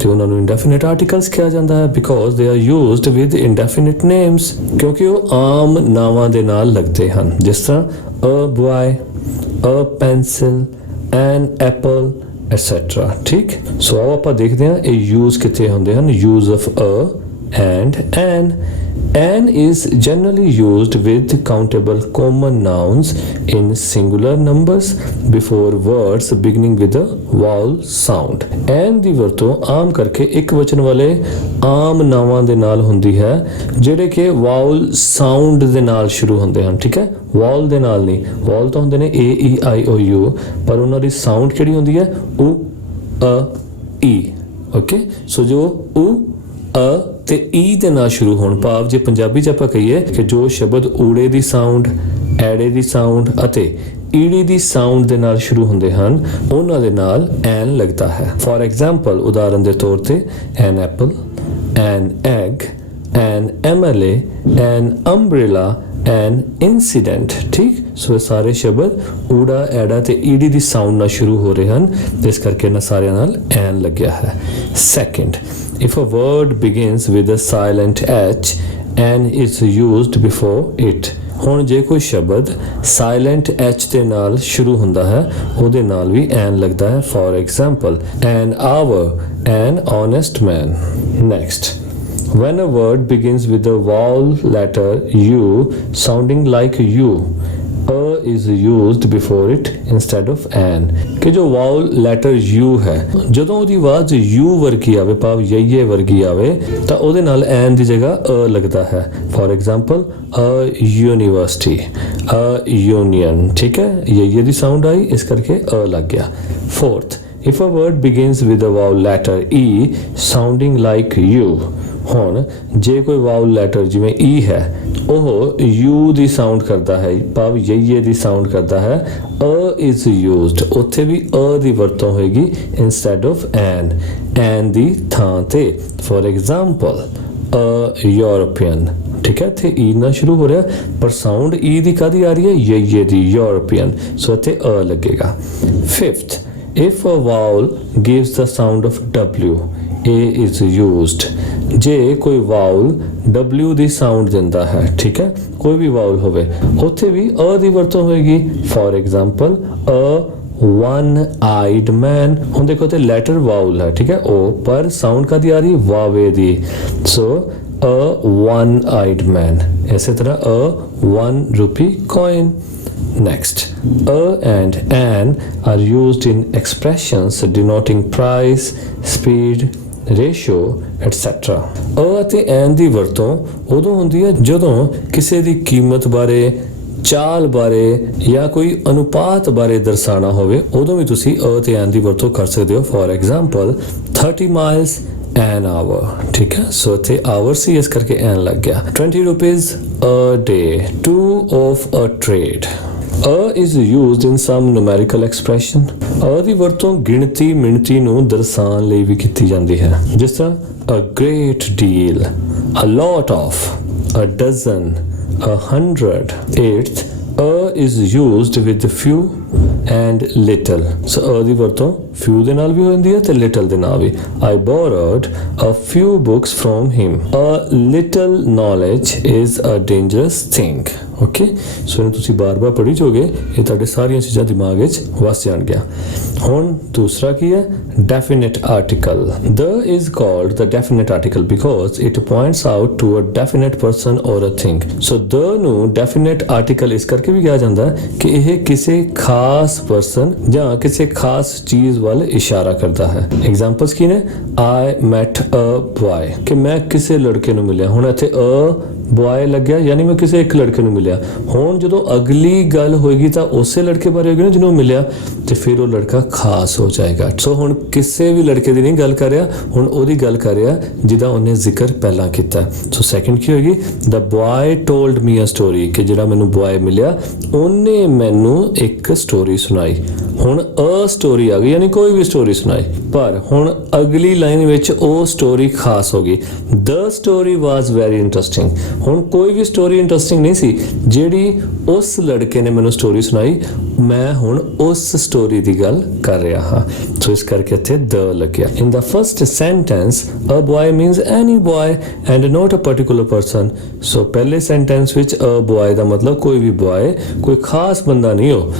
ਤੇ ਉਹਨਾਂ ਨੂੰ indefinite articles ਕਿਹਾ ਜਾਂਦਾ ਹੈ because they are used with indefinite names, ਕਿਉਂਕਿ ਉਹ ਆਮ ਨਾਵਾਂ ਦੇ ਨਾਲ ਲੱਗਦੇ ਹਨ, ਜਿਸ ਤਰ੍ਹਾਂ a boy, a pencil, an apple, etc, ਠੀਕ। ਸੋ ਆਓ ਆਪਾਂ ਦੇਖਦੇ ਹਾਂ ਇਹ ਯੂਜ਼ ਕਿੱਥੇ ਹੁੰਦੇ ਹਨ। Use of a and an. An is generally used with countable common nouns in singular numbers before words beginning with a vowel sound. An ਦੀ ਵਰਤੋਂ ਆਮ ਕਰਕੇ ਇੱਕ ਵਚਨ ਵਾਲੇ ਆਮ ਨਾਵਾਂ ਦੇ ਨਾਲ ਹੁੰਦੀ ਹੈ ਜਿਹੜੇ ਕਿ ਵਾਵਲ ਸਾਊਂਡ ਦੇ ਨਾਲ ਸ਼ੁਰੂ ਹੁੰਦੇ ਹਨ, ਠੀਕ ਹੈ। ਵਾਵਲ ਦੇ ਨਾਲ ਨਹੀਂ। ਵਾਵਲ ਤਾਂ ਹੁੰਦੇ ਨੇ A, E, I, O, U, ਪਰ ਉਹਨਾਂ ਦੀ ਸਾਊਂਡ ਕਿਹੜੀ ਹੁੰਦੀ ਹੈ? U, A, E, okay. So ਜੋ U, A ਤੇ ਈ ਦੇ ਨਾਲ ਸ਼ੁਰੂ ਹੋਣ, ਭਾਵ ਜੇ ਪੰਜਾਬੀ 'ਚ ਆਪਾਂ ਕਹੀਏ ਕਿ ਜੋ ਸ਼ਬਦ ਊੜੇ ਦੀ ਸਾਊਂਡ, ਐੜੇ ਦੀ ਸਾਊਂਡ ਅਤੇ ਈੜੀ ਦੀ ਸਾਊਂਡ ਦੇ ਨਾਲ ਸ਼ੁਰੂ ਹੁੰਦੇ ਹਨ, ਉਹਨਾਂ ਦੇ ਨਾਲ ਐਨ ਲੱਗਦਾ ਹੈ। ਫॉर ਐਗਜ਼ਾਮਪਲ, ਉਦਾਹਰਨ ਦੇ ਤੌਰ ਤੇ an apple, N egg, N MLA, N umbrella, N incident, ਠੀਕ। ਸੋ ਇਹ ਸਾਰੇ ਸ਼ਬਦ ਊੜਾ, ਐੜਾ ਤੇ ਈੜੀ ਦੀ ਸਾਊਂਡ ਨਾਲ ਸ਼ੁਰੂ ਹੋ ਰਹੇ ਹਨ, ਇਸ ਕਰਕੇ ਇਹਨਾਂ ਸਾਰਿਆਂ ਨਾਲ ਐਨ ਲੱਗਿਆ ਹੈ। Second, if a word begins with a silent H, N is used before it. ਹੁਣ ਜੇ ਕੋਈ ਸ਼ਬਦ ਸਾਇਲੈਂਟ H ਦੇ ਨਾਲ ਸ਼ੁਰੂ ਹੁੰਦਾ ਹੈ, ਉਹਦੇ ਨਾਲ ਵੀ ਐਨ ਲੱਗਦਾ ਹੈ। For example, an hour, an honest man. Next, when a word begins with the vowel letter U sounding like U, a is used before it instead of an. ਕਿ ਜੋ ਵਾਵਲ ਲੈਟਰ U ਹੈ, ਜਦੋਂ ਉਹਦੀ ਆਵਾਜ਼ U ਵਰਗੀ ਆਵੇ, ਭਾਵ ਯਈਏ ਵਰਗੀ ਆਵੇ, ਤਾਂ ਉਹਦੇ ਨਾਲ ਐਨ ਦੀ ਜਗ੍ਹਾ ਅ ਲੱਗਦਾ ਹੈ। For example, a university, a union, ਠੀਕ ਹੈ। ਯਈਏ ਦੀ ਸਾਊਂਡ ਆਈ, ਇਸ ਕਰਕੇ ਅ ਲੱਗ ਗਿਆ। Fourth, if a word begins with the vowel letter E sounding like U. ਹੁਣ ਜੇ ਕੋਈ ਵਾਵਲ ਲੈਟਰ ਜਿਵੇਂ E ਹੈ, ਉਹ U ਦੀ ਸਾਊਂਡ ਕਰਦਾ ਹੈ, ਭਾਵ ਯਈਏ ਦੀ ਸਾਊਂਡ ਕਰਦਾ ਹੈ, a is used, ਉੱਥੇ ਵੀ a ਦੀ ਵਰਤੋਂ ਹੋਏਗੀ instead of an, an ਦੀ ਥਾਂ ਤੇ। ਫॉर ਐਗਜ਼ਾਮਪਲ, a European, ਠੀਕ ਹੈ। ਇੱਥੇ E ਨਾਲ ਸ਼ੁਰੂ ਹੋ ਰਿਹਾ, ਪਰ ਸਾਊਂਡ E ਦੀ ਕਾਹਦੀ ਆ ਰਹੀ ਹੈ? ਯਈਏ ਦੀ, European, ਸੋ ਇੱਥੇ a ਲੱਗੇਗਾ। Fifth, if a vowel gives the sound of W, A is used. ਜੇ ਕੋਈ ਵਾਵਲ W ਦੀ ਸਾਊਂਡ ਦਿੰਦਾ ਹੈ, ਠੀਕ ਹੈ, ਕੋਈ ਵੀ ਵਾਵਲ ਹੋਵੇ, ਉੱਥੇ ਵੀ ਅ ਦੀ ਵਰਤੋਂ ਹੋਏਗੀ। For example, a one-eyed man। ਹੁਣ ਦੇਖੋ ਤੇ ਲੈਟਰ ਵਾਵਲ ਹੈ, ਠੀਕ ਹੈ, ਉਹ, ਪਰ ਸਾਊਂਡ ਕਾਹਦੀ ਆ ਰਹੀ? ਵਾਵੇ ਦੀ। ਸੋ a one-eyed man, इसी तरह a 1 rupee coin. Next, a and an are used in expressions denoting price, speed, ratio, etc. a ਅਤੇ an ਦੀ ਵਰਤੋਂ ਉਦੋਂ ਹੁੰਦੀ ਹੈ ਜਦੋਂ ਕਿਸੇ ਦੀ ਕੀਮਤ ਬਾਰੇ, ਚਾਲ ਬਾਰੇ ਜਾਂ ਕੋਈ ਅਨੁਪਾਤ ਬਾਰੇ ਦਰਸਾਉਣਾ ਹੋਵੇ, ਉਦੋਂ ਵੀ ਤੁਸੀਂ a ਤੇ an ਦੀ ਵਰਤੋਂ ਕਰ ਸਕਦੇ ਹੋ. For example 30 miles an hour, ठीक है. सो इतने आवर सी इस करके एन लग गया. 20 rupees a day, 2 of a trade. A is used in some numerical expression. A ਦੀ ਵਰਤੋਂ ਗਿਣਤੀ ਮਿਣਤੀ ਨੂੰ ਦਰਸਾਉਣ ਲਈ ਵੀ ਕੀਤੀ ਜਾਂਦੀ ਹੈ, ਜਿਸ ਤਰ੍ਹਾਂ a great deal, a lot of, a dozen, 100. 8th, a is used with few and little. So a ਦੀ ਵਰਤੋਂ few ਦੇ ਨਾਲ ਵੀ ਹੋ ਜਾਂਦੀ ਹੈ ਤੇ little ਦੇ ਨਾਲ ਵੀ. I borrowed a few books from him. A little knowledge is a dangerous thing. Okay, so ਇਹਨੂੰ ਤੁਸੀਂ ਬਾਰ-ਬਾਰ ਪੜ੍ਹੀ ਜਾਓਗੇ, ਇਹ ਤੁਹਾਡੇ ਸਾਰੀਆਂ ਚੀਜ਼ਾਂ ਦਿਮਾਗ ਵਿੱਚ ਵਸ ਜਾਣਗੀਆਂ. ਹੁਣ ਦੂਸਰਾ ਕੀ ਹੈ? Definite article. The is called the definite article because it points out to a definite person or a thing. So the ਨੂੰ definite article ਇਸ ਕਰਕੇ ਵੀ ਕਿਹਾ ਜਾਂਦਾ ਹੈ ਕਿ ਇਹ ਕਿਸੇ ਖਾਸ ਪਰਸਨ ਜਾਂ ਕਿਸੇ ਖਾਸ ਚੀਜ਼ ਵੱਲ ਇਸ਼ਾਰਾ ਕਰਦਾ ਹੈ. ਐਗਜ਼ਾਮਪਲਸ ਕੀ ਨੇ? I met a boy, ਕਿ ਮੈਂ ਕਿਸੇ ਲੜਕੇ ਨੂੰ ਮਿਲਿਆ. ਹੁਣ ਇੱਥੇ a ਬॉय ਲੱਗਿਆ, ਯਾਨੀ ਮੈਂ ਕਿਸੇ ਇੱਕ ਲੜਕੇ ਨੂੰ ਮਿਲਿਆ. ਹੁਣ ਜਦੋਂ ਅਗਲੀ ਗੱਲ ਹੋਏਗੀ ਤਾਂ ਉਸੇ ਲੜਕੇ ਬਾਰੇ ਹੋਏਗੀ ਨਾ ਜਿਹਨੂੰ ਮਿਲਿਆ, ਤੇ ਫਿਰ ਉਹ ਲੜਕਾ ਖਾਸ ਹੋ ਜਾਏਗਾ. ਸੋ ਹੁਣ ਕਿਸੇ ਵੀ ਲੜਕੇ ਦੀ ਨਹੀਂ ਗੱਲ ਕਰ ਰਿਹਾ, ਹੁਣ ਉਹਦੀ ਗੱਲ ਕਰ ਰਿਹਾ ਜਿਹਦਾ ਉਹਨੇ ਜ਼ਿਕਰ ਪਹਿਲਾਂ ਕੀਤਾ. ਸੋ ਸੈਕਿੰਡ ਕੀ ਹੋਏਗੀ? ਦ ਬॉय ਟੋਲਡ ਮੀ ਅ ਸਟੋਰੀ, ਕਿ ਜਿਹੜਾ ਮੈਨੂੰ ਬॉय ਮਿਲਿਆ ਉਹਨੇ ਮੈਨੂੰ ਇੱਕ ਸਟੋਰੀ ਸੁਣਾਈ. ਹੁਣ ਅ ਸਟੋਰੀ ਆ ਗਈ, ਯਾਨੀ ਕੋਈ ਵੀ ਸਟੋਰੀ ਸੁਣਾਈ, ਪਰ ਹੁਣ ਅਗਲੀ ਲਾਈਨ ਵਿੱਚ ਉਹ ਸਟੋਰੀ ਖਾਸ ਹੋ ਗਈ. The story was very interesting. ਹੁਣ ਕੋਈ ਵੀ ਸਟੋਰੀ ਇੰਟਰਸਟਿੰਗ ਨਹੀਂ ਸੀ, ਜਿਹੜੀ ਉਸ ਲੜਕੇ ਨੇ ਮੈਨੂੰ ਸਟੋਰੀ ਸੁਣਾਈ, ਮੈਂ ਹੁਣ ਉਸ ਸਟੋਰੀ ਦੀ ਗੱਲ ਕਰ ਰਿਹਾ ਹਾਂ. ਸੋ ਇਸ ਕਰਕੇ ਇੱਥੇ ਦ ਲੱਗਿਆ. In the first sentence a boy means any boy and not a particular person. So ਪਹਿਲੇ ਸੈਂਟੈਂਸ ਵਿੱਚ ਅ ਬॉय ਦਾ ਮਤਲਬ ਕੋਈ ਵੀ ਬॉय, ਕੋਈ ਖਾਸ ਬੰਦਾ ਨਹੀਂ ਹੋ.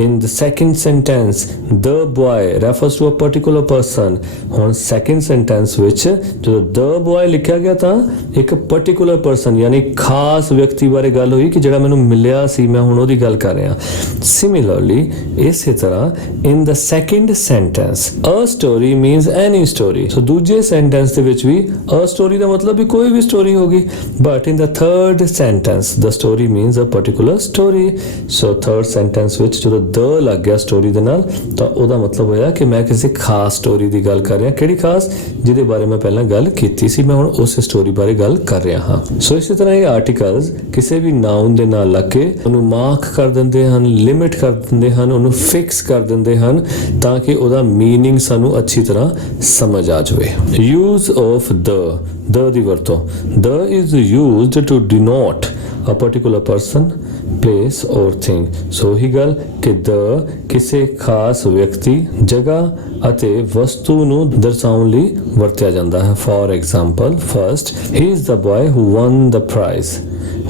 In the second sentence, the boy refers to a particular person. ਹੁਣ second sentence ਵਿੱਚ ਜਦੋਂ the boy ਲਿਖਿਆ ਗਿਆ ਤਾਂ ਇੱਕ particular person ਯਾਨੀ ਖਾਸ ਵਿਅਕਤੀ ਬਾਰੇ ਗੱਲ ਹੋਈ ਕਿ ਜਿਹੜਾ ਮੈਨੂੰ ਮਿਲਿਆ ਸੀ, ਮੈਂ ਹੁਣ ਉਹਦੀ ਗੱਲ ਕਰ ਰਿਹਾ. Similarly, ਇਸੇ ਤਰ੍ਹਾਂ in the second sentence, a story means any story. So ਦੂਜੇ sentence ਦੇ ਵਿੱਚ ਵੀ a story ਦਾ ਮਤਲਬ ਵੀ ਕੋਈ ਵੀ story ਹੋਗੀ. But in the third sentence, the story means a particular story. So third sentence ਵਿੱਚ ਜਦੋਂ ਦ ਲੱਗ ਗਿਆ ਸਟੋਰੀ ਦੇ ਨਾਲ ਤਾਂ ਉਹਦਾ ਮਤਲਬ ਹੋਇਆ ਕਿ ਮੈਂ ਕਿਸੇ ਖਾਸ ਸਟੋਰੀ ਦੀ ਗੱਲ ਕਰ ਰਿਹਾ. ਕਿਹੜੀ ਖਾਸ? ਜਿਹਦੇ ਬਾਰੇ ਮੈਂ ਪਹਿਲਾਂ ਗੱਲ ਕੀਤੀ ਸੀ, ਮੈਂ ਹੁਣ ਉਸ ਸਟੋਰੀ ਬਾਰੇ ਗੱਲ ਕਰ ਰਿਹਾ ਹਾਂ. ਸੋ ਇਸੇ ਤਰ੍ਹਾਂ ਇਹ ਆਰਟੀਕਲਸ ਕਿਸੇ ਵੀ ਨਾਉਨ ਦੇ ਨਾਲ ਲੱਗ ਕੇ ਉਹਨੂੰ ਮਾਰਕ ਕਰ ਦਿੰਦੇ ਹਨ, ਲਿਮਿਟ ਕਰ ਦਿੰਦੇ ਹਨ, ਉਹਨੂੰ ਫਿਕਸ ਕਰ ਦਿੰਦੇ ਹਨ ਤਾਂ ਕਿ ਉਹਦਾ ਮੀਨਿੰਗ ਸਾਨੂੰ ਅੱਛੀ ਤਰ੍ਹਾਂ ਸਮਝ ਆ ਜਾਵੇ. ਯੂਜ਼ ਆਫ ਦ ਦੀ ਵਰਤੋਂ. The is used to denote a particular person, place or thing. So ਹੀ ਗੱਲ ਕਿ ਦ ਕਿਸੇ ਖਾਸ ਵਿਅਕਤੀ, ਜਗ੍ਹਾ ਅਤੇ ਵਸਤੂ ਨੂੰ ਦਰਸਾਉਣ ਲਈ ਵਰਤਿਆ ਜਾਂਦਾ ਹੈ. For example first, he is the boy who won the prize.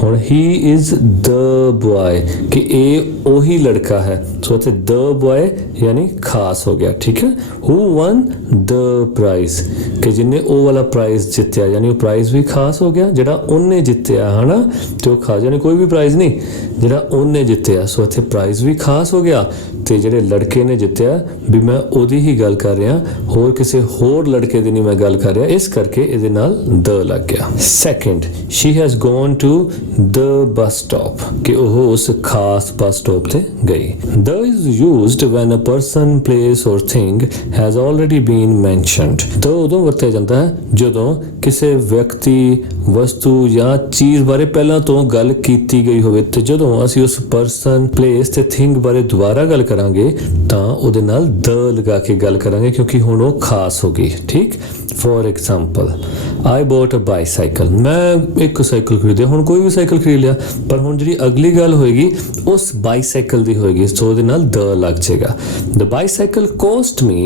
ਹੁਣ he is the boy ਕਿ ਇਹ ਉਹੀ ਲੜਕਾ ਹੈ. ਸੋ ਇੱਥੇ the boy ਯਾਨੀ ਖਾਸ ਹੋ ਗਿਆ. ਠੀਕ ਹੈ. who won the prize ਕਿ ਜਿਹਨੇ ਉਹ ਵਾਲਾ ਪ੍ਰਾਈਜ਼ ਜਿੱਤਿਆ, ਯਾਨੀ ਉਹ ਪ੍ਰਾਈਜ਼ ਵੀ ਖਾਸ ਹੋ ਗਿਆ. ਜਿਹੜਾ ਉਹਨੇ ਜਿੱਤਿਆ ਹੈ ਨਾ, ਤੇ ਉਹ ਖਾਸ ਯਾਨੀ ਕੋਈ ਵੀ ਪ੍ਰਾਈਜ਼ ਨਹੀਂ, ਜਿਹੜਾ ਉਹਨੇ ਜਿੱਤਿਆ. ਸੋ ਇੱਥੇ ਪ੍ਰਾਈਜ਼ ਵੀ ਖਾਸ ਹੋ ਗਿਆ ਤੇ ਜਿਹੜੇ ਲੜਕੇ ਨੇ ਜਿੱਤਿਆ ਵੀ ਮੈਂ ਉਹਦੀ ਹੀ ਗੱਲ ਕਰ ਰਿਹਾ, ਹੋਰ ਕਿਸੇ ਹੋਰ ਲੜਕੇ ਦੀ ਨਹੀਂ ਮੈਂ ਗੱਲ ਕਰ ਰਿਹਾ, ਇਸ ਕਰਕੇ ਇਹਦੇ ਨਾਲ ਦ ਲੱਗ ਗਿਆ. Second, she has gone to the bus stop ਕਿ ਉਹ ਉਸ ਖਾਸ ਬੱਸ ਸਟਾਪ ਤੇ ਗਈ. the is used when a person, place or thing has already been mentioned. the ਉਦੋਂ ਵਰਤਿਆ ਜਾਂਦਾ ਹੈ ਜਦੋਂ ਕਿਸੇ ਵਿਅਕਤੀ, ਵਸਤੂ ਜਾਂ ਚੀਜ਼ ਬਾਰੇ ਪਹਿਲਾਂ ਤੋਂ ਗੱਲ ਕੀਤੀ ਗਈ ਹੋਵੇ, ਤੇ ਜਦੋਂ ਅਸੀਂ ਉਸ ਪਰਸਨ, ਪਲੇਸ ਤੇ ਥਿੰਗ ਬਾਰੇ ਦੁਬਾਰਾ ਗੱਲ ਕਰਾਂਗੇ ਤਾਂ ਉਹਦੇ ਨਾਲ ਦ ਲਗਾ ਕੇ ਗੱਲ ਕਰਾਂਗੇ ਕਿਉਂਕਿ ਹੁਣ ਉਹ ਖਾਸ ਹੋ ਗਈ. ਠੀਕ. For example, I bought a bicycle. ਮੈਂ ਇੱਕ ਸਾਈਕਲ ਖਰੀਦਿਆ. ਹੁਣ ਕੋਈ ਵੀ ਸਾਈਕਲ ਖਰੀਦ ਲਿਆ, ਪਰ ਹੁਣ ਜਿਹੜੀ ਅਗਲੀ ਗੱਲ ਹੋਏਗੀ ਉਸ ਬਾਈਸਾਈਕਲ ਦੀ ਹੋਏਗੀ, ਸੋ ਉਹਦੇ ਨਾਲ ਦ ਲੱਗ ਜਾਏਗਾ. The bicycle cost me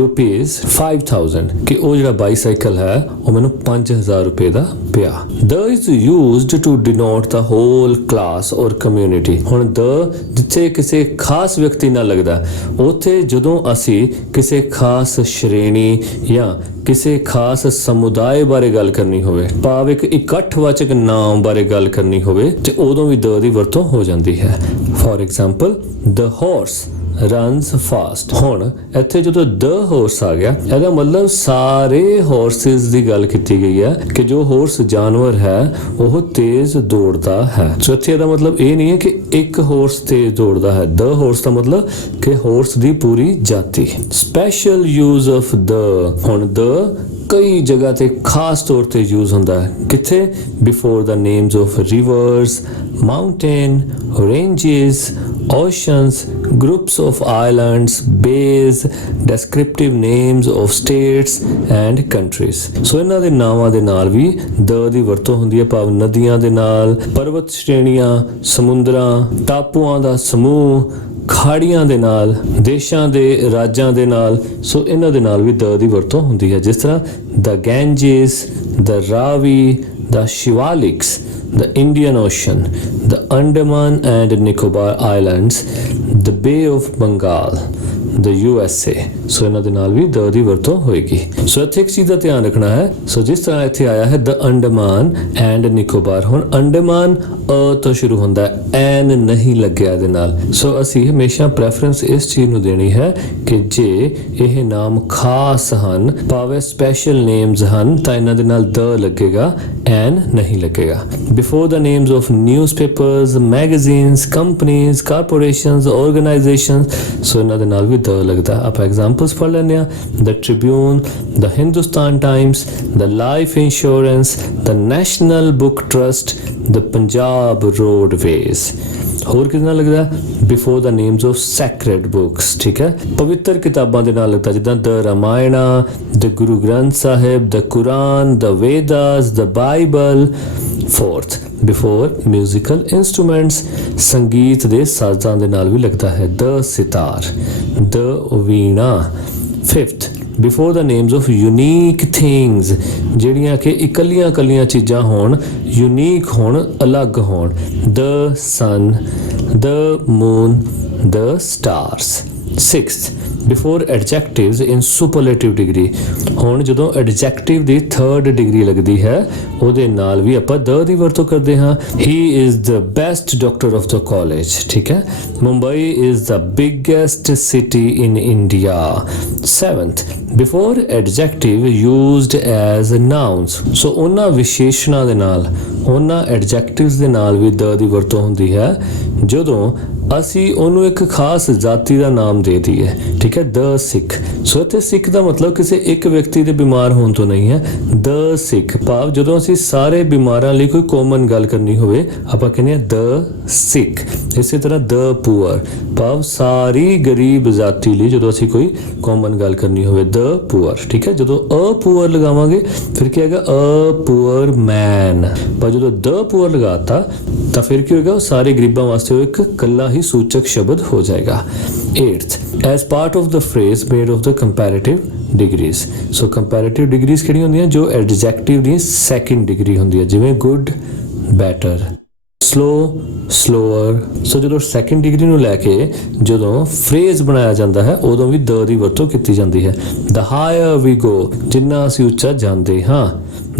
rupees 5,000 ਕਿ ਉਹ ਜਿਹੜਾ ਬਾਈਸਾਈਕਲ ਹੈ ਉਹ ਮੈਨੂੰ 5,000 ਰੁਪਏ ਦਾ ਪਿਆ. The is used to denote the whole class or community. ਹੁਣ the ਜਿੱਥੇ ਕਿਸੇ ਖਾਸ ਵਿਅਕਤੀ ਨਾਲ ਲੱਗਦਾ। ਉੱਥੇ ਜਦੋਂ ਅਸੀਂ ਕਿਸੇ ਖਾਸ ਸ਼੍ਰੇਣੀ ਜਾਂ ਕਿਸੇ ਖਾਸ ਸਮੁਦਾਇ ਬਾਰੇ ਗੱਲ ਕਰਨੀ ਹੋਵੇ, ਭਾਵ ਇੱਕ ਇਕੱਠਵਾਚਕ ਨਾਮ ਬਾਰੇ ਗੱਲ ਕਰਨੀ ਹੋਵੇ, ਤੇ ਉਦੋਂ ਵੀ ਦ ਦੀ ਵਰਤੋਂ ਹੋ ਜਾਂਦੀ ਹੈ। For example, the horse runs fast। ਹੁਣ ਇੱਥੇ ਜਦੋਂ ਦ ਹਾਰਸ ਆ ਗਿਆ, ਇਹਦਾ ਮਤਲਬ ਸਾਰੇ ਹਾਰਸਿਸ ਦੀ ਗੱਲ ਕੀਤੀ ਗਈ ਹੈ ਕਿ ਜੋ ਹਾਰਸ ਜਾਨਵਰ ਹੈ ਉਹ ਤੇਜ਼ ਦੌੜਦਾ ਹੈ। ਸੋ ਇੱਥੇ ਇਹਦਾ ਮਤਲਬ ਇਹ ਨਹੀਂ ਹੈ ਕਿ ਇੱਕ ਹਾਰਸ ਤੇਜ਼ ਦੌੜਦਾ ਹੈ। ਦ ਹਾਰਸ ਦਾ ਮਤਲਬ ਕਿ ਹਾਰਸ ਦੀ ਪੂਰੀ ਜਾਤੀ। ਸਪੈਸ਼ਲ ਯੂਜ਼ ਆਫ ਦ, ਹੁਣ ਦ ਕਈ ਜਗ੍ਹਾ ਤੇ ਖਾਸ ਤੌਰ ਤੇ ਯੂਜ਼ ਹੁੰਦਾ ਹੈ। ਕਿੱਥੇ? Before the names of reverse, mountain, ranges, oceans, groups of islands, bays, descriptive names of states and countries। ਸੋ ਇਹਨਾਂ ਦੇ ਨਾਵਾਂ ਦੇ ਨਾਲ ਵੀ ਦ ਦੀ ਵਰਤੋਂ ਹੁੰਦੀ ਹੈ, ਭਾਵ ਨਦੀਆਂ ਦੇ ਨਾਲ, ਪਰਬਤ ਸ਼੍ਰੇਣੀਆਂ, ਸਮੁੰਦਰਾਂ, ਟਾਪੂਆਂ ਦਾ ਸਮੂਹ, ਖਾੜੀਆਂ ਦੇ ਨਾਲ, ਦੇਸ਼ਾਂ ਦੇ ਰਾਜਾਂ ਦੇ ਨਾਲ। ਸੋ ਇਹਨਾਂ ਦੇ ਨਾਲ ਵੀ ਦ ਦੀ ਵਰਤੋਂ ਹੁੰਦੀ ਹੈ, ਜਿਸ ਤਰ੍ਹਾਂ ਦ ਗੈਂਜਿਸ, ਦ ਰਾਵੀ, ਦ Shivaliks, the Indian Ocean, the Andaman and Nicobar Islands, the Bay of Bengal, the USA। ਸੋ ਇਹਨਾਂ ਦੇ ਨਾਲ ਵੀ ਦ ਦੀ ਵਰਤੋਂ ਹੋਏਗੀ। ਸੋ ਇੱਥੇ ਇੱਕ ਚੀਜ਼ ਦਾ ਧਿਆਨ ਰੱਖਣਾ ਹੈ। ਸੋ ਜਿਸ ਤਰ੍ਹਾਂ ਇੱਥੇ ਆਇਆ ਹੈ ਦ ਅੰਡਮਾਨ ਐਂਡ ਨਿਕੋਬਾਰ, ਹੁਣ ਅੰਡਮਾਨ ਅ ਤੋਂ ਸ਼ੁਰੂ ਹੁੰਦਾ ਹੈ, ਐਨ ਨਹੀਂ ਲੱਗਿਆ ਇਹਦੇ ਨਾਲ। ਸੋ ਅਸੀਂ ਹਮੇਸ਼ਾ ਪ੍ਰੈਫਰੈਂਸ ਇਸ ਚੀਜ਼ ਨੂੰ ਦੇਣੀ ਹੈ ਕਿ ਜੇ ਇਹ ਨਾਮ ਖਾਸ ਹਨ, ਭਾਵੇਂ ਸਪੈਸ਼ਲ ਨੇਮਸ ਹਨ, ਤਾਂ ਇਹਨਾਂ ਦੇ ਨਾਲ ਦ ਲੱਗੇਗਾ, ਐਨ ਨਹੀਂ ਲੱਗੇਗਾ। Before the names of newspapers, magazines, companies, corporations, organisations, so ਇਹਨਾਂ ਦੇ ਨਾਲ ਵੀ ਦ ਲੱਗਦਾ। ਆਪਾਂ ਐਗਜ਼ਾਮਪਲਸ ਪੜ੍ਹ ਲੈਂਦੇ ਹਾਂ। The Tribune, the Hindustan Times, the Life Insurance, the National Book Trust, the Punjab Roadways. ਹੋਰ ਕਿਹਦੇ ਨਾਲ ਲੱਗਦਾ? Before the names of sacred books. ਠੀਕ ਹੈ, ਪਵਿੱਤਰ ਕਿਤਾਬਾਂ ਦੇ ਨਾਲ ਲੱਗਦਾ, ਜਿੱਦਾਂ the Ramayana, the Guru Granth Sahib, the Quran, the Vedas, the Bible. Fourth, before musical instruments, ਸੰਗੀਤ ਦੇ ਸਾਜ਼ਾਂ ਦੇ ਨਾਲ ਵੀ ਲੱਗਦਾ ਹੈ, the sitar, the veena. Fifth, before the names of unique things, ਜਿਹੜੀਆਂ ਕਿ ਇਕੱਲੀਆਂ ਚੀਜ਼ਾਂ ਹੋਣ, ਯੂਨੀਕ ਹੋਣ, ਅਲੱਗ ਹੋਣ, ਦ ਸਨ, ਦ ਮੂਨ, ਦ ਸਟਾਰਸ। ਸਿਕਸਥ, ਬਿਫੋਰ ਐਡਜੈਕਟਿਵਸ ਇਨ ਸੁਪਰਲੇਟਿਵ ਡਿਗਰੀ, ਹੁਣ ਜਦੋਂ ਐਡਜੈਕਟਿਵ ਦੀ ਥਰਡ ਡਿਗਰੀ ਲੱਗਦੀ ਹੈ, ਉਹਦੇ ਨਾਲ ਵੀ ਆਪਾਂ ਦ ਦੀ ਵਰਤੋਂ ਕਰਦੇ ਹਾਂ। He is the best doctor of the college. ਠੀਕ ਹੈ, Mumbai is the biggest city in India. Seventh, before adjective used as nouns, so ਉਹਨਾਂ ਵਿਸ਼ੇਸ਼ਣਾਂ ਦੇ ਨਾਲ, ਉਹਨਾਂ ਐਡਜੈਕਟਿਵਸ ਦੇ ਨਾਲ ਵੀ ਦ ਦੀ ਵਰਤੋਂ ਹੁੰਦੀ ਹੈ ਜਦੋਂ ਅਸੀਂ ਉਹਨੂੰ ਇੱਕ ਖਾਸ ਜਾਤੀ ਦਾ ਨਾਮ ਦੇ ਦਈਏ। ਠੀਕ ਹੈ, ਦ ਸਿੱਖ। ਸੋ ਇੱਥੇ ਸਿੱਖ ਦਾ ਮਤਲਬ ਕਿਸੇ ਇੱਕ ਵਿਅਕਤੀ ਦੇ ਬਿਮਾਰ ਹੋਣ ਤੋਂ ਨਹੀਂ ਹੈ। ਦ ਸਿੱਖ ਭਾਵ ਜਦੋਂ ਅਸੀਂ ਸਾਰੇ ਬਿਮਾਰਾਂ ਲਈ ਕੋਈ ਕਾਮਨ ਗੱਲ ਕਰਨੀ ਹੋਵੇ, ਆਪਾਂ ਕਹਿੰਦੇ ਹਾਂ ਦ ਸਿੱਖ। ਇਸੇ ਤਰ੍ਹਾਂ ਦ ਪੂਅਰ ਭਾਵ ਸਾਰੀ ਗਰੀਬ ਜਾਤੀ ਲਈ ਜਦੋਂ ਅਸੀਂ ਕੋਈ ਕਾਮਨ ਗੱਲ ਕਰਨੀ ਹੋਵੇ, ਦ ਪੂਅਰ। ਠੀਕ ਹੈ, ਜਦੋਂ ਅ ਪੂਅਰ ਲਗਾਵਾਂਗੇ ਫਿਰ ਕੀ ਆਏਗਾ? ਅ ਪੂਅਰ ਮੈਨ। ਪਰ ਜਦੋਂ ਦ ਪੂਅਰ ਲਗਾਤਾ ਤਾਂ ਫਿਰ ਕੀ ਹੋਏਗਾ? ਸਾਰੇ ਗਰੀਬਾਂ ਵਾਸਤੇ ਉਹ ਇੱਕ ਇਕੱਲਾ ਹੀ ਸੂਚਕ ਸ਼ਬਦ ਹੋ ਜਾਏਗਾ। 8th, as part of the phrase made of the comparative degrees। So comparative degrees ਕਿਹੜੀਆਂ ਹੁੰਦੀਆਂ? ਜੋ ਐਡਜੈਕਟਿਵ ਦੀ ਸੈਕਿੰਡ ਡਿਗਰੀ ਹੁੰਦੀ ਹੈ, ਜਿਵੇਂ good, better, slow, slower। ਸੋ ਜਦੋਂ ਸੈਕਿੰਡ ਡਿਗਰੀ ਨੂੰ ਲੈ ਕੇ ਜਦੋਂ ਫਰੇਜ਼ ਬਣਾਇਆ ਜਾਂਦਾ ਹੈ, ਉਦੋਂ ਵੀ ਦ ਦੀ ਵਰਤੋਂ ਕੀਤੀ ਜਾਂਦੀ ਹੈ। the higher we go, ਜਿੰਨਾ ਅਸੀਂ ਉੱਚਾ ਜਾਂਦੇ ਹਾਂ,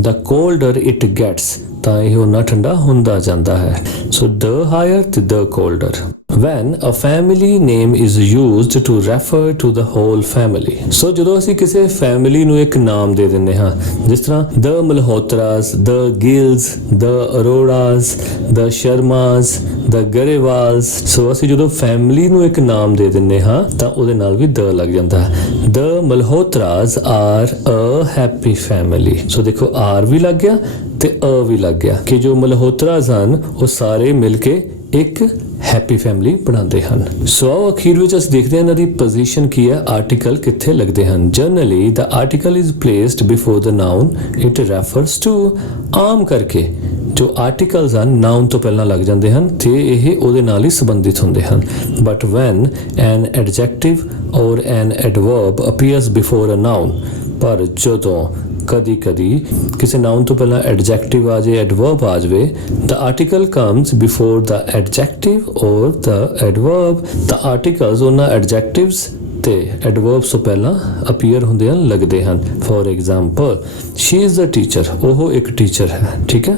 the colder it gets, ਤਾਂ ਇਹ ਉਨਾ ਠੰਡਾ ਹੁੰਦਾ ਜਾਂਦਾ ਹੈ। ਸੋ ਦ ਹਾਇਰ ਤੇ ਦ ਕੋਲਡਰ। When a family name is used to refer to the whole family। ਸੋ ਜਦੋਂ ਅਸੀਂ ਕਿਸੇ ਫੈਮਿਲੀ ਨੂੰ ਇੱਕ ਨਾਮ ਦੇ ਦਿੰਦੇ ਹਾਂ, ਜਿਸ ਤਰ੍ਹਾਂ ਦ ਮਲਹੋਤਰਾਸ, ਦ ਗਿਲਸ, ਦ ਅਰੋੜਾਸ, ਦ ਸ਼ਰਮਾਸ, ਦ ਗਰੇਵਾਲਸ। ਸੋ ਅਸੀਂ ਜਦੋਂ ਫੈਮਿਲੀ ਨੂੰ ਇੱਕ ਨਾਮ ਦੇ ਦਿੰਦੇ ਹਾਂ ਤਾਂ ਉਹਦੇ ਨਾਲ ਵੀ ਦ ਲੱਗ ਜਾਂਦਾ ਹੈ। ਦ ਮਲਹੋਤਰਾਸ ਆਰ ਅ ਹੈਪੀ ਫੈਮਿਲੀ। ਸੋ ਦੇਖੋ, ਆਰ ਵੀ ਲੱਗ ਗਿਆ ਤੇ ਅ ਵੀ ਲੱਗ ਗਿਆ ਕਿ ਜੋ ਮਲਹੋਤਰਾਸ ਹਨ ਉਹ ਸਾਰੇ ਮਿਲ ਕੇ ਇੱਕ ਹੈਪੀ ਫੈਮਿਲੀ ਬਣਾਉਂਦੇ ਹਨ। ਸੋ ਅਖੀਰ ਵਿੱਚ ਅਸੀਂ ਦੇਖਦੇ ਹਾਂ ਇਹਨਾਂ ਦੀ ਪੋਜੀਸ਼ਨ ਕੀ ਹੈ, ਆਰਟੀਕਲ ਕਿੱਥੇ ਲੱਗਦੇ ਹਨ। Generally the article is placed before the noun it refers to. ਆਮ ਕਰਕੇ ਜੋ ਆਰਟੀਕਲਸ ਹਨ ਨਾਉਨ ਤੋਂ ਪਹਿਲਾਂ ਲੱਗ ਜਾਂਦੇ ਹਨ ਤੇ ਇਹ ਉਹਦੇ ਨਾਲ ਹੀ ਸੰਬੰਧਿਤ ਹੁੰਦੇ ਹਨ। ਬਟ ਵੈਨ ਐਨ ਐਡਜੈਕਟਿਵ ਔਰ ਐਨ ਐਡਵਰਬ ਅਪੀਅਰਸ ਬਿਫੋਰ ਅ ਨਾਉਨ, ਪਰ ਜਦੋਂ ਕਦੀ ਕਦੀ ਕਿਸੇ ਨਾउन ਤੋਂ ਪਹਿਲਾਂ ਐਡਜੈਕਟਿਵ ਆ ਜਾਏ, ਐਡਵਰਬ ਆ ਜਾਵੇ, the article comes before the adjective or the adverb. ਤਾਂ ਆਰਟੀਕਲਸ ਉਹਨਾਂ ਐਡਜੈਕਟਿਵਸ ਤੇ ਐਡਵਰਬਸ ਤੋਂ ਪਹਿਲਾਂ ਅਪੀਅਰ ਹੁੰਦੇ ਹਨ, ਲੱਗਦੇ ਹਨ। For example she is the teacher, ਉਹ ਇੱਕ ਟੀਚਰ ਹੈ, ਠੀਕ ਹੈ।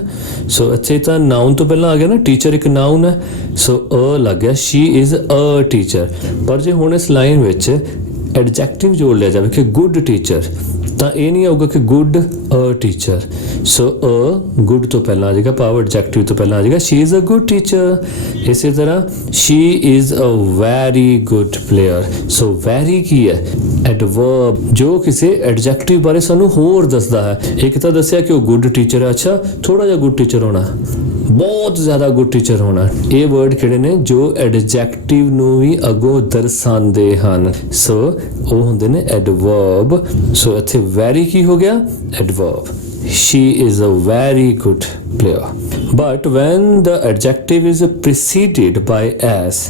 ਸੋ ਇੱਥੇ ਤਾਂ ਨਾउन ਤੋਂ ਪਹਿਲਾਂ ਆ ਗਿਆ ਨਾ, ਟੀਚਰ ਇੱਕ ਨਾउन ਹੈ, ਸੋ ਅ ਲੱਗ ਗਿਆ, ਸ਼ੀ ਇਜ਼ ਅ ਟੀਚਰ। ਪਰ ਜੇ ਹੁਣ ਇਸ ਲਾਈਨ ਵਿੱਚ ਐਡਜੈਕਟਿਵ ਜੋੜ ਲਿਆ ਜਾਵੇ ਕਿ ਗੁੱਡ ਟੀਚਰ, ਤਾਂ ਇਹ ਨਹੀਂ ਆਊਗਾ ਕਿ good a teacher. So a good ਤੋਂ ਪਹਿਲਾਂ ਆ ਜਾਏਗਾ, ਪਾਵਰ ਐਡਜੈਕਟਿਵ ਤੋਂ ਪਹਿਲਾਂ ਆ ਜਾਏਗਾ, she is a good teacher. ਇਸੇ ਤਰ੍ਹਾਂ she is a very good player. So very ਕੀ ਹੈ? ਐਡਵਰਬ ਜੋ ਕਿਸੇ ਐਡਜੈਕਟਿਵ ਬਾਰੇ ਸਾਨੂੰ ਹੋਰ ਦੱਸਦਾ ਹੈ। ਇੱਕ ਤਾਂ ਦੱਸਿਆ ਕਿ ਉਹ ਗੁੱਡ ਟੀਚਰ ਹੈ, ਅੱਛਾ ਥੋੜਾ ਜਿਹਾ ਗੁੱਡ ਟੀਚਰ ਹੋਣਾ, ਬਹੁਤ ਜ਼ਿਆਦਾ ਗੁੱਡ ਟੀਚਰ ਹੋਣਾ। ਇਹ ਵਰਡ ਕਿਹੜੇ ਨੇ ਜੋ ਐਡਜੈਕਟਿਵ ਨੂੰ ਵੀ ਅੱਗੋਂ ਦਰਸਾਉਂਦੇ ਹਨ। ਸੋ ਉਹ ਹੁੰਦੇ ਨੇ ਐਡਵਰਬ। ਸੋ ਇੱਥੇ ਵੈਰੀ ਕੀ ਹੋ ਗਿਆ? Adverb. She is a very good player. But when the adjective is preceded by as,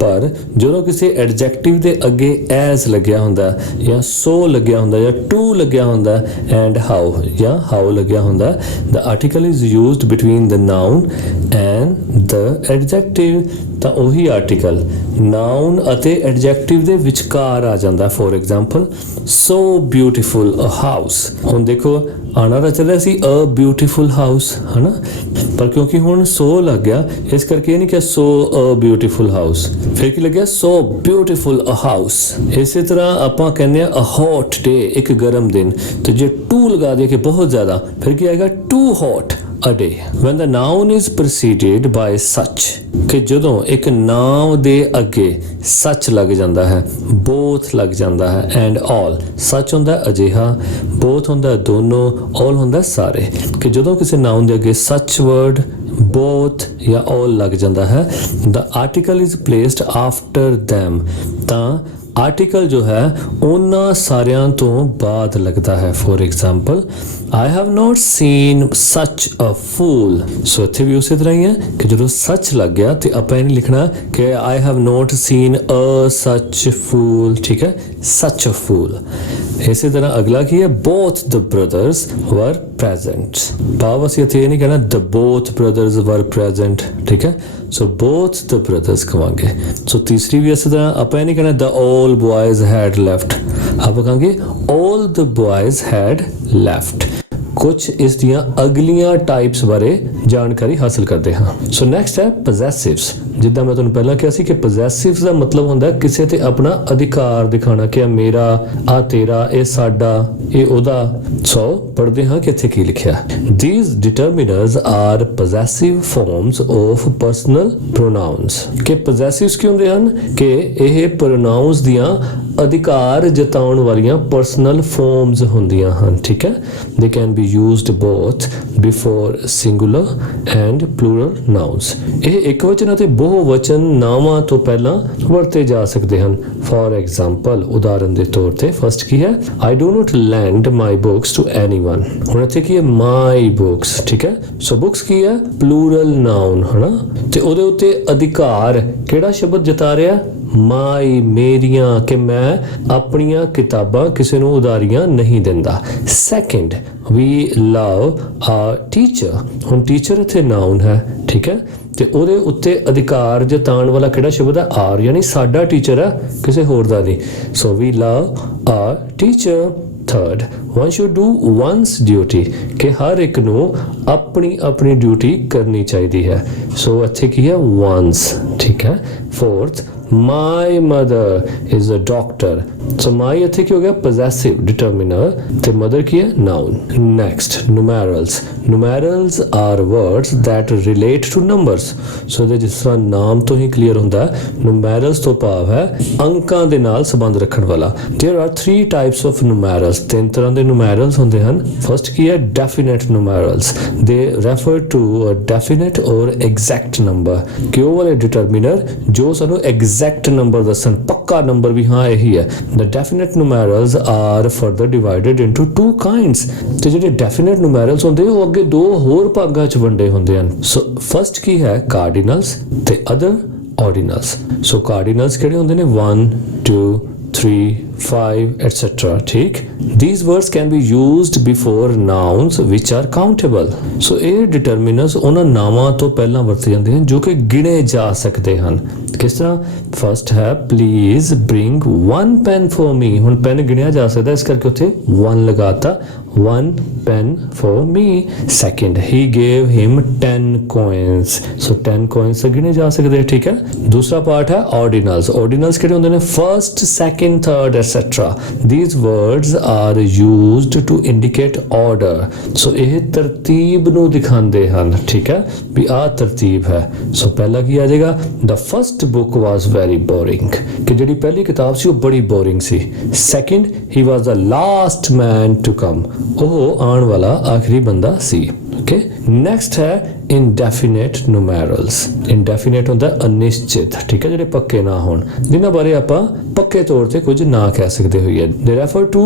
ਪਰ ਜਦੋਂ ਕਿਸੇ ਐਡਜੈਕਟਿਵ ਦੇ ਅੱਗੇ as ਲੱਗਿਆ ਹੁੰਦਾ ਜਾਂ so ਲੱਗਿਆ ਹੁੰਦਾ ਜਾਂ to ਲੱਗਿਆ ਹੁੰਦਾ and how ਜਾਂ how ਲੱਗਿਆ ਹੁੰਦਾ, the article is used between the noun and the adjective। ਤਾਂ ਉਹੀ ਆਰਟੀਕਲ ਨਾउन ਅਤੇ ਐਡਜੈਕਟਿਵ ਦੇ ਵਿਚਕਾਰ ਆ ਜਾਂਦਾ। For example so beautiful a house। ਹੁਣ ਦੇਖੋ ਆਣਾ ਤਾਂ ਚੱਲਿਆ ਸੀ a beautiful house, ਹਨਾ, ਪਰ ਕਿਉਂਕਿ ਹੁਣ so ਲੱਗ ਗਿਆ ਇਸ ਕਰਕੇ ਇਹ ਨਹੀਂ ਕਿ so a beautiful house, ਫਿਰ ਕੀ ਲੱਗਿਆ so beautiful a house। ਇਸੇ ਤਰ੍ਹਾਂ ਆਪਾਂ ਕਹਿੰਦੇ ਆ a hot day, ਇੱਕ ਗਰਮ ਦਿਨ, ਤੇ ਜੇ to ਲਗਾ ਦਈਏ ਕਿ ਬਹੁਤ ਜ਼ਿਆਦਾ, ਫਿਰ ਕੀ ਆਏਗਾ too hot a day। When the noun is preceded by such, ਕਿ ਜਦੋਂ ਇੱਕ ਨਾਮ ਦੇ ਅੱਗੇ ਸੱਚ ਲੱਗ ਜਾਂਦਾ ਹੈ, both ਲੱਗ ਜਾਂਦਾ ਹੈ and all। ਸੱਚ ਹੁੰਦਾ ਅਜਿਹਾ, both ਹੁੰਦਾ ਦੋਨੋਂ, all ਹੁੰਦਾ ਸਾਰੇ। ਕਿ ਜਦੋਂ ਕਿਸੇ ਨਾਮ ਦੇ ਅੱਗੇ ਸੱਚ ਵਰਡ, both ਜਾਂ all ਲੱਗ ਜਾਂਦਾ ਹੈ, the article is placed after them। ਤਾਂ ਆਰਟੀਕਲ ਜੋ ਹੈ ਉਹਨਾਂ ਸਾਰਿਆਂ ਤੋਂ ਬਾਅਦ ਲੱਗਦਾ ਹੈ। For example I have not seen such a fool। ਸੋ ਇੱਥੇ ਵੀ ਉਸੇ ਤਰ੍ਹਾਂ ਹੀ ਹੈ ਕਿ ਜਦੋਂ ਸੱਚ ਲੱਗ ਗਿਆ ਤੇ ਆਪਾਂ ਇਹ ਨਹੀਂ ਲਿਖਣਾ ਕਿ I have not seen a such fool, ਠੀਕ ਹੈ, such a fool। ਇਸੇ ਤਰ੍ਹਾਂ ਅਗਲਾ ਕੀ ਹੈ? both the brothers were present। ਭਾਵ ਅਸੀਂ ਇੱਥੇ ਇਹ ਨਹੀਂ ਕਹਿਣਾ the both brothers were present, ਠੀਕ ਹੈ। ਸੋ both the brothers ਕਵਾਂਗੇ। ਸੋ ਤੀਸਰੀ ਵੀ ਇਸੇ ਤਰ੍ਹਾਂ ਆਪਾਂ ਇਹ ਨਹੀਂ ਕਹਿਣਾ the all boys had left, ਆਪਾਂ ਕਹਾਂਗੇ all the boys had left। ਕੁਝ ਇਸ ਦੀਆਂ ਅਗਲੀਆਂ ਟਾਈਪਸ ਬਾਰੇ ਜਾਣਕਾਰੀ ਹਾਸਲ ਕਰਦੇ ਹਾਂ। ਸੋ ਨੈਕਸਟ ਹੈ ਪੋਜੈਸਿਵਸ। ਜਿੱਦਾਂ ਮੈਂ ਤੁਹਾਨੂੰ ਪਹਿਲਾਂ ਕਿਹਾ ਸੀ ਕਿ ਪੋਜੈਸਿਵਸ ਦਾ ਮਤਲਬ ਹੁੰਦਾ ਕਿਸੇ ਤੇ ਆਪਣਾ ਅਧਿਕਾਰ ਦਿਖਾਣਾ ਕਿ ਆ ਮੇਰਾ, ਆ ਤੇਰਾ, ਇਹ ਸਾਡਾ, ਇਹ ਉਹਦਾ। ਸੋ ਪੜ੍ਹਦੇ ਹਾਂ ਕਿ ਇੱਥੇ ਕੀ ਲਿਖਿਆ। These determiners are possessive forms of personal pronouns। ਕਿ ਪੋਜੈਸਿਵਸ ਕੀ ਹੁੰਦੇ ਹਨ? ਕਿ ਇਹ ਪ੍ਰੋਨਾਉਂਸ ਦੀਆਂ ਅਧਿਕਾਰ ਜਤਾਉਣ ਵਾਲੀਆਂ ਪਰਸਨਲ ਫਾਰਮਸ ਹੁੰਦੀਆਂ ਹਨ, ਠੀਕ ਹੈ। They can be used both before singular and plural nouns। ਇਹ ਇੱਕ ਵਚਨ ਅਤੇ ਬਹੁਵਚਨ ਨਾਵਾਂ ਤੋਂ ਪਹਿਲਾਂ ਵਰਤੇ ਜਾ ਸਕਦੇ ਹਨ। ਫੋਰ ਐਗਜ਼ਾਮਪਲ ਉਦਾਹਰਨ ਦੇ ਤੌਰ ਤੇ ਫਸਟ ਕੀ ਹੈ? I do not lend my books to anyone। ਹੁਣ ਇੱਥੇ ਕੀ ਹੈ? my books, ਠੀਕ ਹੈ। ਸੋ books ਕੀ ਹੈ? plural noun, ਹਨਾ, ਤੇ ਉਹਦੇ ਉੱਤੇ ਅਧਿਕਾਰ ਕਿਹੜਾ ਸ਼ਬਦ ਜਤਾ ਰਿਹਾ? my, ਮੇਰੀਆਂ, ਕਿ ਮੈਂ ਆਪਣੀਆਂ ਕਿਤਾਬਾਂ ਕਿਸੇ ਨੂੰ ਉਧਾਰੀਆਂ ਨਹੀਂ ਦਿੰਦਾ। Second we love our teacher। ਹੁਣ ਟੀਚਰ ਇੱਥੇ ਨਾउन ਹੈ, ਠੀਕ ਹੈ, ਤੇ ਉਹਦੇ ਉੱਤੇ ਅਧਿਕਾਰ ਜਤਾਉਣ ਵਾਲਾ ਕਿਹੜਾ ਸ਼ਬਦ ਹੈ? ਆਰ, ਯਾਨੀ ਸਾਡਾ ਟੀਚਰ ਹੈ, ਕਿਸੇ ਹੋਰ ਦਾ ਨਹੀਂ। ਸੋ we love our teacher। Third one should do one's duty, ਕਿ ਹਰ ਇੱਕ ਨੂੰ ਆਪਣੀ ਆਪਣੀ ਡਿਊਟੀ ਕਰਨੀ ਚਾਹੀਦੀ ਹੈ। ਸੋ ਇੱਥੇ ਕੀ ਹੈ? one's, ਠੀਕ ਹੈ। Fourth my mother is a doctor। So my ਇੱਥੇ ਕੀ ਹੋ ਗਿਆ? possessive determiner, ਤੇ mother ਕੀ ਹੈ? noun। next numerals। numerals are words that relate to numbers। ਸੋ ਇਹਦੇ ਜਿਸ ਤਰ੍ਹਾਂ ਨਾਮ ਤੋਂ ਹੀ ਕਲੀਅਰ ਹੁੰਦਾ ਹੈ, numerals ਤੋਂ ਭਾਵ ਹੈ ਅੰਕਾਂ ਦੇ ਨਾਲ ਸੰਬੰਧ ਰੱਖਣ ਵਾਲਾ। there are 3 types of numerals। 3 ਤਰ੍ਹਾਂ ਦੇ numerals ਹੁੰਦੇ ਹਨ। ਫਸਟ ਕੀ ਹੈ? definite numerals। they refer to a definite or exact number, ਕਿ ਉਹ ਵਾਲੇ determiner ਜੋ ਸਾਨੂੰ exact number ਦੱਸਣ, ਪੱਕਾ ਨੰਬਰ ਵੀ ਹਾਂ ਇਹੀ ਹੈ। the definite numerals are further divided into 2 kinds। ਤੇ ਜਿਹੜੇ definite numerals ਹੁੰਦੇ ਉਹ ਅੱਗੇ 2 ਹੋਰ ਭਾਗਾਂ ਚ ਵੰਡੇ ਹੁੰਦੇ ਹਨ। ਸੋ ਫਸਟ ਕੀ ਹੈ? cardinals ਤੇ other ordinals। ਸੋ cardinals ਕਿਹੜੇ ਹੁੰਦੇ ਨੇ? 1 2 3 5 etc. ठीक, these words can be used before nouns which are countable. So ਇਹ determiners ਉਹਨਾਂ ਨਾਵਾਂ ਤੋਂ ਪਹਿਲਾਂ ਵਰਤੇ ਜਾਂਦੇ ਹਨ ਜੋ ਕਿ ਗਿਣੇ ਜਾ ਸਕਦੇ ਹਨ। ਕਿਸ ਤਰ੍ਹਾਂ? ਫਸਟ ਹੈ please bring 1 pen for me. ਹੁਣ ਪੈਨ ਗਿਣਿਆ ਜਾ ਸਕਦਾ, ਇਸ ਕਰਕੇ ਉੱਥੇ 1 ਲਗਾਤਾ, 1 pen for me. Second, he gave him 10 coins. So 10 coins से गिने जा सकते हैं, ठीक है। दूसरा पार्ट है ordinals. Ordinals किहड़े होंदे ने? First, second, third, etc. These words are used to indicate order. So ਇਹ ਤਰਤੀਬ ਨੂੰ ਦਿਖਾਉਂਦੇ ਹਨ, ਠੀਕ ਹੈ, ਵੀ ਆਹ ਤਰਤੀਬ ਹੈ। So ਪਹਿਲਾ ਕੀ ਆ ਜਾਏਗਾ? The first book was very boring. ਕਿ ਜਿਹੜੀ ਪਹਿਲੀ ਕਿਤਾਬ ਸੀ ਉਹ ਬੜੀ boring C. Second, he was the last man to come. ਉਹ ਆਉਣ ਵਾਲਾ ਆਖਰੀ ਬੰਦਾ ਸੀ। ਓਕੇ, ਨੈਕਸਟ ਹੈ indefinite numerals. indefinite ਹੁੰਦਾ ਅਨਿਸ਼ਚਿਤ, ਠੀਕ ਹੈ, ਜਿਹੜੇ ਪੱਕੇ ਨਾ ਹੋਣ, ਜਿਨ੍ਹਾਂ ਬਾਰੇ ਆਪਾਂ ਪੱਕੇ ਤੌਰ ਤੇ ਕੁਝ ਨਾ ਕਹਿ ਸਕਦੇ ਹੋਈਏ। they refer to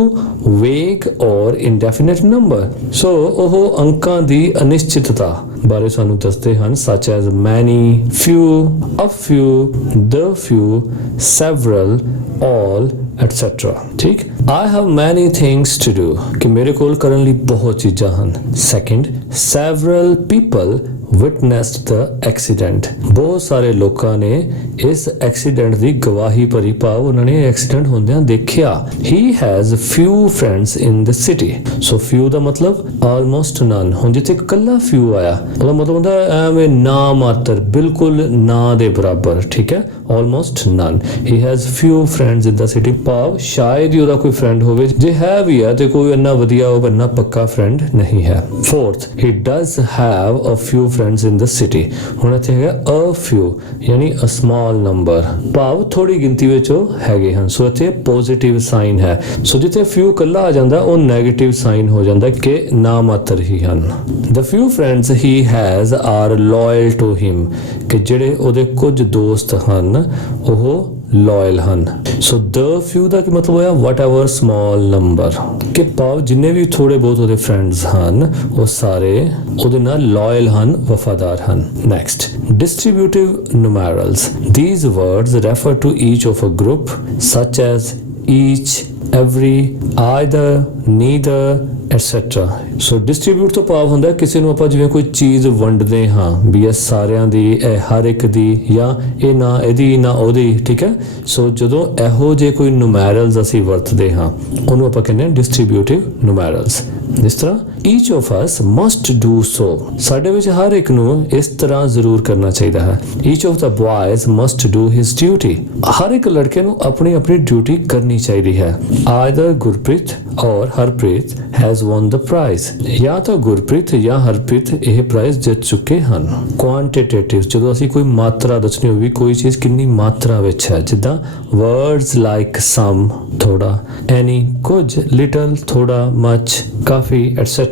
vague or indefinite number. so ਉਹ ਅੰਕਾਂ ਦੀ ਅਨਿਸ਼ਚਿਤਤਾ ਬਾਰੇ ਸਾਨੂੰ ਦੱਸਦੇ ਹਨ, such as many, few, a few, the few, several, all, etc. ਠੀਕ, I have many things to do, ਕਿ ਮੇਰੇ ਕੋਲ ਕਰਨ ਲਈ ਬਹੁਤ ਚੀਜ਼ਾਂ ਹਨ। second, several people witnessed the accident. ਬਹੁਤ ਸਾਰੇ ਲੋਕਾਂ ਨੇ ਇਸ ਐਕਸੀਡੈਂਟ ਦੀ ਗਵਾਹੀ ਭਰੀ, ਭਾਵ ਉਹਨਾਂ ਨੇ ਐਕਸੀਡੈਂਟ ਹੁੰਦਿਆਂ ਦੇਖਿਆ। he has few friends in the city. so few ਦਾ ਮਤਲਬ almost none। ਹੁਣ ਜਿੱਥੇ ਇਕੱਲਾ few ਆਇਆ ਉਹਦਾ ਮਤਲਬ ਹੁੰਦਾ ਐਵੇਂ ਨਾ ਮਾਤਰ, ਬਿਲਕੁਲ ਨਾ ਦੇ ਬਰਾਬਰ, ਠੀਕ ਹੈ, almost none. he has few friends in the city, ਭਾਵ ਸ਼ਾਇਦ ਹੀ ਉਹਦਾ ਕੋਈ ਫਰੈਂਡ ਹੋਵੇ, ਜੇ ਹੈ ਵੀ ਹੈ ਤੇ ਕੋਈ ਇੰਨਾ ਵਧੀਆ, ਉਹ ਇੰਨਾ ਪੱਕਾ ਫਰੈਂਡ ਨਹੀਂ ਹੈ। fourth, he does have a few friends in the city. ਹੁਣ ਇੱਥੇ ਹੈਗਾ a few, ਯਾਨੀ a small number, ਭਾਵ ਥੋੜੀ ਗਿਣਤੀ ਵਿੱਚ ਉਹ ਹੈਗੇ ਹਨ। ਸੋ ਇੱਥੇ ਪੋਜ਼ਿਟਿਵ ਸਾਈਨ ਹੈ। ਸੋ ਜਿੱਥੇ few ਕੱਲਾ ਆ ਜਾਂਦਾ ਉਹ ਨੈਗੇਟਿਵ ਸਾਈਨ ਹੋ ਜਾਂਦਾ ਕਿ ਨਾ ਮਾਤਰ ਹੀ ਹਨ। the few friends he has are loyal to him, ਕਿ ਜਿਹੜੇ ਉਹਦੇ ਕੁਝ ਦੋਸਤ ਹਨ ਉਹ loyal ਹਨ। ਸੋ the few ਦਾ ਕੀ ਮਤਲਬ ਹੋਇਆ? whatever small number, ਕਿ ਭਾਵ ਜਿੰਨੇ ਵੀ ਥੋੜੇ ਬਹੁਤ ਉਹਦੇ ਫਰੈਂਡਸ ਹਨ ਉਹ ਸਾਰੇ ਉਹਦੇ ਨਾਲ loyal ਹਨ, ਵਫਾਦਾਰ ਹਨ। next, distributive numerals. these words refer to each of a group such as each, every, either, neither, etc. So distribute ਤੋਂ ਭਾਵ ਹੁੰਦਾ ਕਿਸੇ ਨੂੰ ਆਪਾਂ ਜਿਵੇਂ ਕੋਈ ਚੀਜ਼ ਵੰਡਦੇ ਹਾਂ ਵੀ ਇਹ ਸਾਰਿਆਂ ਦੀ, ਇਹ ਹਰ ਇੱਕ ਦੀ, ਜਾਂ ਇਹ ਨਾ ਇਹਦੀ ਨਾ ਉਹਦੀ, ਠੀਕ ਹੈ। ਸੋ ਜਦੋਂ ਇਹੋ ਜਿਹੇ ਕੋਈ ਨੂਮੈਰਲਸ ਅਸੀਂ ਵਰਤਦੇ ਹਾਂ ਉਹਨੂੰ ਆਪਾਂ ਕਹਿੰਦੇ ਹਾਂ ਡਿਸਟ੍ਰੀਬਿਊਟਿਵ ਨੂਮੈਰਲਸ। ਜਿਸ ਤਰ੍ਹਾਂ each of us must do so, ਸਾਡੇ ਵਿੱਚ ਹਰ ਇੱਕ ਨੂੰ ਇਸ ਤਰ੍ਹਾਂ ਜ਼ਰੂਰ ਕਰਨਾ ਚਾਹੀਦਾ ਹੈ। each of the boys must do his duty, ਹਰ ਇੱਕ ਲੜਕੇ ਨੂੰ ਆਪਣੀ ਆਪਣੀ ਡਿਊਟੀ ਕਰਨੀ ਚਾਹੀਦੀ ਹੈ। either Gurpreet or Harpreet has won the prize, ਜਾਂ ਤਾਂ ਗੁਰਪ੍ਰੀਤ ਜਾਂ ਹਰਪ੍ਰੀਤ ਇਹ ਪ੍ਰਾਈਜ਼ ਜਿੱਤ ਚੁੱਕੇ ਹਨ। ਕੁਆਂਟੀਟੇਟਿਵ, ਜਦੋਂ ਅਸੀਂ ਕੋਈ ਮਾਤਰਾ ਦੱਸਣੀ ਹੋਵੇ, ਕੋਈ ਚੀਜ਼ ਕਿੰਨੀ ਮਾਤਰਾ ਵਿੱਚ ਹੈ, ਜਿੱਦਾਂ words like some, ਥੋੜਾ, any, ਕੁਝ, little, ਥੋੜਾ, much, coffee, etc.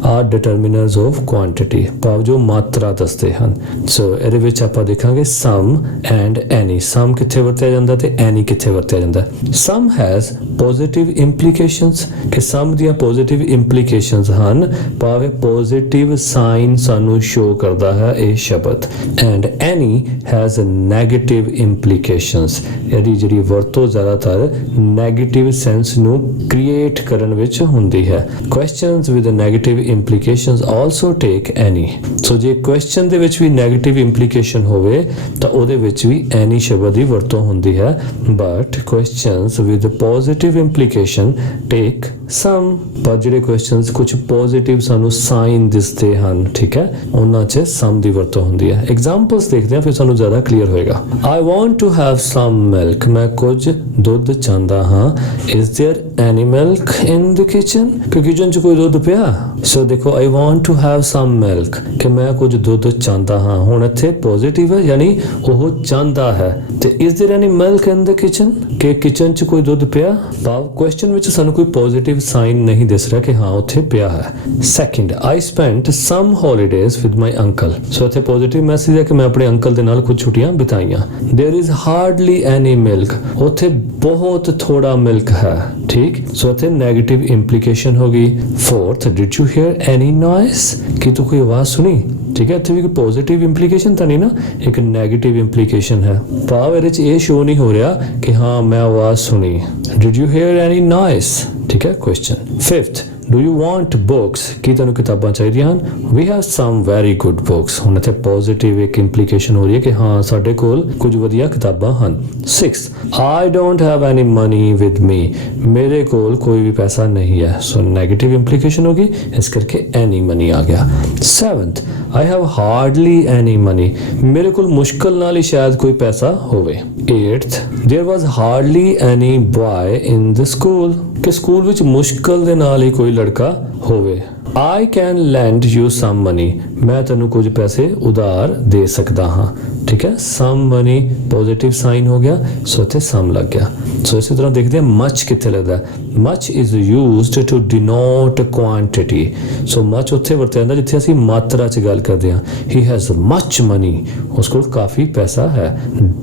are determiners of quantity, ਭਾਵ ਜੋ ਮਾਤਰਾ ਦੱਸਦੇ ਹਨ। ਸੋ ਇਹਦੇ ਵਿੱਚ ਆਪਾਂ ਦੇਖਾਂਗੇ some and any. some ਕਿੱਥੇ ਵਰਤਿਆ ਜਾਂਦਾ ਤੇ any ਕਿੱਥੇ ਵਰਤਿਆ ਜਾਂਦਾ। some has positive implications, ਕਿ some ਦੀਆਂ positive implications ਹਨ, ਭਾਵ positive sign ਸਾਨੂੰ show ਕਰਦਾ ਹੈ ਇਹ ਸ਼ਬਦ। and any has negative implications, ਇਹਦੀ ਜਿਹੜੀ ਵਰਤੋਂ ਜ਼ਿਆਦਾਤਰ ਨੈਗੇਟਿਵ ਸੈਂਸ ਨੂੰ ਕ੍ਰੀਏਟ ਕਰਨ ਵਿੱਚ ਹੁੰਦੀ ਹੈ। questions with negative implications also take any. ਸੋ ਜੇ question ਦੇ ਵਿੱਚ ਵੀ negative implication ਹੋਵੇ ਤਾਂ ਉਹਦੇ ਵਿੱਚ ਵੀ any ਸ਼ਬਦ ਦੀ ਵਰਤੋਂ ਹੁੰਦੀ ਹੈ। but questions with positive implication take some, ਪਰ ਜਿਹੜੇ questions ਕੁਝ positive ਸਾਨੂੰ ਸਾਈਨ ਦਿਸਦੇ ਹਨ, ਠੀਕ ਹੈ, ਉਹਨਾਂ 'ਚ some ਦੀ ਵਰਤੋਂ ਹੁੰਦੀ ਹੈ। ਐਗਜ਼ਾਮਪਲਸ ਦੇਖਦੇ ਹਾਂ ਫਿਰ ਸਾਨੂੰ ਜ਼ਿਆਦਾ ਕਲੀਅਰ ਹੋਏਗਾ। I want to have some milk, ਮੈਂ ਕੁਝ ਦੁੱਧ ਚਾਹੁੰਦਾ ਹਾਂ। is there any milk in the kitchen, ਕਿ ਕਿਚਨ 'ਚ ਕੋਈ ਦੁੱਧ ਪਿਆ। ਸੋ ਦੇਖੋ I want to have some milk, ਕਿ ਮੈਂ ਕੁਝ ਦੁੱਧ ਚਾਹੁੰਦਾ ਹਾਂ। ਹੁਣ ਇੱਥੇ ਪੋਜ਼ਿਟਿਵ ਹੈ, ਯਾਨੀ ਉਹ ਚਾਹੁੰਦਾ ਹੈ, ਤੇ is there any milk in the kitchen, ਕਿ ਕਿਚਨ 'ਚ ਕੋਈ ਦੁੱਧ ਪਿਆ, ਭਾਵ ਕੁਐਸਚਨ ਵਿੱਚ ਸਾਨੂੰ ਕੋਈ ਪੋਜ਼ਿਟਿਵ ਸਾਈਨ ਨਹੀਂ ਦਿਸ ਰਿਹਾ ਕਿ ਹਾਂ ਉੱਥੇ ਪਿਆ ਹੈ। Second, I spent some holidays with my uncle. ਸੋ ਇੱਥੇ ਪੋਜ਼ਿਟਿਵ ਮੈਸੇਜ ਹੈ ਕਿ ਮੈਂ ਆਪਣੇ ਅੰਕਲ ਦੇ ਨਾਲ ਕੁਝ ਛੁੱਟੀਆਂ ਬਿਤਾਈਆਂ। there is hardly any milk, ਉੱਥੇ ਬਹੁਤ ਥੋੜਾ ਮਿਲਕ ਹੈ, ਠੀਕ। ਸੋ ਇੱਥੇ ਨੈਗੇਟਿਵ ਇੰਪਲੀਕੇਸ਼ਨ ਹੋ ਗਈ। fourth, did you hear any noise, ਕਿ ਤੂੰ ਕੋਈ ਆਵਾਜ਼ ਸੁਣੀ। ਠੀਕ ਹੈ, ਇੱਥੇ ਵੀ ਕੋਈ ਪੋਜ਼ਿਟਿਵ ਇੰਪਲੀਕੇਸ਼ਨ ਤਾਂ ਨਹੀਂ ਨਾ, ਇੱਕ ਨੈਗੇਟਿਵ ਇੰਪਲੀਕੇਸ਼ਨ ਹੈ। ਭਾਵ ਇਹਦੇ 'ਚ ਇਹ ਸ਼ੋ ਨਹੀਂ ਹੋ ਰਿਹਾ ਕਿ ਹਾਂ ਮੈਂ ਆਵਾਜ਼ ਸੁਣੀ। Did you hear any noise, ਠੀਕ ਹੈ question. 5th, do you want books, ਕੀ ਤੁਹਾਨੂੰ ਕਿਤਾਬਾਂ ਚਾਹੀਦੀਆਂ ਹਨ? We have some very good books, ਹੁਣ ਇੱਥੇ ਪੋਜ਼ਿਟਿਵ ਇੱਕ ਇੰਪਲੀਕੇਸ਼ਨ ਹੋ ਰਹੀ ਹੈ ਕਿ ਹਾਂ ਸਾਡੇ ਕੋਲ ਕੁਝ ਵਧੀਆ ਕਿਤਾਬਾਂ ਹਨ। 6th, I don't have any money with me, ਮੇਰੇ ਕੋਲ ਕੋਈ ਵੀ ਪੈਸਾ ਨਹੀਂ ਹੈ, ਸੋ ਨੈਗੇਟਿਵ ਇੰਪਲੀਕੇਸ਼ਨ ਹੋ ਗਈ, ਇਸ ਕਰਕੇ any money ਆ ਗਿਆ। 7th, I have hardly any money, ਮੇਰੇ ਕੋਲ ਮੁਸ਼ਕਲ ਨਾਲ ਹੀ ਸ਼ਾਇਦ ਕੋਈ ਪੈਸਾ ਹੋਵੇ। 8th, there was hardly any boy in the school, ਕਿ ਸਕੂਲ ਵਿੱਚ ਮੁਸ਼ਕਲ ਦੇ ਨਾਲ ਹੀ ਕੋਈ ਲੜਕਾ ਹੋਵੇ। I can lend you some money, ਮੈਂ ਤੈਨੂੰ ਕੁਝ ਪੈਸੇ ਉਧਾਰ ਦੇ ਸਕਦਾ ਹਾਂ, ਠੀਕ ਹੈ। some money ਪੋਜ਼ਿਟਿਵ ਸਾਈਨ ਹੋ ਗਿਆ, ਸੋ ਇੱਥੇ some ਲੱਗ ਗਿਆ। ਸੋ ਇਸੇ ਤਰ੍ਹਾਂ ਦੇਖਦੇ ਹਾਂ much ਕਿੱਥੇ ਲੱਗਦਾ ਹੈ। much is used to denote quantity, so much ਉੱਥੇ ਵਰਤਿਆ ਜਾਂਦਾ ਜਿੱਥੇ ਅਸੀਂ ਮਾਤਰਾ 'ਚ ਗੱਲ ਕਰਦੇ ਹਾਂ। he has much money, ਉਸ ਕੋਲ ਕਾਫੀ ਪੈਸਾ ਹੈ।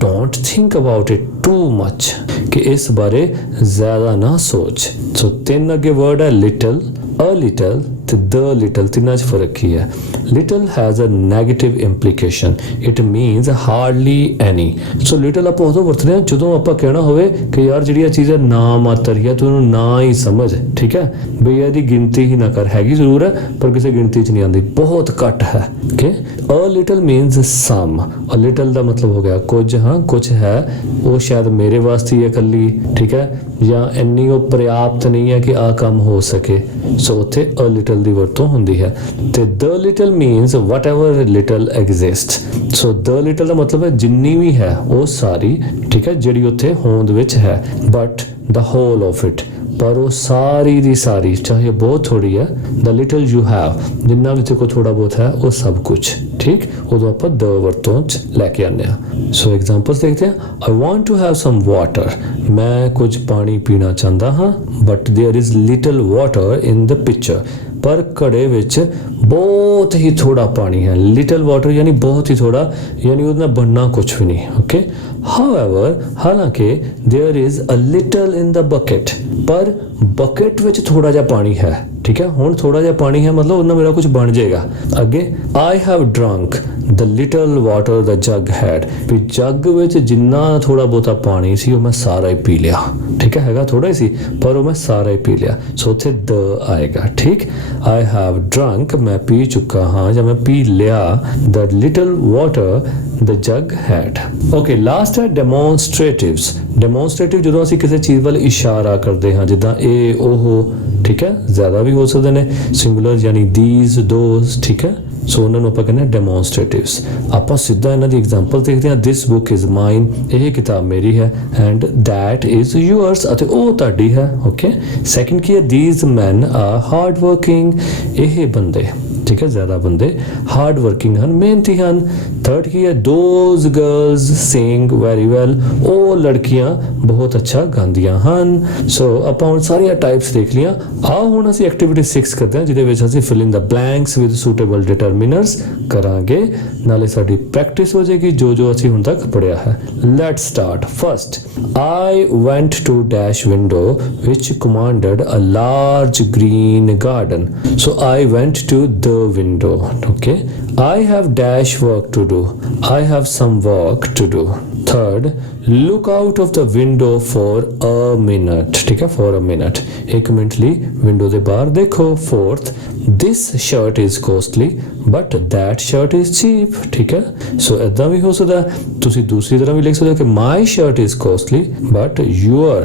don't think about it too much, ਕਿ ਇਸ ਬਾਰੇ ਜ਼ਿਆਦਾ ਨਾ ਸੋਚ। ਸੋ 3 ਅੱਗੇ ਵਰਡ ਹੈ little, a little ਤੇ the little, ਤਿੰਨਾਂ 'ਚ ਫਰਕ ਕੀ ਹੈ? little has a negative implication, it means hardly any, so little ਆਪਾਂ ਉਦੋਂ ਵਰਤਦੇ ਹਾਂ ਜਦੋਂ ਆਪਾਂ ਕਹਿਣਾ ਹੋਵੇ ਕਿ ਯਾਰ ਜਿਹੜੀ ਇਹ ਚੀਜ਼ ਹੈ ਨਾ ਮਾਤਰ ਹੀ ਹੈ, ਤੂੰ ਇਹਨੂੰ ਨਾ ਹੀ ਸਮਝ, ਠੀਕ ਹੈ ਬਈ ਇਹਦੀ ਗਿਣਤੀ ਹੀ ਨਾ ਕਰ, ਹੈਗੀ ਜ਼ਰੂਰ ਹੈ ਪਰ ਕਿਸੇ ਗਿਣਤੀ 'ਚ ਨਹੀਂ ਆਉਂਦੀ, ਬਹੁਤ ਘੱਟ ਹੈ। Okay, a little means some, a little ਦਾ ਮਤਲਬ ਹੋ ਗਿਆ ਕੁਝ, ਹਾਂ ਕੁਝ ਹੈ, ਉਹ ਸ਼ਾਇਦ ਮੇਰੇ ਵਾਸਤੇ ਹੀ ਹੈ ਇਕੱਲੀ, ਠੀਕ ਹੈ, ਜਾਂ ਇੰਨੀ ਉਹ ਪ੍ਰਿਆਪਤ ਨਹੀਂ ਹੈ ਕਿ ਆਹ ਕੰਮ ਹੋ ਸਕੇ, ਸੋ ਉੱਥੇ a little ਦੀ ਵਰਤੋਂ ਹੁੰਦੀ ਹੈ। ਤੇ the little means whatever little exists, so the little ਦਾ ਮਤਲਬ ਹੈ ਜਿੰਨੀ ਵੀ ਹੈ ਉਹ ਸਾਰੀ, ਠੀਕ ਹੈ, ਜਿਹੜੀ ਉੱਥੇ ਹੋਂਦ ਵਿੱਚ ਹੈ, but the whole of it, ਪਰ ਉਹ ਸਾਰੀ ਦੀ ਸਾਰੀ, ਚਾਹੇ ਬਹੁਤ ਥੋੜੀ ਹੈ, the little you have, ਜਿੰਨਾ ਵੀ ਤੇ ਕੋ ਥੋੜਾ ਬਹੁਤ ਹੈ ਉਹ ਸਭ ਕੁਝ, ਠੀਕ, ਉਦੋਂ ਆਪਾਂ the ਵਰਤੋਂ 'ਚ ਲੈ ਕੇ ਆਉਂਦੇ ਹਾਂ। ਸੋ ਐਗਜ਼ਾਮਪਲਸ ਦੇਖਦੇ ਹਾਂ। I want to have some water, ਮੈਂ ਕੁਝ ਪਾਣੀ ਪੀਣਾ ਚਾਹੁੰਦਾ ਹਾਂ, but there is little water in the pitcher, ਪਰ ਘੜੇ ਵਿੱਚ ਬਹੁਤ ਹੀ ਥੋੜਾ ਪਾਣੀ ਹੈ। ਲਿਟਲ ਵਾਟਰ ਯਾਨੀ ਬਹੁਤ ਹੀ ਥੋੜਾ, ਯਾਨੀ ਉਹਦੇ ਨਾਲ ਬਣਨਾ ਕੁਝ ਵੀ ਨਹੀਂ। ਓਕੇ, ਹਾਊਐਵਰ, ਹਾਲਾਂਕਿ there is a little in the bucket, ਪਰ ਬਕਟ ਵਿੱਚ ਥੋੜਾ ਜਿਹਾ ਪਾਣੀ ਹੈ, ਠੀਕ ਹੈ, ਹੁਣ ਥੋੜਾ ਜਿਹਾ ਪਾਣੀ ਹੈ ਮਤਲਬ ਉਹਨਾਂ ਮੇਰਾ ਕੁਝ ਬਣ ਜਾਏਗਾ। ਅੱਗੇ I have drunk the little water the jug had, ਵੀ ਜੱਗ ਵਿੱਚ ਜਿੰਨਾ ਥੋੜਾ ਬਹੁਤਾ ਪਾਣੀ ਸੀ ਉਹ ਮੈਂ ਸਾਰਾ ਹੀ ਪੀ ਲਿਆ, ਠੀਕ ਹੈ, ਹੈਗਾ ਥੋੜਾ ਹੀ ਸੀ ਪਰ ਉਹ ਮੈਂ ਸਾਰਾ ਹੀ ਪੀ ਲਿਆ, ਸੋ ਉੱਥੇ the ਆਏਗਾ, ਠੀਕ। I have drunk, ਮੈਂ ਪੀ ਚੁੱਕਾ ਹਾਂ ਜਾਂ ਮੈਂ ਪੀ ਲਿਆ, the little water the jug had। Okay, last ਹੈ ਡੈਮੋਨਸਟ੍ਰੇਟਿਵਸ। ਡੈਮੋਨਸਟ੍ਰੇਟਿਵ ਜਦੋਂ ਅਸੀਂ ਕਿਸੇ ਚੀਜ਼ ਵੱਲ ਇਸ਼ਾਰਾ ਕਰਦੇ ਹਾਂ, ਜਿੱਦਾਂ ਇਹ ਉਹ, ਠੀਕ ਹੈ, ਜ਼ਿਆਦਾ ਵੀ ਹੋ ਸਕਦੇ ਨੇ, ਸਿੰਗੂਲਰ ਯਾਨੀ these those, ਠੀਕ ਹੈ, ਸੋ ਉਹਨਾਂ ਨੂੰ ਆਪਾਂ ਕਹਿੰਦੇ ਹਾਂ ਡੈਮੋਨਸਟ੍ਰੇਟਿਵਸ। ਆਪਾਂ ਸਿੱਧਾ ਇਹਨਾਂ ਦੀ ਐਗਜ਼ਾਮਪਲ ਦੇਖਦੇ ਹਾਂ। ਦਿਸ ਬੁੱਕ ਇਜ਼ ਮਾਈਨ, ਇਹ ਕਿਤਾਬ ਮੇਰੀ ਹੈ, ਐਂਡ ਦੈਟ ਇਜ਼ ਯੂਅਰਸ, ਅਤੇ ਉਹ ਤੁਹਾਡੀ ਹੈ। ਓਕੇ, ਸੈਕਿੰਡ ਕੀ ਹੈ? these men are hard working, ਇਹ ਬੰਦੇ, ਠੀਕ ਹੈ, ਜ਼ਿਆਦਾ ਬੰਦੇ ਹਾਰਡ ਵਰਕਿੰਗ ਹਨ, ਮਿਹਨਤੀ ਹਨ। ਥਰਡ ਕੀ ਹੈ? those girls sing very well, ਉਹ ਲੜਕੀਆਂ ਬਹੁਤ ਅੱਛਾ ਗਾਉਂਦੀਆਂ ਹਨ। ਸੋ ਆਪਾਂ ਹੁਣ ਸਾਰੀਆਂ ਟਾਈਪਸ ਦੇਖ ਲਈਆਂ। ਆਓ ਹੁਣ ਅਸੀਂ ਐਕਟੀਵਿਟੀ 6 ਕਰਦੇ ਹਾਂ, ਜਿਹਦੇ ਵਿੱਚ ਅਸੀਂ fill in the blanks with suitable determiners ਕਰਾਂਗੇ, ਨਾਲੇ ਸਾਡੀ ਪ੍ਰੈਕਟਿਸ ਹੋ ਜਾਏਗੀ ਜੋ ਜੋ ਅਸੀਂ ਹੁਣ ਤੱਕ ਪੜ੍ਹਿਆ ਹੈ। Let's start. First, I went to dash window which commanded a large green garden. So I went to the window. Okay, I have dash work to do, I have some work to do. Third, look out of the window for a minute, ठीक है, for a minute, 1 minute ਲਈ window ਦੇ ਬਾਹਰ ਦੇਖੋ। Fourth, this shirt is costly but that shirt is cheap, ਠੀਕ ਹੈ, ਸੋ ਇਦਾਂ ਵੀ ਹੋ ਸਕਦਾ। ਤੁਸੀਂ ਦੂਸਰੀ ਤਰ੍ਹਾਂ ਵੀ ਲਿਖ ਸਕਦੇ ਹੋ ਕਿ my shirt is costly but your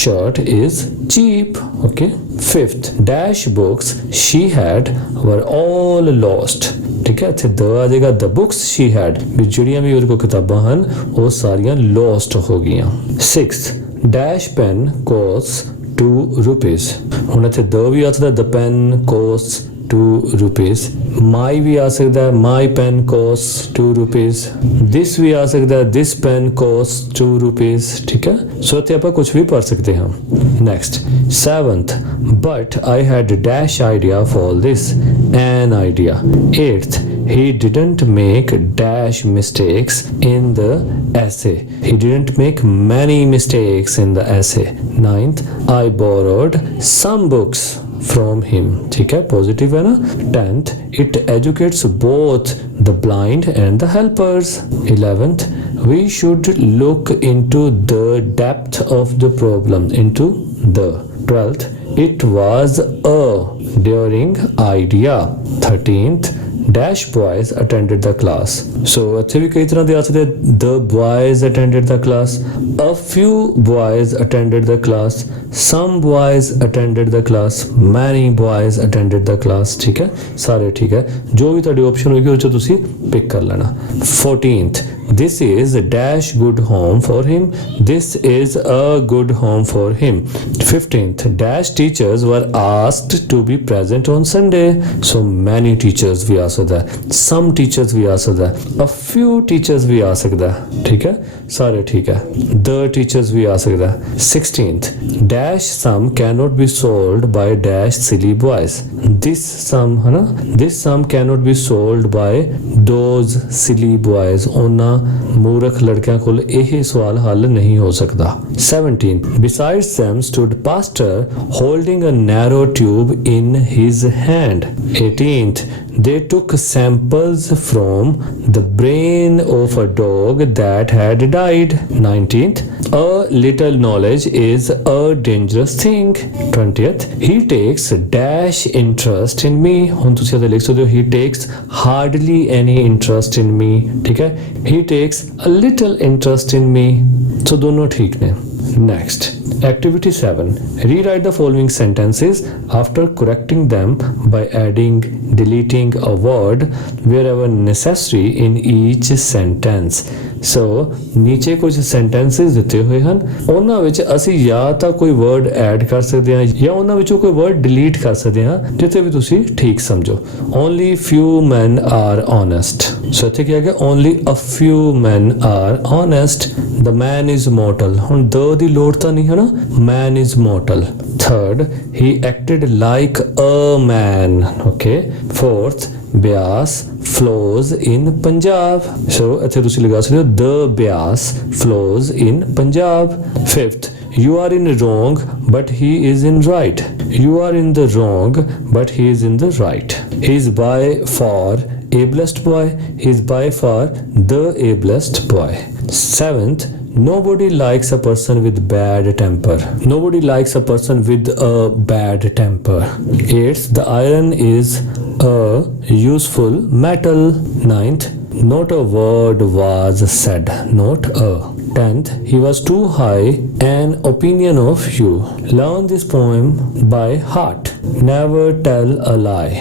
shirt is cheap. Okay. Fifth, dash books she had were all lost, ਠੀਕ ਹੈ, ਇੱਥੇ ਦ ਆ ਜਾਏਗਾ, the books she had, ਵੀ ਜਿਹੜੀਆਂ ਵੀ ਉਹਦੇ ਕੋਲ ਕਿਤਾਬਾਂ ਹਨ ਉਹ ਸਾਰੀਆਂ lost ਹੋ ਗਈਆਂ। Sixth, dash pen costs 2 rupees, ਹੁਣ ਇੱਥੇ ਦ ਵੀ ਆ ਸਕਦਾ, the pen costs 2 rupees, my ਵੀ ਆ ਸਕਦਾ, my pen costs 2 rupees, this ਵੀ ਆ ਸਕਦਾ, this pen costs 2 rupees, ਠੀਕ ਹੈ, ਸੋ ਇੱਥੇ ਆਪਾਂ ਕੁਝ ਵੀ ਪੜ੍ਹ ਸਕਦੇ ਹਾਂ। Next, seventh, but I had dash idea for this, an idea. Eighth, he didn't make dash mistakes in the essay, he didn't make many mistakes in the essay. Ninth, I borrowed some books from him, ठीक है, positive है ना। 10th, it educates both the blind and the helpers। 11th, we should look into the depth of the problem, into the। 12th, it was a daring idea। 13th, dash boys attended the class। so ਇੱਥੇ ਵੀ ਕਈ ਤਰ੍ਹਾਂ ਦੇ ਆ ਸਕਦੇ, the boys attended the class, a few boys attended the class, some boys attended the class, many boys attended the class। ਠੀਕ ਹੈ, ਸਾਰੇ ਠੀਕ ਹੈ, ਜੋ ਵੀ ਤੁਹਾਡੀ ਆਪਸ਼ਨ ਹੋਏਗੀ ਉਹ ਚੋਂ ਤੁਸੀਂ ਪਿਕ ਕਰ ਲੈਣਾ। 14th, this is a dash good home for him, this is a good home for him। 15th, dash teachers were asked to be present on Sunday। so many teachers भी आ सकता है, some teachers भी आ सकता है, a few teachers भी आ सकता है, ठीक है, सारे ठीक है, the teachers भी आ सकता है। 16th, dash sum cannot be solved by dash silly boys, this sum है ना, this sum cannot be solved by those silly boys, ਉਹਨਾਂ ਮੂਰਖ ਲੜਕਿਆਂ ਕੋਲ ਇਹ ਸਵਾਲ ਹੱਲ ਨਹੀਂ ਹੋ ਸਕਦਾ। 17th, besides them stood pastor holding a narrow tube in his hand। 18th, they took samples from the brain of a dog that had died। 19th, a little knowledge is a dangerous thing। 20th, he takes dash interest in me। ਹੁਣ ਤੁਸੀਂ ਇਹਦੇ ਲਿਖ ਸਕਦੇ ਹੋ, he takes hardly any interest in me, ਠੀਕ ਹੈ, he takes a little interest in me। so ਦੋਨੋਂ ਠੀਕ ਨੇ। Next, activity 7, rewrite the following sentences after correcting them by adding, deleting a word wherever necessary in each sentence। so ਨੀਚੇ ਕੁਝ sentences ਦਿੱਤੇ ਹੋਏ ਹਨ, ਉਹਨਾਂ ਵਿੱਚ ਅਸੀਂ ਜਾਂ ਤਾਂ ਕੋਈ word add ਕਰ ਸਕਦੇ ਹਾਂ ਜਾਂ ਉਹਨਾਂ ਵਿੱਚੋਂ ਕੋਈ word delete ਕਰ ਸਕਦੇ ਹਾਂ, ਜਿੱਥੇ ਵੀ ਤੁਸੀਂ ਠੀਕ ਸਮਝੋ। only few men are honest। so ਇੱਥੇ ਕੀ ਹੈਗਾ, only a few men are honest, the man is mortal। ਹੁਣ the ਦੀ ਲੋੜ ਤਾਂ ਨਹੀਂ ਹੈ ਨਾ, man is mortal। third, he acted like a man। okay। fourth, Beas flows in Punjab। so ਇੱਥੇ ਤੁਸੀਂ ਲਗਾ ਸਕਦੇ ਹੋ, the Beas flows in Punjab। fifth, you are in wrong but he is in right, you are in the wrong but he is in the right। he is by far ablest boy, he is by far the ablest boy। seventh, nobody likes a person with bad temper, nobody likes a person with a bad temper। eighth, the iron is a useful metal। ninth, not a word was said, not a। 10th, he was too high an opinion of you, learn this poem by heart, never tell a lie।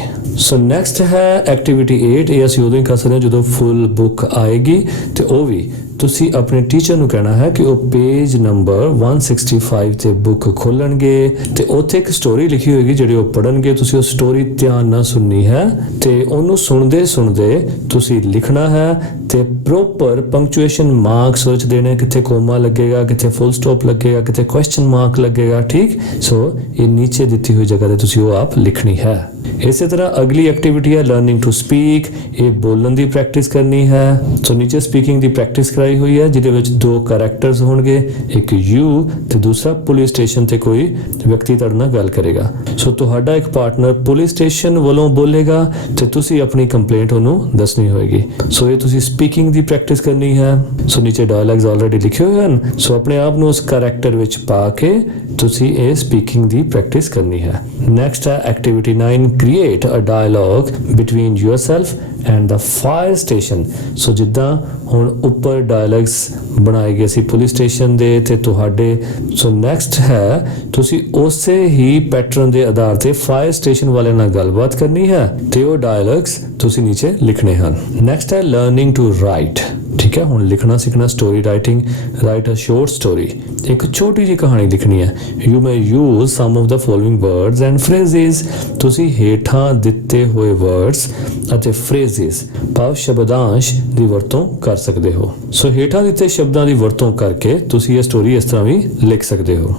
so next ਹੈ activity 8। ਇਹ ਅਸੀਂ ਉਦੋਂ ਹੀ ਕਰ ਸਕਦੇ ਹਾਂ ਜਦੋਂ full book ਆਏਗੀ, ਤੇ ਉਹ ਵੀ ਤੁਸੀਂ ਆਪਣੇ ਟੀਚਰ ਨੂੰ ਕਹਿਣਾ ਹੈ ਕਿ ਉਹ ਪੇਜ ਨੰਬਰ 165 ਤੇ ਬੁੱਕ ਖੋਲਣਗੇ ਤੇ ਉੱਥੇ ਇੱਕ ਸਟੋਰੀ ਲਿਖੀ ਹੋਏਗੀ, ਜਿਹੜੀ ਉਹ ਪੜਨਗੇ, ਤੁਸੀਂ ਉਹ ਸਟੋਰੀ ਧਿਆਨ ਨਾਲ ਸੁਣਨੀ ਹੈ ਤੇ ਉਹਨੂੰ ਸੁਣਦੇ ਸੁਣਦੇ ਤੁਸੀਂ ਲਿਖਣਾ ਹੈ ਤੇ ਪ੍ਰੋਪਰ ਪੰਕਚੁਏਸ਼ਨ ਮਾਰਕਸ ਵਿੱਚ ਦੇਣੇ, ਕਿੱਥੇ ਕੋਮਾ ਲੱਗੇਗਾ, ਕਿੱਥੇ ਫੁੱਲ ਸਟਾਪ ਲੱਗੇਗਾ, ਕਿੱਥੇ ਕੁਐਸਚਨ ਮਾਰਕ ਲੱਗੇਗਾ, ਠੀਕ। ਸੋ ਇਹ ਨੀਚੇ ਦਿੱਤੀ ਹੋਈ ਜਗ੍ਹਾ ਤੇ ਤੁਸੀਂ ਉਹ ਆਪ ਲਿਖਣੀ ਹੈ। ਇਸੇ ਤਰ੍ਹਾਂ ਅਗਲੀ ਐਕਟੀਵਿਟੀ ਹੈ ਲਰਨਿੰਗ ਟੂ ਸਪੀਕ। ਇਹ ਬੋਲਣ ਦੀ ਪ੍ਰੈਕਟਿਸ ਕਰਨੀ ਹੈ। ਸੋ ਨੀਚੇ ਸਪੀਕਿੰਗ ਦੀ ਪ੍ਰੈਕਟਿਸ ਕਰਾਈ ਹੋਈ ਹੈ, ਜਿਹਦੇ ਵਿੱਚ 2 ਕਰੈਕਟਰਸ ਹੋਣਗੇ, ਇੱਕ ਯੂ ਤੇ ਦੂਸਰਾ ਪੁਲਿਸ ਸਟੇਸ਼ਨ ਤੇ ਕੋਈ ਵਿਅਕਤੀ ਤੁਹਾਡੇ ਨਾਲ ਗੱਲ ਕਰੇਗਾ। ਸੋ ਤੁਹਾਡਾ ਇੱਕ ਪਾਰਟਨਰ ਪੁਲਿਸ ਸਟੇਸ਼ਨ ਵੱਲੋਂ ਬੋਲੇਗਾ ਤੇ ਤੁਸੀਂ ਆਪਣੀ ਕੰਪਲੇਂਟ ਉਹਨੂੰ ਦੱਸਣੀ ਹੋਏਗੀ। ਸੋ ਇਹ ਤੁਸੀਂ ਸਪੀਕਿੰਗ ਦੀ ਪ੍ਰੈਕਟਿਸ ਕਰਨੀ ਹੈ। ਸੋ ਨੀਚੇ ਡਾਇਲੌਗਸ ਆਲਰੇਡੀ ਲਿਖੇ ਹੋਏ ਹਨ, ਸੋ ਆਪਣੇ ਆਪ ਨੂੰ ਉਸ ਕਰੈਕਟਰ ਵਿੱਚ ਪਾ ਕੇ ਤੁਸੀਂ ਇਹ ਸਪੀਕਿੰਗ ਦੀ ਪ੍ਰੈਕਟਿਸ ਕਰਨੀ ਹੈ। ਨੈਕਸਟ ਹੈ activity 9, create a dialogue between yourself and the fire station। ਸੋ ਜਿੱਦਾਂ ਹੁਣ ਉੱਪਰ ਡਾਇਲੌਗਸ ਬਣਾਏ ਗਏ ਸੀ ਪੁਲਿਸ ਸਟੇਸ਼ਨ ਦੇ ਤੇ ਤੁਹਾਡੇ, ਸੋ ਨੈਕਸਟ ਹੈ ਤੁਸੀਂ ਉਸੇ ਹੀ ਪੈਟਰਨ ਦੇ ਆਧਾਰ ਤੇ ਫਾਇਰ ਸਟੇਸ਼ਨ ਵਾਲਿਆਂ ਨਾਲ ਗੱਲਬਾਤ ਕਰਨੀ ਹੈ ਤੇ ਉਹ ਡਾਇਲੌਗਸ ਤੁਸੀਂ ਨੀਚੇ ਲਿਖਣੇ ਹਨ। ਨੈਕਸਟ ਹੈ ਲਰਨਿੰਗ ਟੂ ਰਾਈਟ। ਠੀਕ ਹੈ, ਹੁਣ ਲਿਖਣਾ ਸਿੱਖਣਾ, story writing. Write a short story, ਇੱਕ ਛੋਟੀ ਜਿਹੀ ਕਹਾਣੀ ਲਿਖਣੀ ਹੈ। You may use some of the following words and phrases. ਤੁਸੀਂ ਹੇਠਾਂ ਦਿੱਤੇ ਹੋਏ ਵਰਡਸ ਅਤੇ ਫਰੇਜ਼ਿਸ ਭਾਵ ਸ਼ਬਦਾਂਸ਼ ਦੀ ਵਰਤੋਂ ਕਰ ਸਕਦੇ ਹੋ। ਸੋ ਹੇਠਾਂ ਦਿੱਤੇ ਸ਼ਬਦਾਂ ਦੀ ਵਰਤੋਂ ਕਰਕੇ ਤੁਸੀਂ ਇਹ ਸਟੋਰੀ ਇਸ ਤਰ੍ਹਾਂ ਵੀ ਲਿਖ ਸਕਦੇ ਹੋ।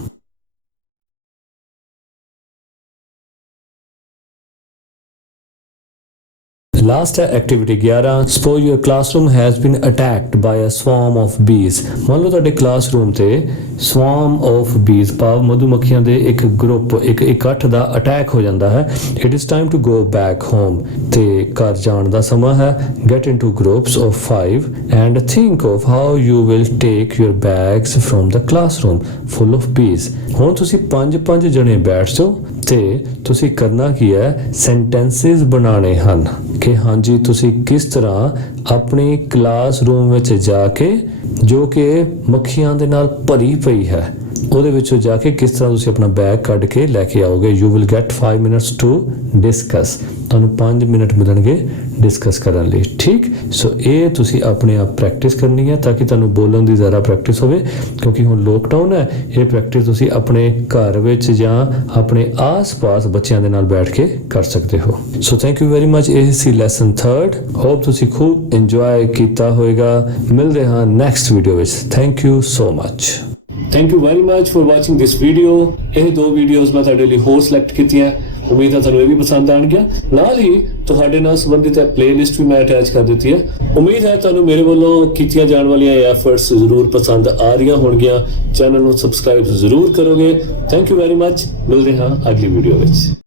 ਲਾਸਟ ਹੈ activity 11। Suppose your classroom has been attacked by a swarm of bees. ਮੰਨ ਲਓ ਤੁਹਾਡੇ ਕਲਾਸਰੂਮ ਤੇ ਸਵਾਰਮ ਆਫ ਬੀਜ਼ ਭਾਵ ਮਧੂਮੱਖੀਆਂ ਦੇ ਇੱਕ ਗਰੁੱਪ, ਇੱਕ ਇਕੱਠ ਦਾ ਅਟੈਕ ਹੋ ਜਾਂਦਾ ਹੈ। It is time to go back home. ਤੇ ਘਰ ਜਾਣ ਦਾ ਸਮਾਂ ਹੈ। Get into groups of 5 and think of how you will take your bags from the classroom full of bees. ਹੁਣ ਤੁਸੀਂ 5 ਜਣੇ ਬੈਠ ਜਾਓ ਤੇ ਤੁਸੀਂ ਕਰਨਾ ਕੀ ਹੈ, ਸੈਂਟੈਂਸਸ ਬਣਾਉਣੇ ਹਨ ਕਿ ਹਾਂਜੀ ਤੁਸੀਂ ਕਿਸ ਤਰ੍ਹਾਂ ਆਪਣੀ ਕਲਾਸਰੂਮ ਵਿੱਚ ਜਾ ਕੇ, ਜੋ ਕਿ ਮੱਖੀਆਂ ਦੇ ਨਾਲ ਭਰੀ ਪਈ ਹੈ, ਉਹਦੇ ਵਿੱਚੋਂ ਜਾ ਕੇ ਕਿਸ ਤਰ੍ਹਾਂ ਤੁਸੀਂ ਆਪਣਾ ਬੈਗ ਕੱਢ ਕੇ ਲੈ ਕੇ ਆਓਗੇ। You will get 5 minutes to discuss. ਤੁਹਾਨੂੰ 5 ਮਿੰਟ ਮਿਲਣਗੇ ਡਿਸਕਸ ਕਰਨ ਲਈ, ਠੀਕ। ਸੋ ਇਹ ਤੁਸੀਂ ਆਪਣੇ ਆਪ ਪ੍ਰੈਕਟਿਸ ਕਰਨੀ ਹੈ ਤਾਂ ਕਿ ਤੁਹਾਨੂੰ ਬੋਲਣ ਦੀ ਜ਼ਿਆਦਾ ਪ੍ਰੈਕਟਿਸ ਹੋਵੇ, ਕਿਉਂਕਿ ਹੁਣ ਲੋਕਡਾਊਨ ਹੈ। ਇਹ ਪ੍ਰੈਕਟਿਸ ਤੁਸੀਂ ਆਪਣੇ ਘਰ ਵਿੱਚ ਜਾਂ ਆਪਣੇ ਆਸ-ਪਾਸ ਬੱਚਿਆਂ ਦੇ ਨਾਲ ਬੈਠ ਕੇ ਕਰ ਸਕਦੇ ਹੋ। So thank you very much. ਇਹ ਸੀ ਲੈਸਨ 3। ਹੋਪ ਤੁਸੀਂ ਖੂਬ ਇੰਜੋਏ ਕੀਤਾ ਹੋਵੇਗਾ। ਮਿਲਦੇ ਹਾਂ ਨੈਕਸਟ ਵੀਡੀਓ ਵਿੱਚ। Thank you so much. Thank you very much for watching this video. ਇਹ 2 ਵੀਡੀਓਜ਼ ਮੈਂ ਤੁਹਾਡੇ ਲਈ ਹੋਰ ਸਿਲੈਕਟ ਕੀਤੀਆਂ। ਉਮੀਦ ਹੈ ਤੁਹਾਨੂੰ ਇਹ ਵੀ ਪਸੰਦ ਆਉਣਗੀਆਂ। ਨਾਲ ਹੀ ਤੁਹਾਡੇ ਨਾਲ ਸੰਬੰਧਿਤ ਹੈ ਪਲੇਲਿਸਟ ਵੀ ਮੈਂ ਅਟੈਚ ਕਰ ਦਿੱਤੀ ਹੈ। ਉਮੀਦ ਹੈ ਤੁਹਾਨੂੰ ਮੇਰੇ ਵੱਲੋਂ ਕੀਤੀਆਂ ਜਾਣ ਵਾਲੀਆਂ ਐਫਰਟਸ ਜ਼ਰੂਰ ਪਸੰਦ ਆ ਰਹੀਆਂ ਹੋਣਗੀਆਂ। ਚੈਨਲ ਨੂੰ ਸਬਸਕ੍ਰਾਈਬ ਜ਼ਰੂਰ ਕਰੋਗੇ। Thank you very much. ਮਿਲਦੇ ਹਾਂ ਅਗਲੀ ਵੀਡੀਓ ਵਿੱਚ।